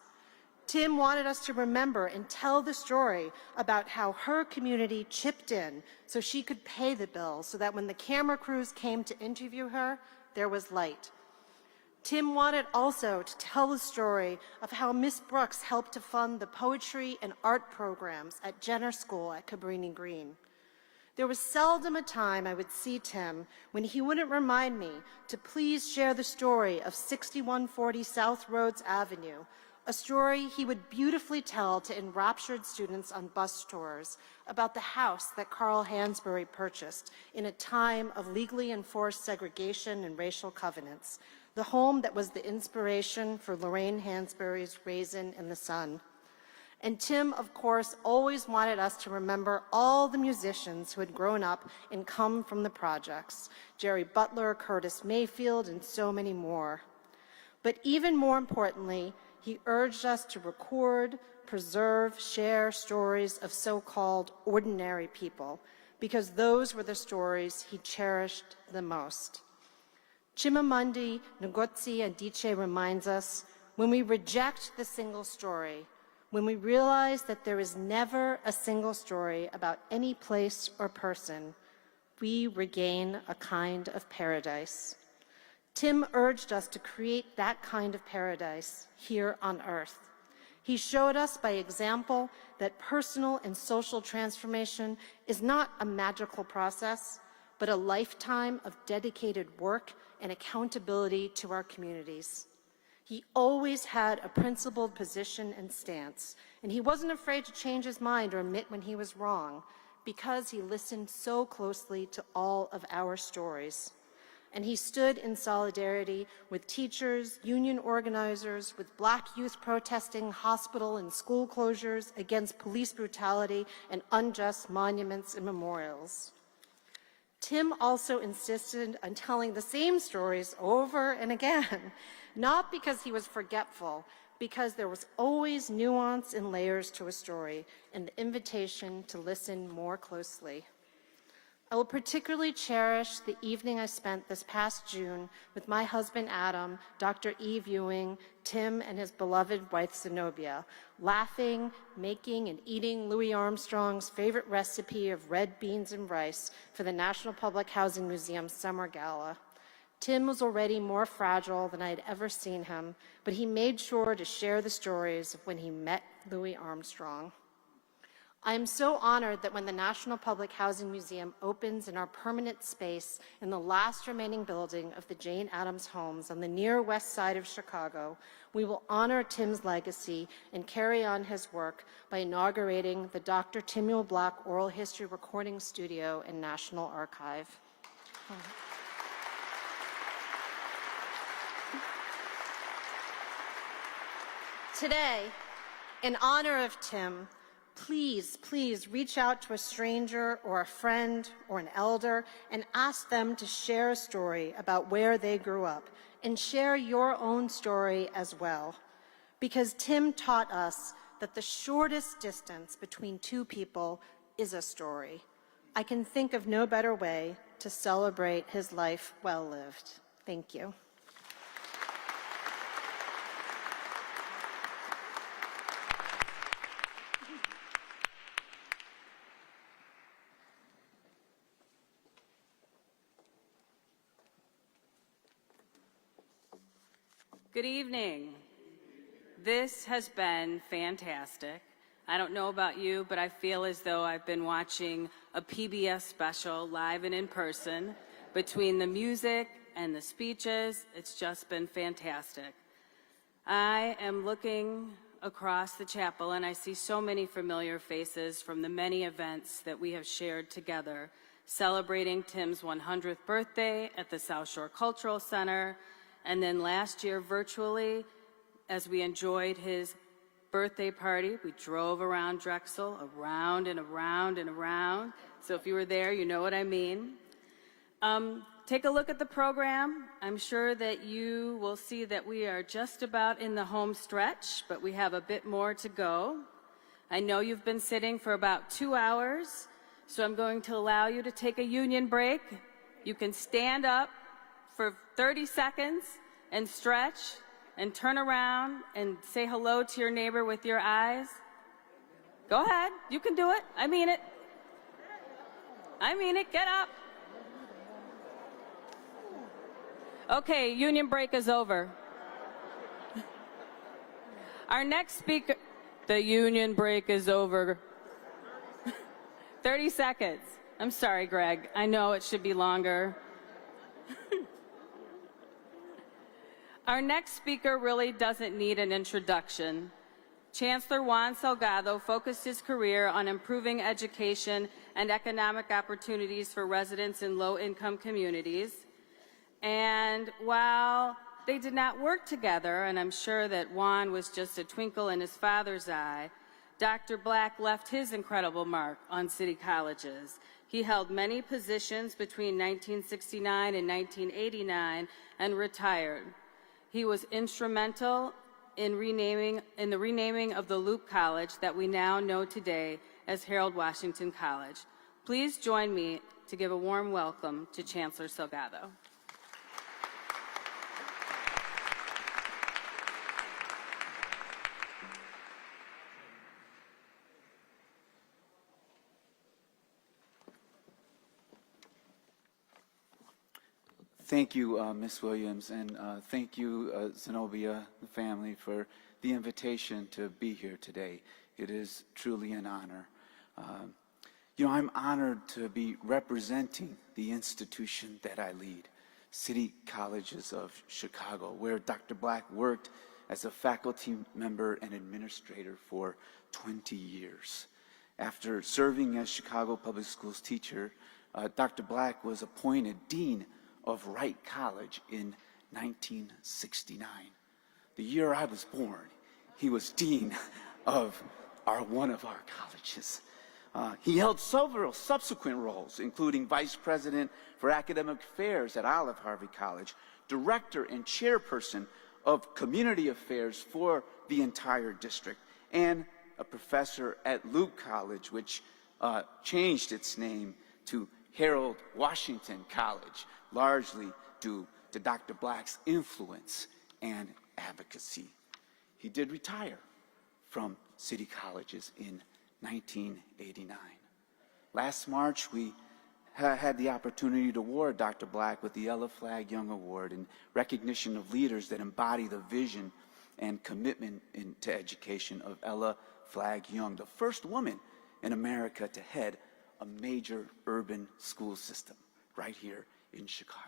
Tim wanted us to remember and tell the story about how her community chipped in so she could pay the bill, so that when the camera crews came to interview her, there was light. Tim wanted also to tell the story of how Miss Brooks helped to fund the poetry and art programs at Jenner School at Cabrini Green. There was seldom a time I would see Tim when he wouldn't remind me to please share the story of 6140 South Rhodes Avenue, a story he would beautifully tell to enraptured students on bus tours about the house that Carl Hansberry purchased in a time of legally enforced segregation and racial covenants, the home that was the inspiration for Lorraine Hansberry's Raisin in the Sun. And Tim, of course, always wanted us to remember all the musicians who had grown up and come from the projects, Jerry Butler, Curtis Mayfield, and so many more. But even more importantly, he urged us to record, preserve, share stories of so-called ordinary people, because those were the stories he cherished the most. Chimamanda Ngozi Adichie reminds us, when we reject the single story, when we realize that there is never a single story about any place or person, we regain a kind of paradise. Tim urged us to create that kind of paradise here on earth. He showed us by example that personal and social transformation is not a magical process, but a lifetime of dedicated work and accountability to our communities. He always had a principled position and stance, and he wasn't afraid to change his mind or admit when he was wrong, because he listened so closely to all of our stories. And he stood in solidarity with teachers, union organizers, with Black youth protesting hospital and school closures, against police brutality and unjust monuments and memorials. Tim also insisted on telling the same stories over and again, not because he was forgetful, because there was always nuance and layers to a story, and the invitation to listen more closely. I will particularly cherish the evening I spent this past June with my husband Adam, Dr. Eve Ewing, Tim, and his beloved wife Zenobia, laughing, making, and eating Louis Armstrong's favorite recipe of red beans and rice for the National Public Housing Museum Summer Gala. Tim was already more fragile than I had ever seen him, but he made sure to share the stories of when he met Louis Armstrong. I am so honored that when the National Public Housing Museum opens in our permanent space in the last remaining building of the Jane Addams homes on the near west side of Chicago, we will honor Tim's legacy and carry on his work by inaugurating the Dr. Timuel Black Oral History Recording Studio and National Archive. Today, in honor of Tim, please reach out to a stranger or a friend or an elder and ask them to share a story about where they grew up, and share your own story as well. Because Tim taught us that the shortest distance between two people is a story. I can think of no better way to celebrate his life well lived. Thank you. Good evening. This has been fantastic. I don't know about you, but I feel as though I've been watching a PBS special live and in person. Between the music and the speeches, it's just been fantastic. I am looking across the chapel and I see so many familiar faces from the many events that we have shared together, celebrating Tim's 100th birthday at the South Shore Cultural Center, and then last year virtually, as we enjoyed his birthday party, we drove around Drexel, around and around and around. So if you were there, you know what I mean. Take a look at the program. I'm sure that you will see that we are just about in the home stretch, but we have a bit more to go. I know you've been sitting for about 2 hours, so I'm going to allow you to take a union break. You can stand up for 30 seconds and stretch and turn around and say hello to your neighbor with your eyes. Go ahead, you can do it. I mean it. I mean it, get up. Okay, union break is over. Our next speaker, the union break is over. 30 seconds. I'm sorry, Greg. I know it should be longer. Our next speaker really doesn't need an introduction. Chancellor Juan Salgado focused his career on improving education and economic opportunities for residents in low-income communities. And while they did not work together, and I'm sure that Juan was just a twinkle in his father's eye, Dr. Black left his incredible mark on city colleges. He held many positions between 1969 and 1989 and retired. He was instrumental in the renaming of the Loop College that we now know today as Harold Washington College. Please join me to give a warm welcome to Chancellor Salgado. Thank you, Ms. Williams, and thank you, Zenobia, the family, for the invitation to be here today. It is truly an honor. I'm honored to be representing the institution that I lead, City Colleges of Chicago, where Dr. Black worked as a faculty member and administrator for 20 years. After serving as Chicago Public Schools teacher, Dr. Black was appointed Dean of Wright College in 1969. The year I was born, he was Dean of one of our colleges. He held several subsequent roles, including Vice President for Academic Affairs at Olive Harvey College, Director and Chairperson of Community Affairs for the entire district, and a professor at Luke College, which changed its name to Harold Washington College, largely due to Dr. Black's influence and advocacy. He did retire from City Colleges in 1989. Last March, we had the opportunity to award Dr. Black with the Ella Flagg Young Award in recognition of leaders that embody the vision and commitment to education of Ella Flagg Young, the first woman in America to head a major urban school system right here in Chicago.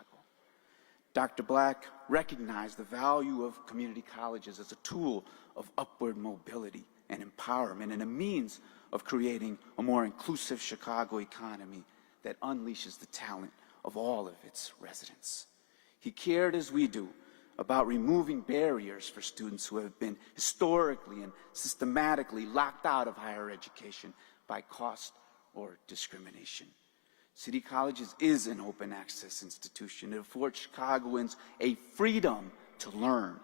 Dr. Black recognized the value of community colleges as a tool of upward mobility and empowerment and a means of creating a more inclusive Chicago economy that unleashes the talent of all of its residents. He cared, as we do, about removing barriers for students who have been historically and systematically locked out of higher education by cost or discrimination. City Colleges is an open access institution. It affords Chicagoans a freedom to learn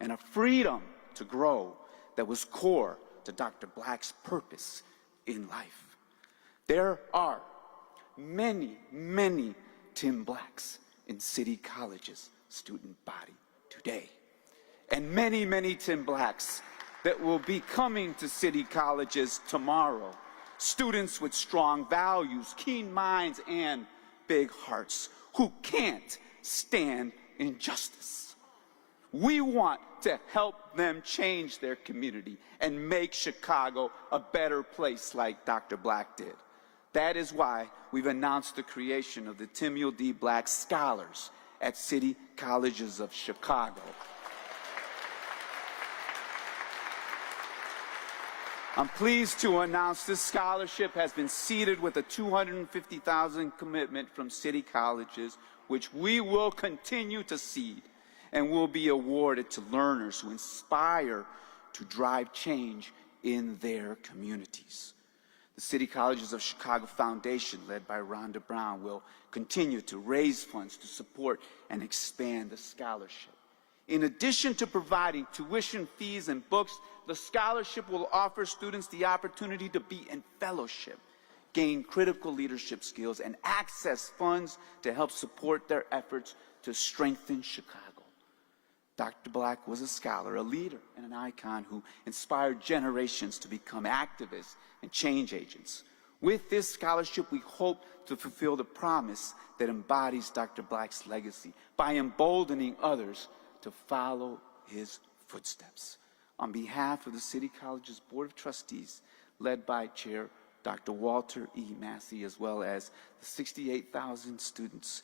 and a freedom to grow that was core to Dr. Black's purpose in life. There are many, many Tim Blacks in City College's student body today, and many, many Tim Blacks that will be coming to City Colleges tomorrow. Students with strong values, keen minds, and big hearts who can't stand injustice. We want to help them change their community and make Chicago a better place like Dr. Black did. That is why we've announced the creation of the Timuel D. Black Scholars at City Colleges of Chicago. I'm pleased to announce this scholarship has been seeded with a $250,000 commitment from City Colleges, which we will continue to seed and will be awarded to learners who inspire to drive change in their communities. The City Colleges of Chicago Foundation, led by Rhonda Brown, will continue to raise funds to support and expand the scholarship. In addition to providing tuition fees and books, the scholarship will offer students the opportunity to be in fellowship, gain critical leadership skills, and access funds to help support their efforts to strengthen Chicago. Dr. Black was a scholar, a leader, and an icon who inspired generations to become activists and change agents. With this scholarship, we hope to fulfill the promise that embodies Dr. Black's legacy by emboldening others to follow his footsteps. On behalf of the City College's Board of Trustees, led by Chair Dr. Walter E. Massey, as well as the 68,000 students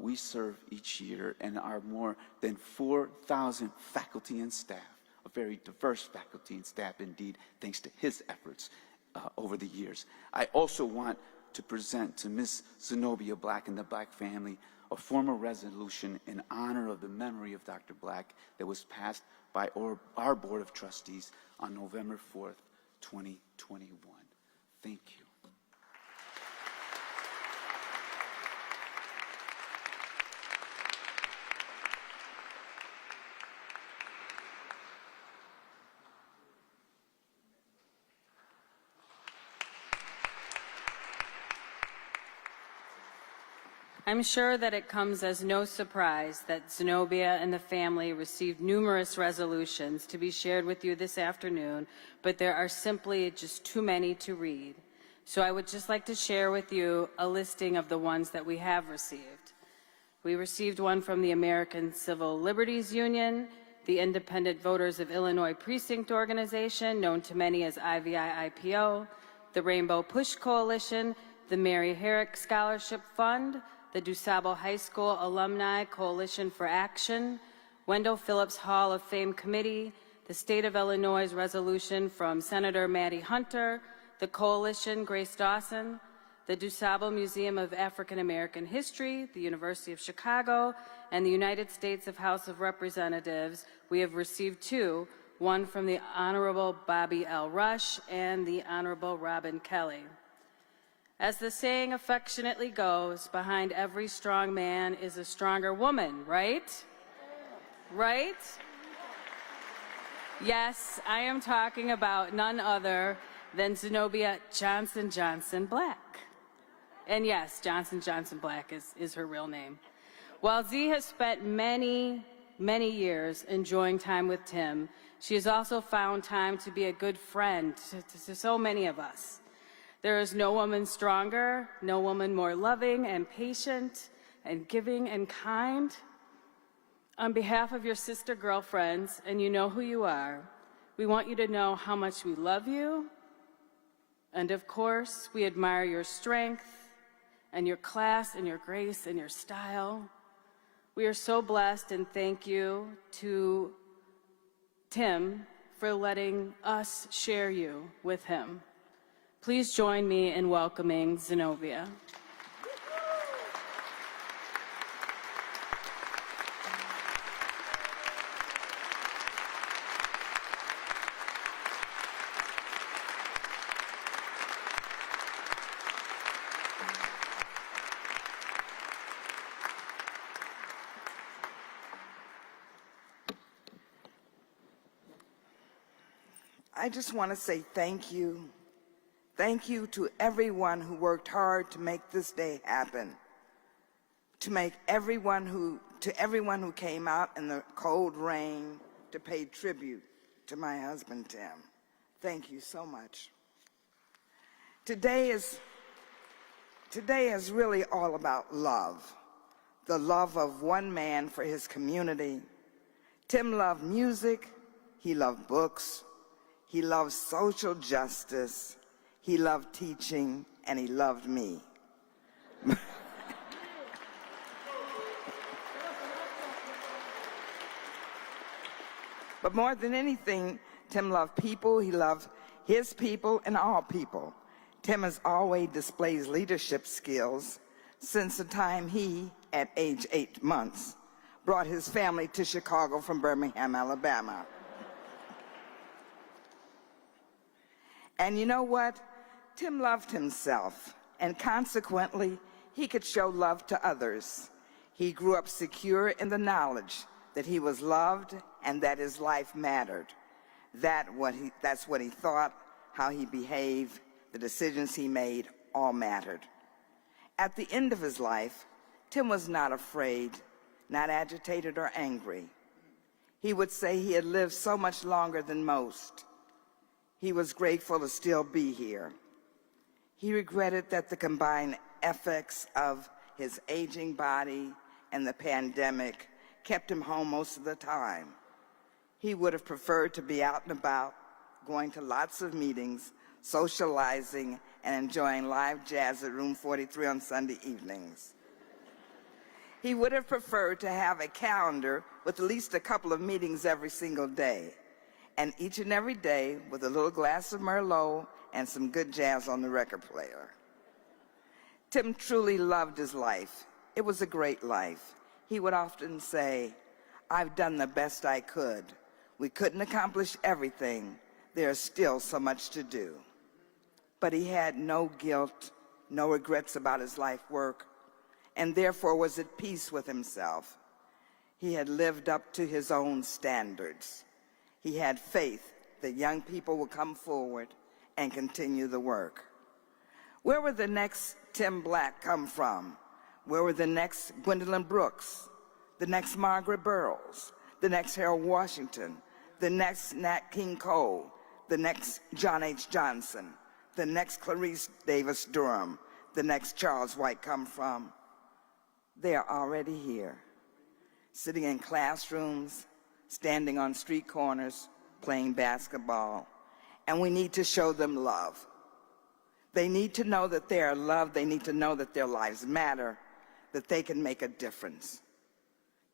we serve each year, and our more than 4,000 faculty and staff, a very diverse faculty and staff indeed, thanks to his efforts over the years. I also want to present to Ms. Zenobia Black and the Black family a formal resolution in honor of the memory of Dr. Black that was passed by our Board of Trustees on November 4th, 2021. Thank you. I'm sure that it comes as no surprise that Zenobia and the family received numerous resolutions to be shared with you this afternoon, but there are simply just too many to read. So I would just like to share with you a listing of the ones that we have received. We received one from the American Civil Liberties Union, the Independent Voters of Illinois Precinct Organization, known to many as IVI-IPO, the Rainbow Push Coalition, the Mary Herrick Scholarship Fund, the DuSable High School Alumni Coalition for Action, Wendell Phillips Hall of Fame Committee, the State of Illinois resolution from Senator Maddie Hunter, the Coalition Grace Dawson, the DuSable Museum of African American History, the University of Chicago, and the United States House of Representatives. We have received two, one from the Honorable Bobby L. Rush and the Honorable Robin Kelly. As the saying affectionately goes, behind every strong man is a stronger woman, right? Right? Yes, I am talking about none other than Zenobia Johnson Black. And yes, Johnson Black is her real name. While Z has spent many years enjoying time with Tim, she has also found time to be a good friend to so many of us. There is no woman stronger, no woman more loving and patient and giving and kind. On behalf of your sister girlfriends, and you know who you are, we want you to know how much we love you. And of course, we admire your strength and your class and your grace and your style. We are so blessed, and thank you to Tim for letting us share you with him. Please join me in welcoming Zenobia. I just want to say thank you. Thank you to everyone who worked hard to make this day happen. To everyone who came out in the cold rain to pay tribute to my husband, Tim. Thank you so much. Today is really all about love. The love of one man for his community. Tim loved music, he loved books, he loved social justice, he loved teaching, and he loved me. But more than anything, Tim loved people. He loved his people and all people. Tim has always displayed leadership skills since the time he, at age 8 months, brought his family to Chicago from Birmingham, Alabama. And you know what? Tim loved himself, and consequently, he could show love to others. He grew up secure in the knowledge that he was loved and that his life mattered. That's what he thought, how he behaved, the decisions he made, all mattered. At the end of his life, Tim was not afraid, not agitated or angry. He would say he had lived so much longer than most. He was grateful to still be here. He regretted that the combined effects of his aging body and the pandemic kept him home most of the time. He would have preferred to be out and about, going to lots of meetings, socializing, and enjoying live jazz at Room 43 on Sunday evenings. He would have preferred to have a calendar with at least a couple of meetings every single day, and each and every day with a little glass of Merlot and some good jazz on the record player. Tim truly loved his life. It was a great life. He would often say, "I've done the best I could. We couldn't accomplish everything. There's still so much to do." But he had no guilt, no regrets about his life work, and therefore was at peace with himself. He had lived up to his own standards. He had faith that young people would come forward and continue the work. Where would the next Tim Black come from? Where would the next Gwendolyn Brooks, the next Margaret Burroughs, the next Harold Washington, the next Nat King Cole, the next John H. Johnson, the next Clarice Davis Durham, the next Charles White come from? They are already here, sitting in classrooms, standing on street corners, playing basketball. And we need to show them love. They need to know that they are loved. They need to know that their lives matter, that they can make a difference.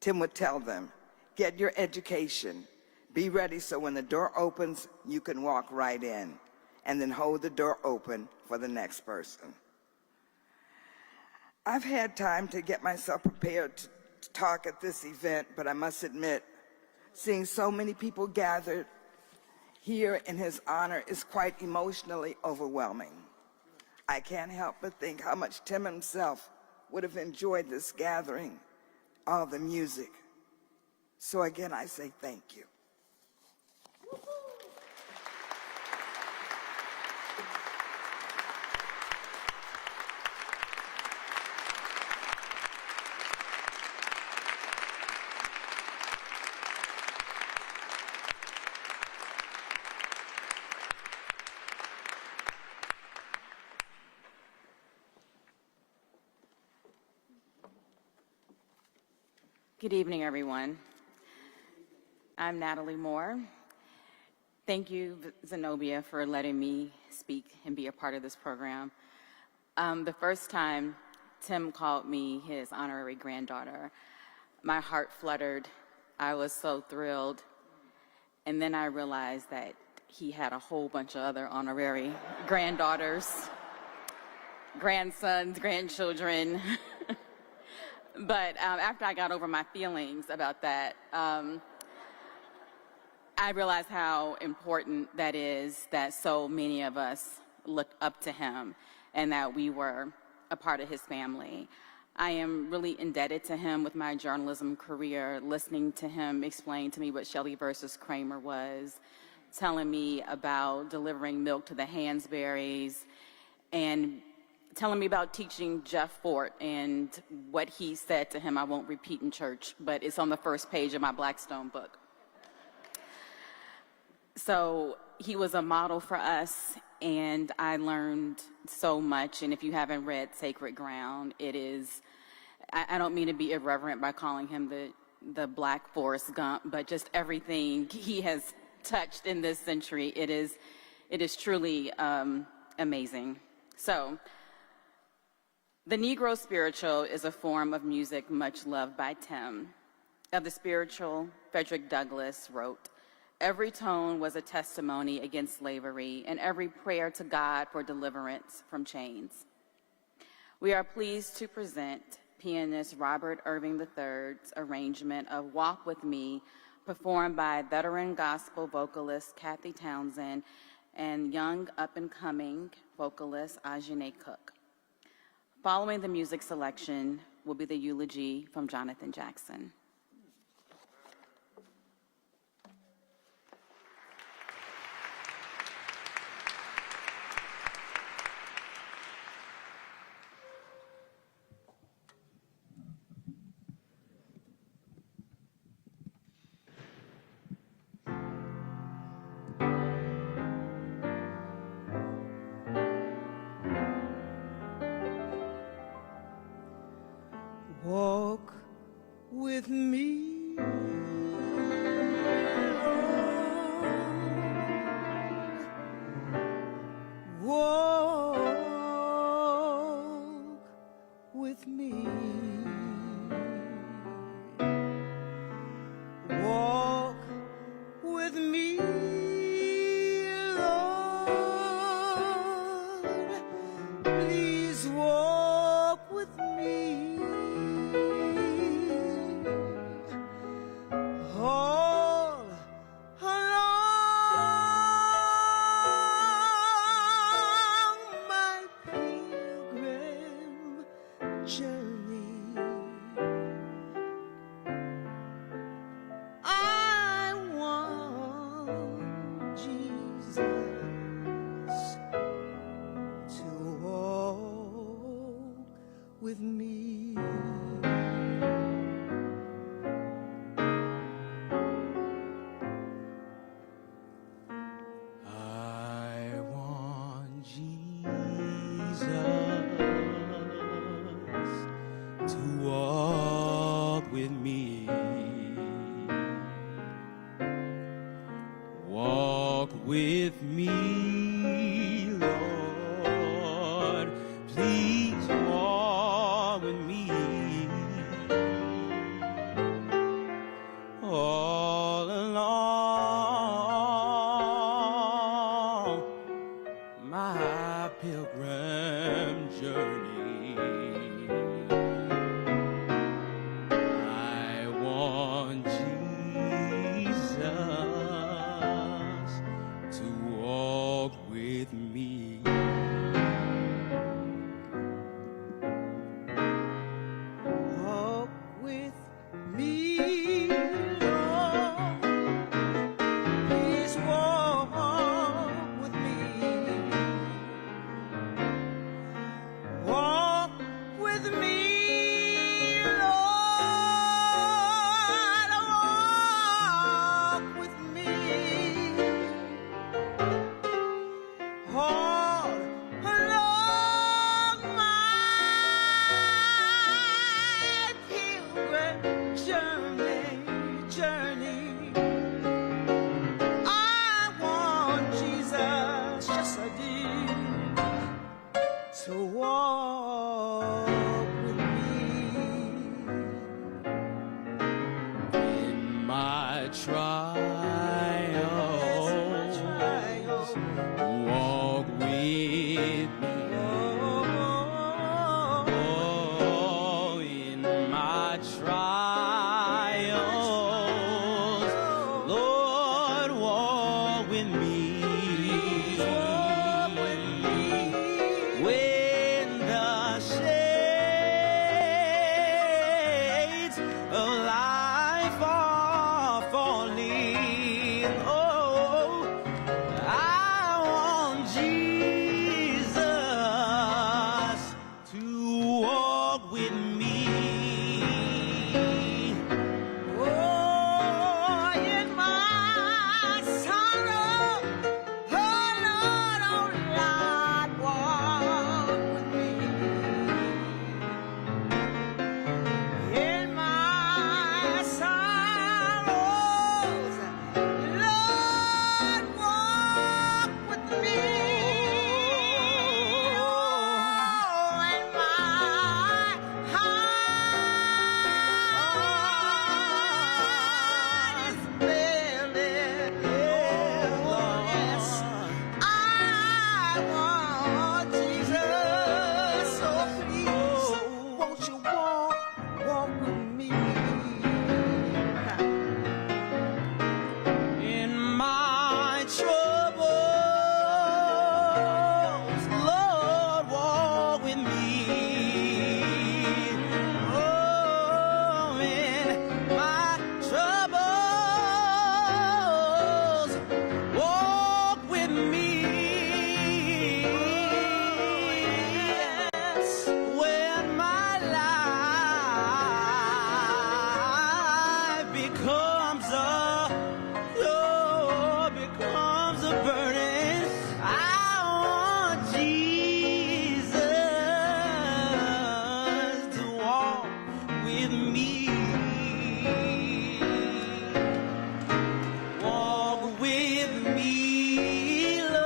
Tim would tell them, get your education. Be ready so when the door opens, you can walk right in, and then hold the door open for the next person. I've had time to get myself prepared to talk at this event, but I must admit, seeing so many people gathered here in his honor is quite emotionally overwhelming. I can't help but think how much Tim himself would have enjoyed this gathering, all the music. So again, I say thank you. Good evening, everyone. I'm Natalie Moore. Thank you, Zenobia, for letting me speak and be a part of this program. The first time Tim called me his honorary granddaughter, my heart fluttered. I was so thrilled. And then I realized that he had a whole bunch of other honorary granddaughters, grandsons, grandchildren. But after I got over my feelings about that, I realized how important that is, that so many of us looked up to him and that we were a part of his family. I am really indebted to him with my journalism career, listening to him explain to me what Shelley versus Kramer was, telling me about delivering milk to the Hansberries, and telling me about teaching Jeff Fort and what he said to him. I won't repeat in church, but it's on the first page of my Blackstone book. So he was a model for us, and I learned so much. And if you haven't read Sacred Ground, it is, I don't mean to be irreverent by calling him the Black Forrest Gump, but just everything he has touched in this century, it is truly amazing. So, the Negro spiritual is a form of music much loved by Tim. Of the spiritual, Frederick Douglass wrote, "Every tone was a testimony against slavery, and every prayer to God for deliverance from chains." We are pleased to present pianist Robert Irving III's arrangement of Walk With Me, performed by veteran gospel vocalist Kathy Townsend and young up-and-coming vocalist Ajane Cook. Following the music selection will be the eulogy from Jonathan Jackson. Walk with me, Lord. Walk with me. Walk with me, Lord. Please walk with me. All along pilgrim journey. I want Jesus to walk with me. Walk with me, Lord. Please walk with me. Walk with me, Lord. Walk with me. All along my pilgrim journey. I want Jesus, yes I did, to walk with me in my trials. Walk with me. Oh, in my trials, Lord, walk with me. When the shades of life are falling, oh, I want Jesus to walk with me. Oh, in my sorrow, oh Lord, walk with me. In my sorrows, Lord, walk with me. Oh, in my heart is failing. Oh, yes, I want Jesus. So please, won't you walk with me? In my troubles, Lord, walk with me. Oh, in my troubles, walk with me. Yes, when my life becomes a burden, I want Jesus to walk with me. Walk with me, Lord.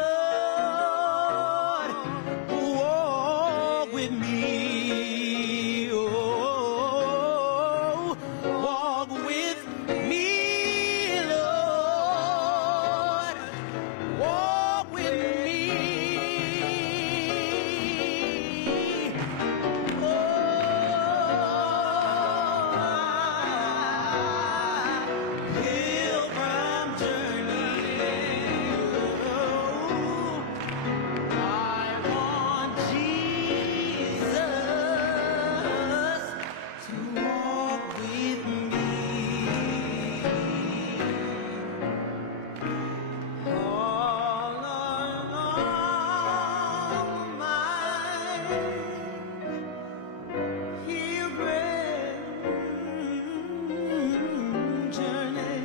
Walk with me. Oh, walk with me, Lord. Walk with me. Pilgrim journey. I want Jesus to walk with me. All along my pilgrim journey,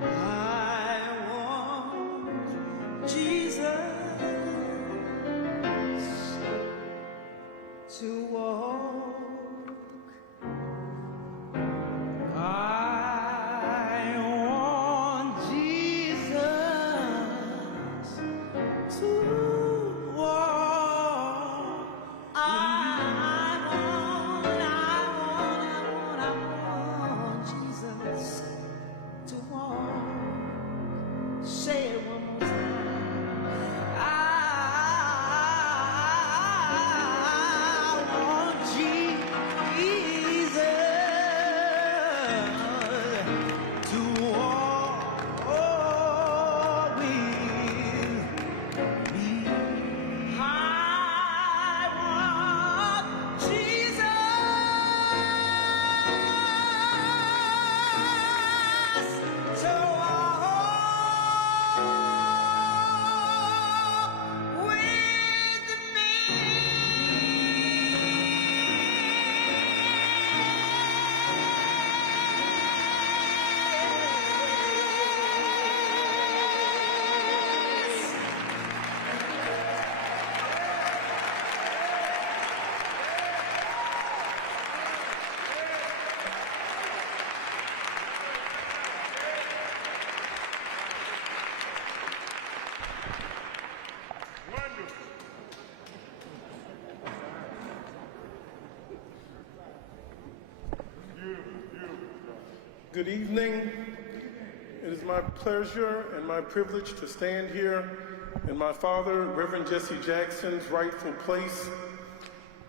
I want Jesus to walk. I want Jesus to walk. I want Jesus to walk. Say it one more time. I Good evening. It is my pleasure and my privilege to stand here in my father, Reverend Jesse Jackson's rightful place.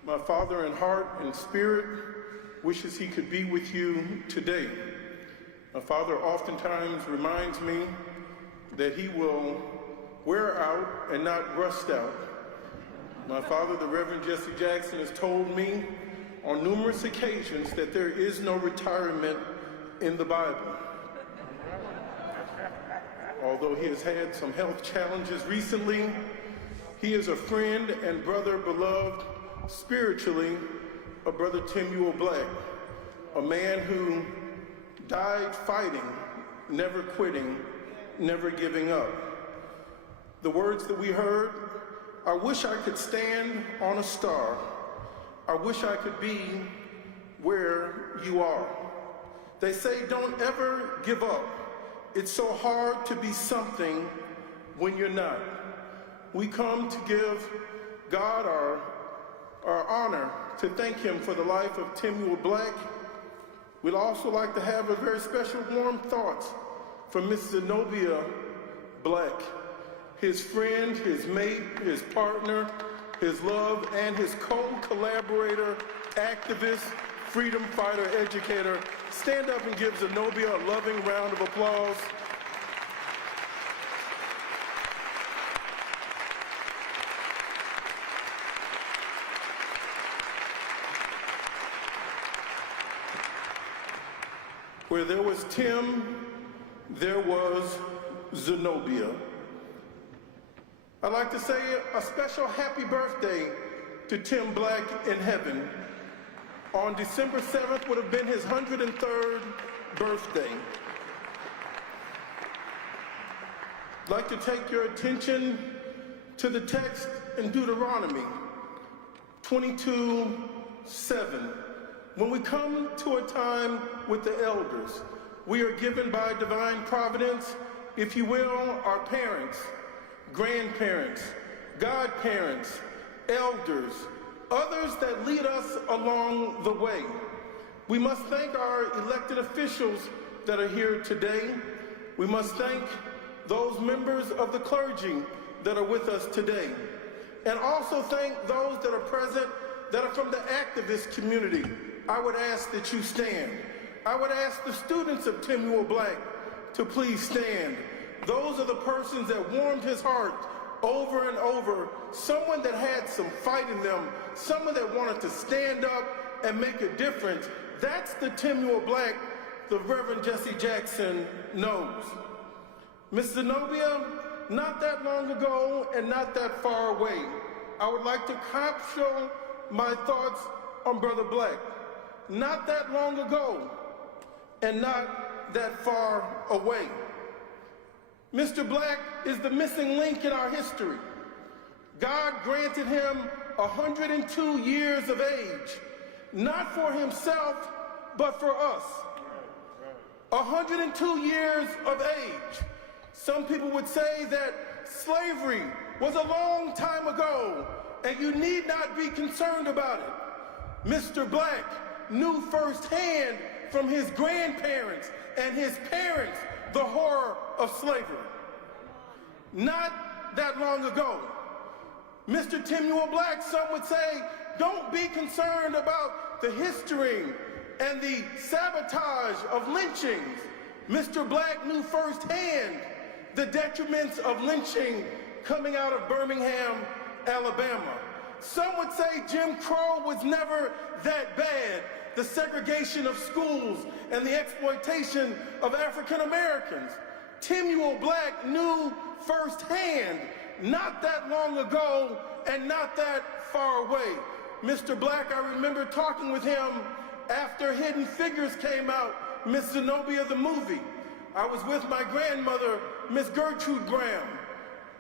My father in heart and spirit wishes he could be with you today. My father oftentimes reminds me that he will wear out and not rust out. My father, the Reverend Jesse Jackson, has told me on numerous occasions that there is no retirement in the Bible. Although he has had some health challenges recently, he is a friend and brother beloved spiritually of Brother Timuel Black, a man who died fighting, never quitting, never giving up. The words that we heard, I wish I could stand on a star. I wish I could be where you are. They say don't ever give up. It's so hard to be something when you're not. We come to give God our honor, to thank him for the life of Timuel Black. We'd also like to have a very special warm thoughts for Miss Zenobia Black, his friend, his mate, his partner, his love, and his co-collaborator, activist, freedom fighter, educator. Stand up and give Zenobia a loving round of applause. Where there was Tim, there was Zenobia. I'd like to say a special happy birthday to Tim Black in heaven. On December 7th would have been his 103rd birthday. I'd like to take your attention to the text in Deuteronomy 22:7. When we come to a time with the elders, we are given by divine providence, if you will, our parents, grandparents, godparents, elders, others that lead us along the way. We must thank our elected officials that are here today. We must thank those members of the clergy that are with us today. And also thank those that are present that are from the activist community. I would ask that you stand. I would ask the students of Timuel Black to please stand. Those are the persons that warmed his heart over and over, someone that had some fight in them, someone that wanted to stand up and make a difference. That's the Timuel Black the Reverend Jesse Jackson knows. Miss Zenobia, not that long ago and not that far away, I would like to capture my thoughts on Brother Black. Not that long ago and not that far away. Mr. Black is the missing link in our history. God granted him 102 years of age, not for himself, but for us. 102 years of age. Some people would say that slavery was a long time ago, and you need not be concerned about it. Mr. Black knew firsthand from his grandparents and his parents the horror of slavery. Not that long ago. Mr. Timuel Black, some would say, don't be concerned about the history and the sabotage of lynchings. Mr. Black knew firsthand the detriments of lynching coming out of Birmingham, Alabama. Some would say Jim Crow was never that bad. The segregation of schools and the exploitation of African Americans. Timuel Black knew firsthand, not that long ago and not that far away. Mr. Black, I remember talking with him after Hidden Figures came out, Miss Zenobia the movie. I was with my grandmother, Miss Gertrude Graham.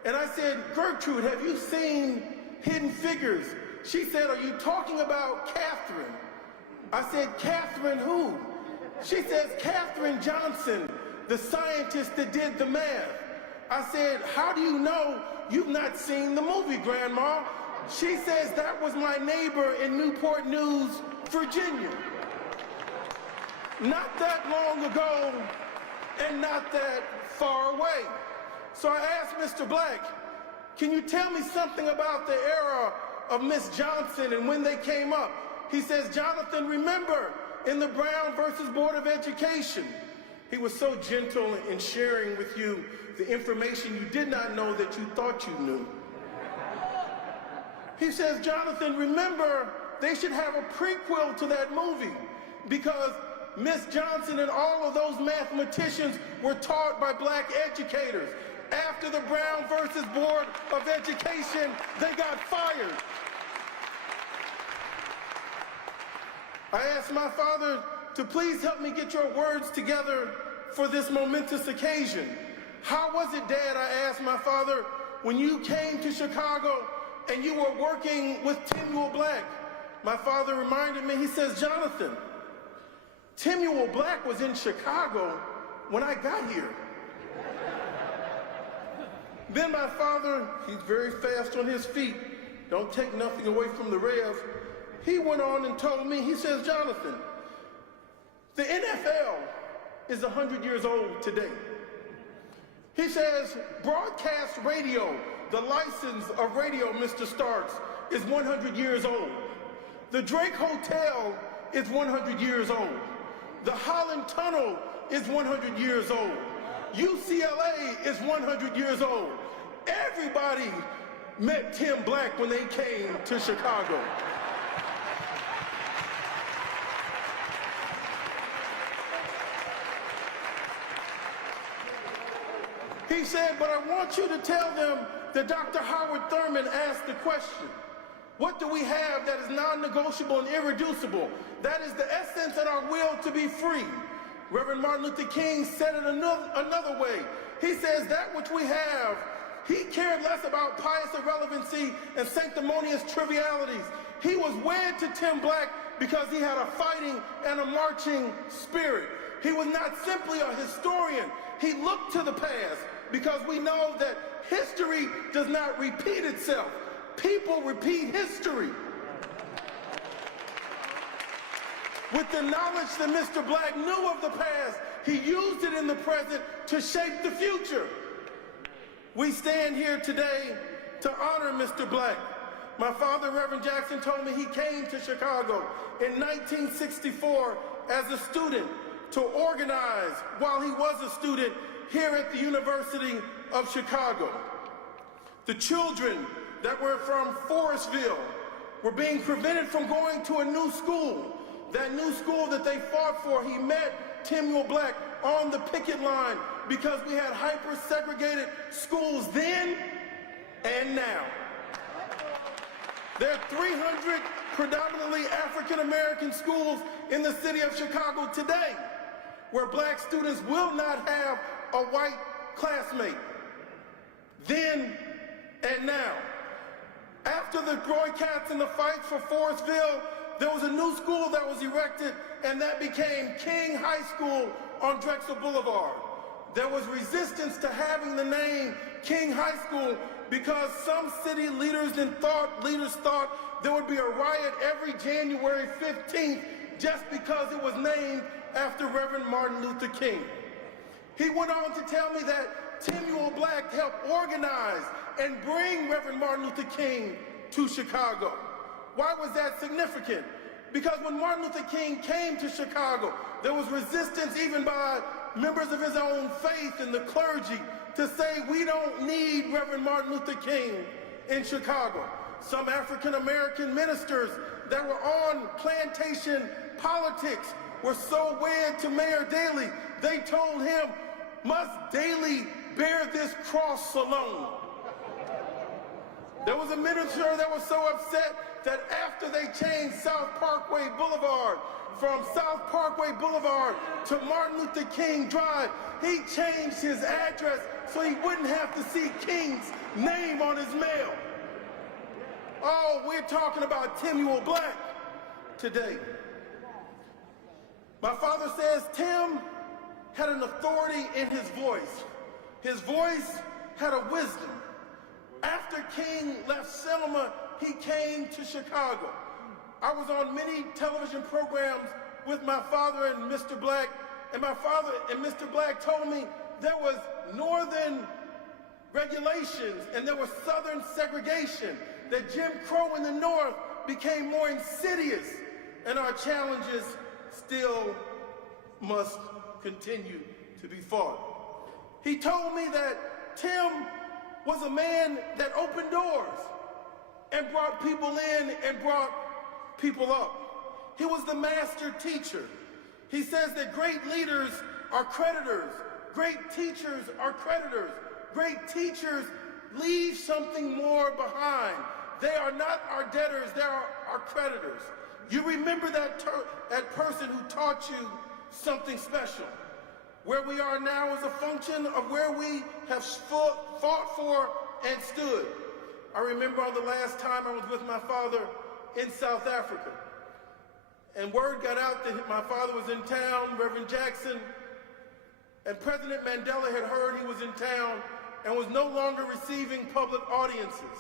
And I said, Gertrude, have you seen Hidden Figures? She said, are you talking about Catherine? I said, Catherine who? She says, Katherine Johnson, the scientist that did the math. I said, how do you know you've not seen the movie, Grandma? She says, that was my neighbor in Newport News, Virginia. not that long ago and not that far away. So I asked Mr. Black, can you tell me something about the era of Miss Johnson and when they came up? He says, Jonathan, remember in the Brown versus Board of Education. He was so gentle in sharing with you the information you did not know that you thought you knew. He says, Jonathan, remember they should have a prequel to that movie because Miss Johnson and all of those mathematicians were taught by black educators. After the Brown versus Board of Education, they got fired. I asked my father to please help me get your words together for this momentous occasion. How was it, Dad, I asked my father, when you came to Chicago and you were working with Timuel Black? My father reminded me, he says, Jonathan, Timuel Black was in Chicago when I got here. Then my father, he's very fast on his feet, don't take nothing away from the Rev, he went on and told me, he says, Jonathan, the NFL is 100 years old today. He says, broadcast radio, the license of radio, Mr. Starks, is 100 years old. The Drake Hotel is 100 years old. The Holland Tunnel is 100 years old. UCLA is 100 years old. Everybody met Tim Black when they came to Chicago. He said, but I want you to tell them that Dr. Howard Thurman asked the question, what do we have that is non-negotiable and irreducible? That is the essence of our will to be free. Reverend Martin Luther King said it another way. He says that which we have, he cared less about pious irrelevancy and sanctimonious trivialities. He was wed to Tim Black because he had a fighting and a marching spirit. He was not simply a historian. He looked to the past because we know that history does not repeat itself. People repeat history. With the knowledge that Mr. Black knew of the past, he used it in the present to shape the future. We stand here today to honor Mr. Black. My father, Reverend Jackson, told me he came to Chicago in 1964 as a student to organize while he was a student here at the University of Chicago. The children that were from Forestville were being prevented from going to a new school. That new school that they fought for, he met Timuel Black on the picket line because we had hyper-segregated schools then and now. There are 300 predominantly African-American schools in the city of Chicago today where black students will not have a white classmate. Then and now. After the Roy Katz and the fights for Forestville, there was a new school that was erected, and that became King High School on Drexel Boulevard. There was resistance to having the name King High School because some city leaders thought there would be a riot every January 15th just because it was named after Reverend Martin Luther King. He went on to tell me that Timuel Black helped organize and bring Reverend Martin Luther King to Chicago. Why was that significant? Because when Martin Luther King came to Chicago, there was resistance even by members of his own faith and the clergy to say we don't need Reverend Martin Luther King in Chicago. Some African-American ministers that were on plantation politics were so wed to Mayor Daley, they told him, must Daley bear this cross alone? There was a minister that was so upset that after they changed South Parkway Boulevard from South Parkway Boulevard to Martin Luther King Drive, he changed his address so he wouldn't have to see King's name on his mail. Oh, we're talking about Timuel Black today. My father says Tim had an authority in his voice. His voice had a wisdom. After King left Selma, he came to Chicago. I was on many television programs with my father and Mr. Black, and my father and Mr. Black told me there was northern regulations and there was southern segregation, that Jim Crow in the North became more insidious, and our challenges still must continue to be fought. He told me that Tim was a man that opened doors and brought people in and brought people up. He was the master teacher. He says that great leaders are creditors, great teachers are creditors, great teachers leave something more behind. They are not our debtors, they are our creditors. You remember that person who taught you something special. Where we are now is a function of where we have fought for and stood. I remember on the last time I was with my father in South Africa, and word got out that my father was in town, Reverend Jackson, and President Mandela had heard he was in town and was no longer receiving public audiences.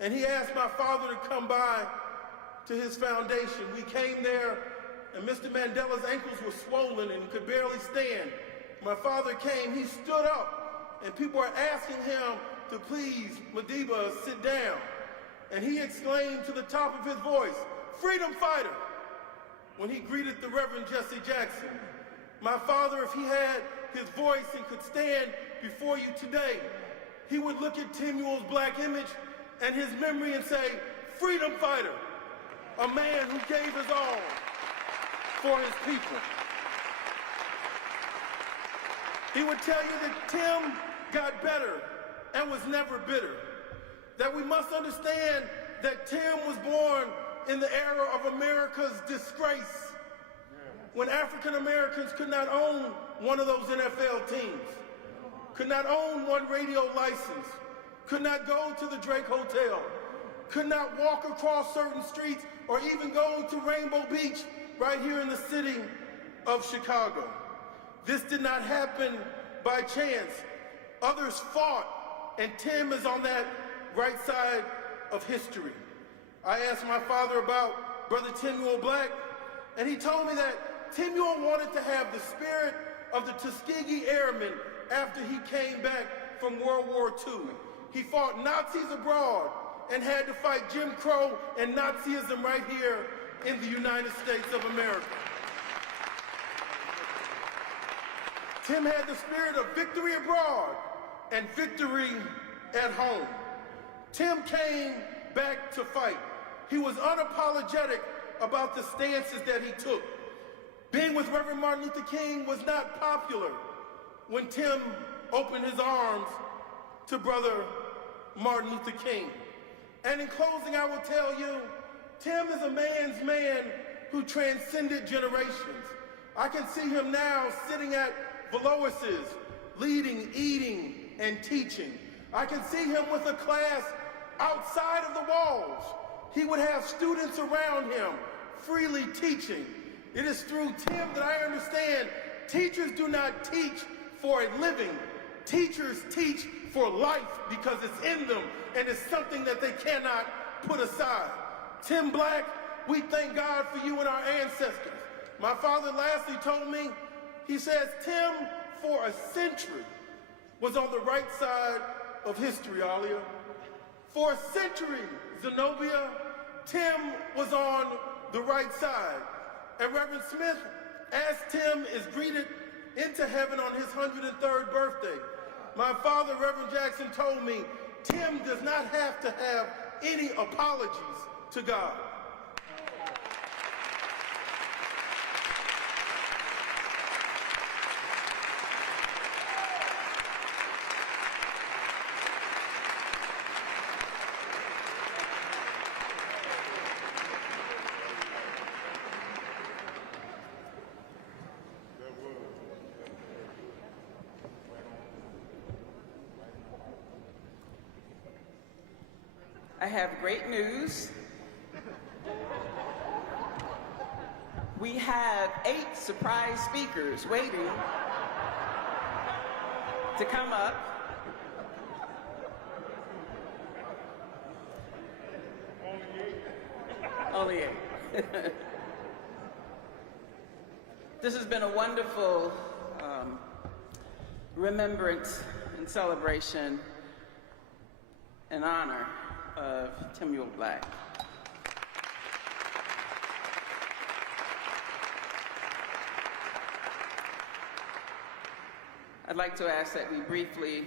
And he asked my father to come by to his foundation. We came there, and Mr. Mandela's ankles were swollen and could barely stand. My father came, he stood up, and people were asking him to please, Madiba, sit down. And he exclaimed to the top of his voice, "Freedom fighter," when he greeted the Reverend Jesse Jackson. My father, if he had his voice and could stand before you today, he would look at Timuel's Black image and his memory and say, "Freedom fighter," a man who gave his all for his people. He would tell you that Tim got better and was never bitter. That we must understand that Tim was born in the era of America's disgrace, when African Americans could not own one of those NFL teams, could not own one radio license, could not go to the Drake Hotel, could not walk across certain streets or even go to Rainbow Beach right here in the city of Chicago. This did not happen by chance. Others fought, and Tim is on that right side of history. I asked my father about Brother Timuel Black, and he told me that Timuel wanted to have the spirit of the Tuskegee Airmen after he came back from World War II. He fought Nazis abroad and had to fight Jim Crow and Nazism right here in the United States of America. Tim had the spirit of victory abroad and victory at home. Tim came back to fight. He was unapologetic about the stances that he took. Being with Reverend Martin Luther King was not popular when Tim opened his arms to Brother Martin Luther King. And in closing, I will tell you, Tim is a man's man who transcended generations. I can see him now sitting at Valois's, leading, eating, and teaching. I can see him with a class outside of the walls. He would have students around him, freely teaching. It is through Tim that I understand teachers do not teach for a living. Teachers teach for life because it's in them and it's something that they cannot put aside. Tim Black, we thank God for you and our ancestors. My father lastly told me, he says, Tim, for a century, was on the right side of history, Alia. For a century, Zenobia, Tim was on the right side. And Reverend Smith, as Tim is greeted into heaven on his 103rd birthday, my father, Reverend Jackson, told me, Tim does not have to have any apologies to God. I have great news. We have 8 surprise speakers waiting to come up. Only 8. This has been a wonderful remembrance and celebration in honor of Timuel Black. I'd like to ask that we briefly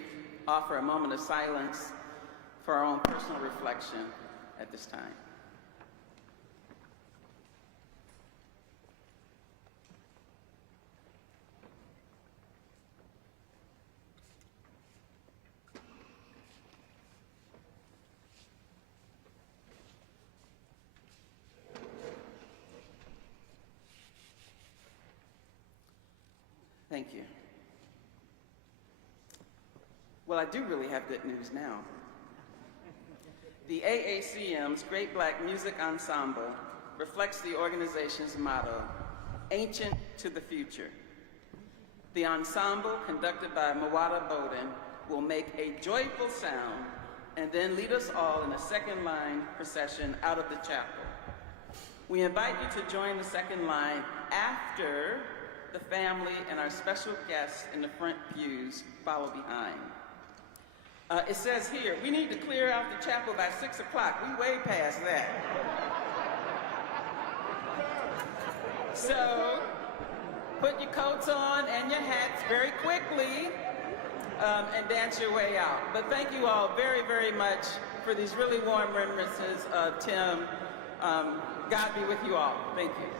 offer a moment of silence for our own personal reflection at this time. Thank you. Well, I do really have good news now. The AACM's Great Black Music Ensemble reflects the organization's motto, Ancient to the Future. The ensemble, conducted by Mawada Bowden, will make a joyful sound and then lead us all in a second line procession out of the chapel. We invite you to join the second line after the family and our special guests in the front pews follow behind. It says here, we need to clear out the chapel by 6 o'clock. We way past that. So, put your coats on and your hats very quickly and dance your way out. But thank you all very, very much for these really warm remembrances of Tim. God be with you all. Thank you.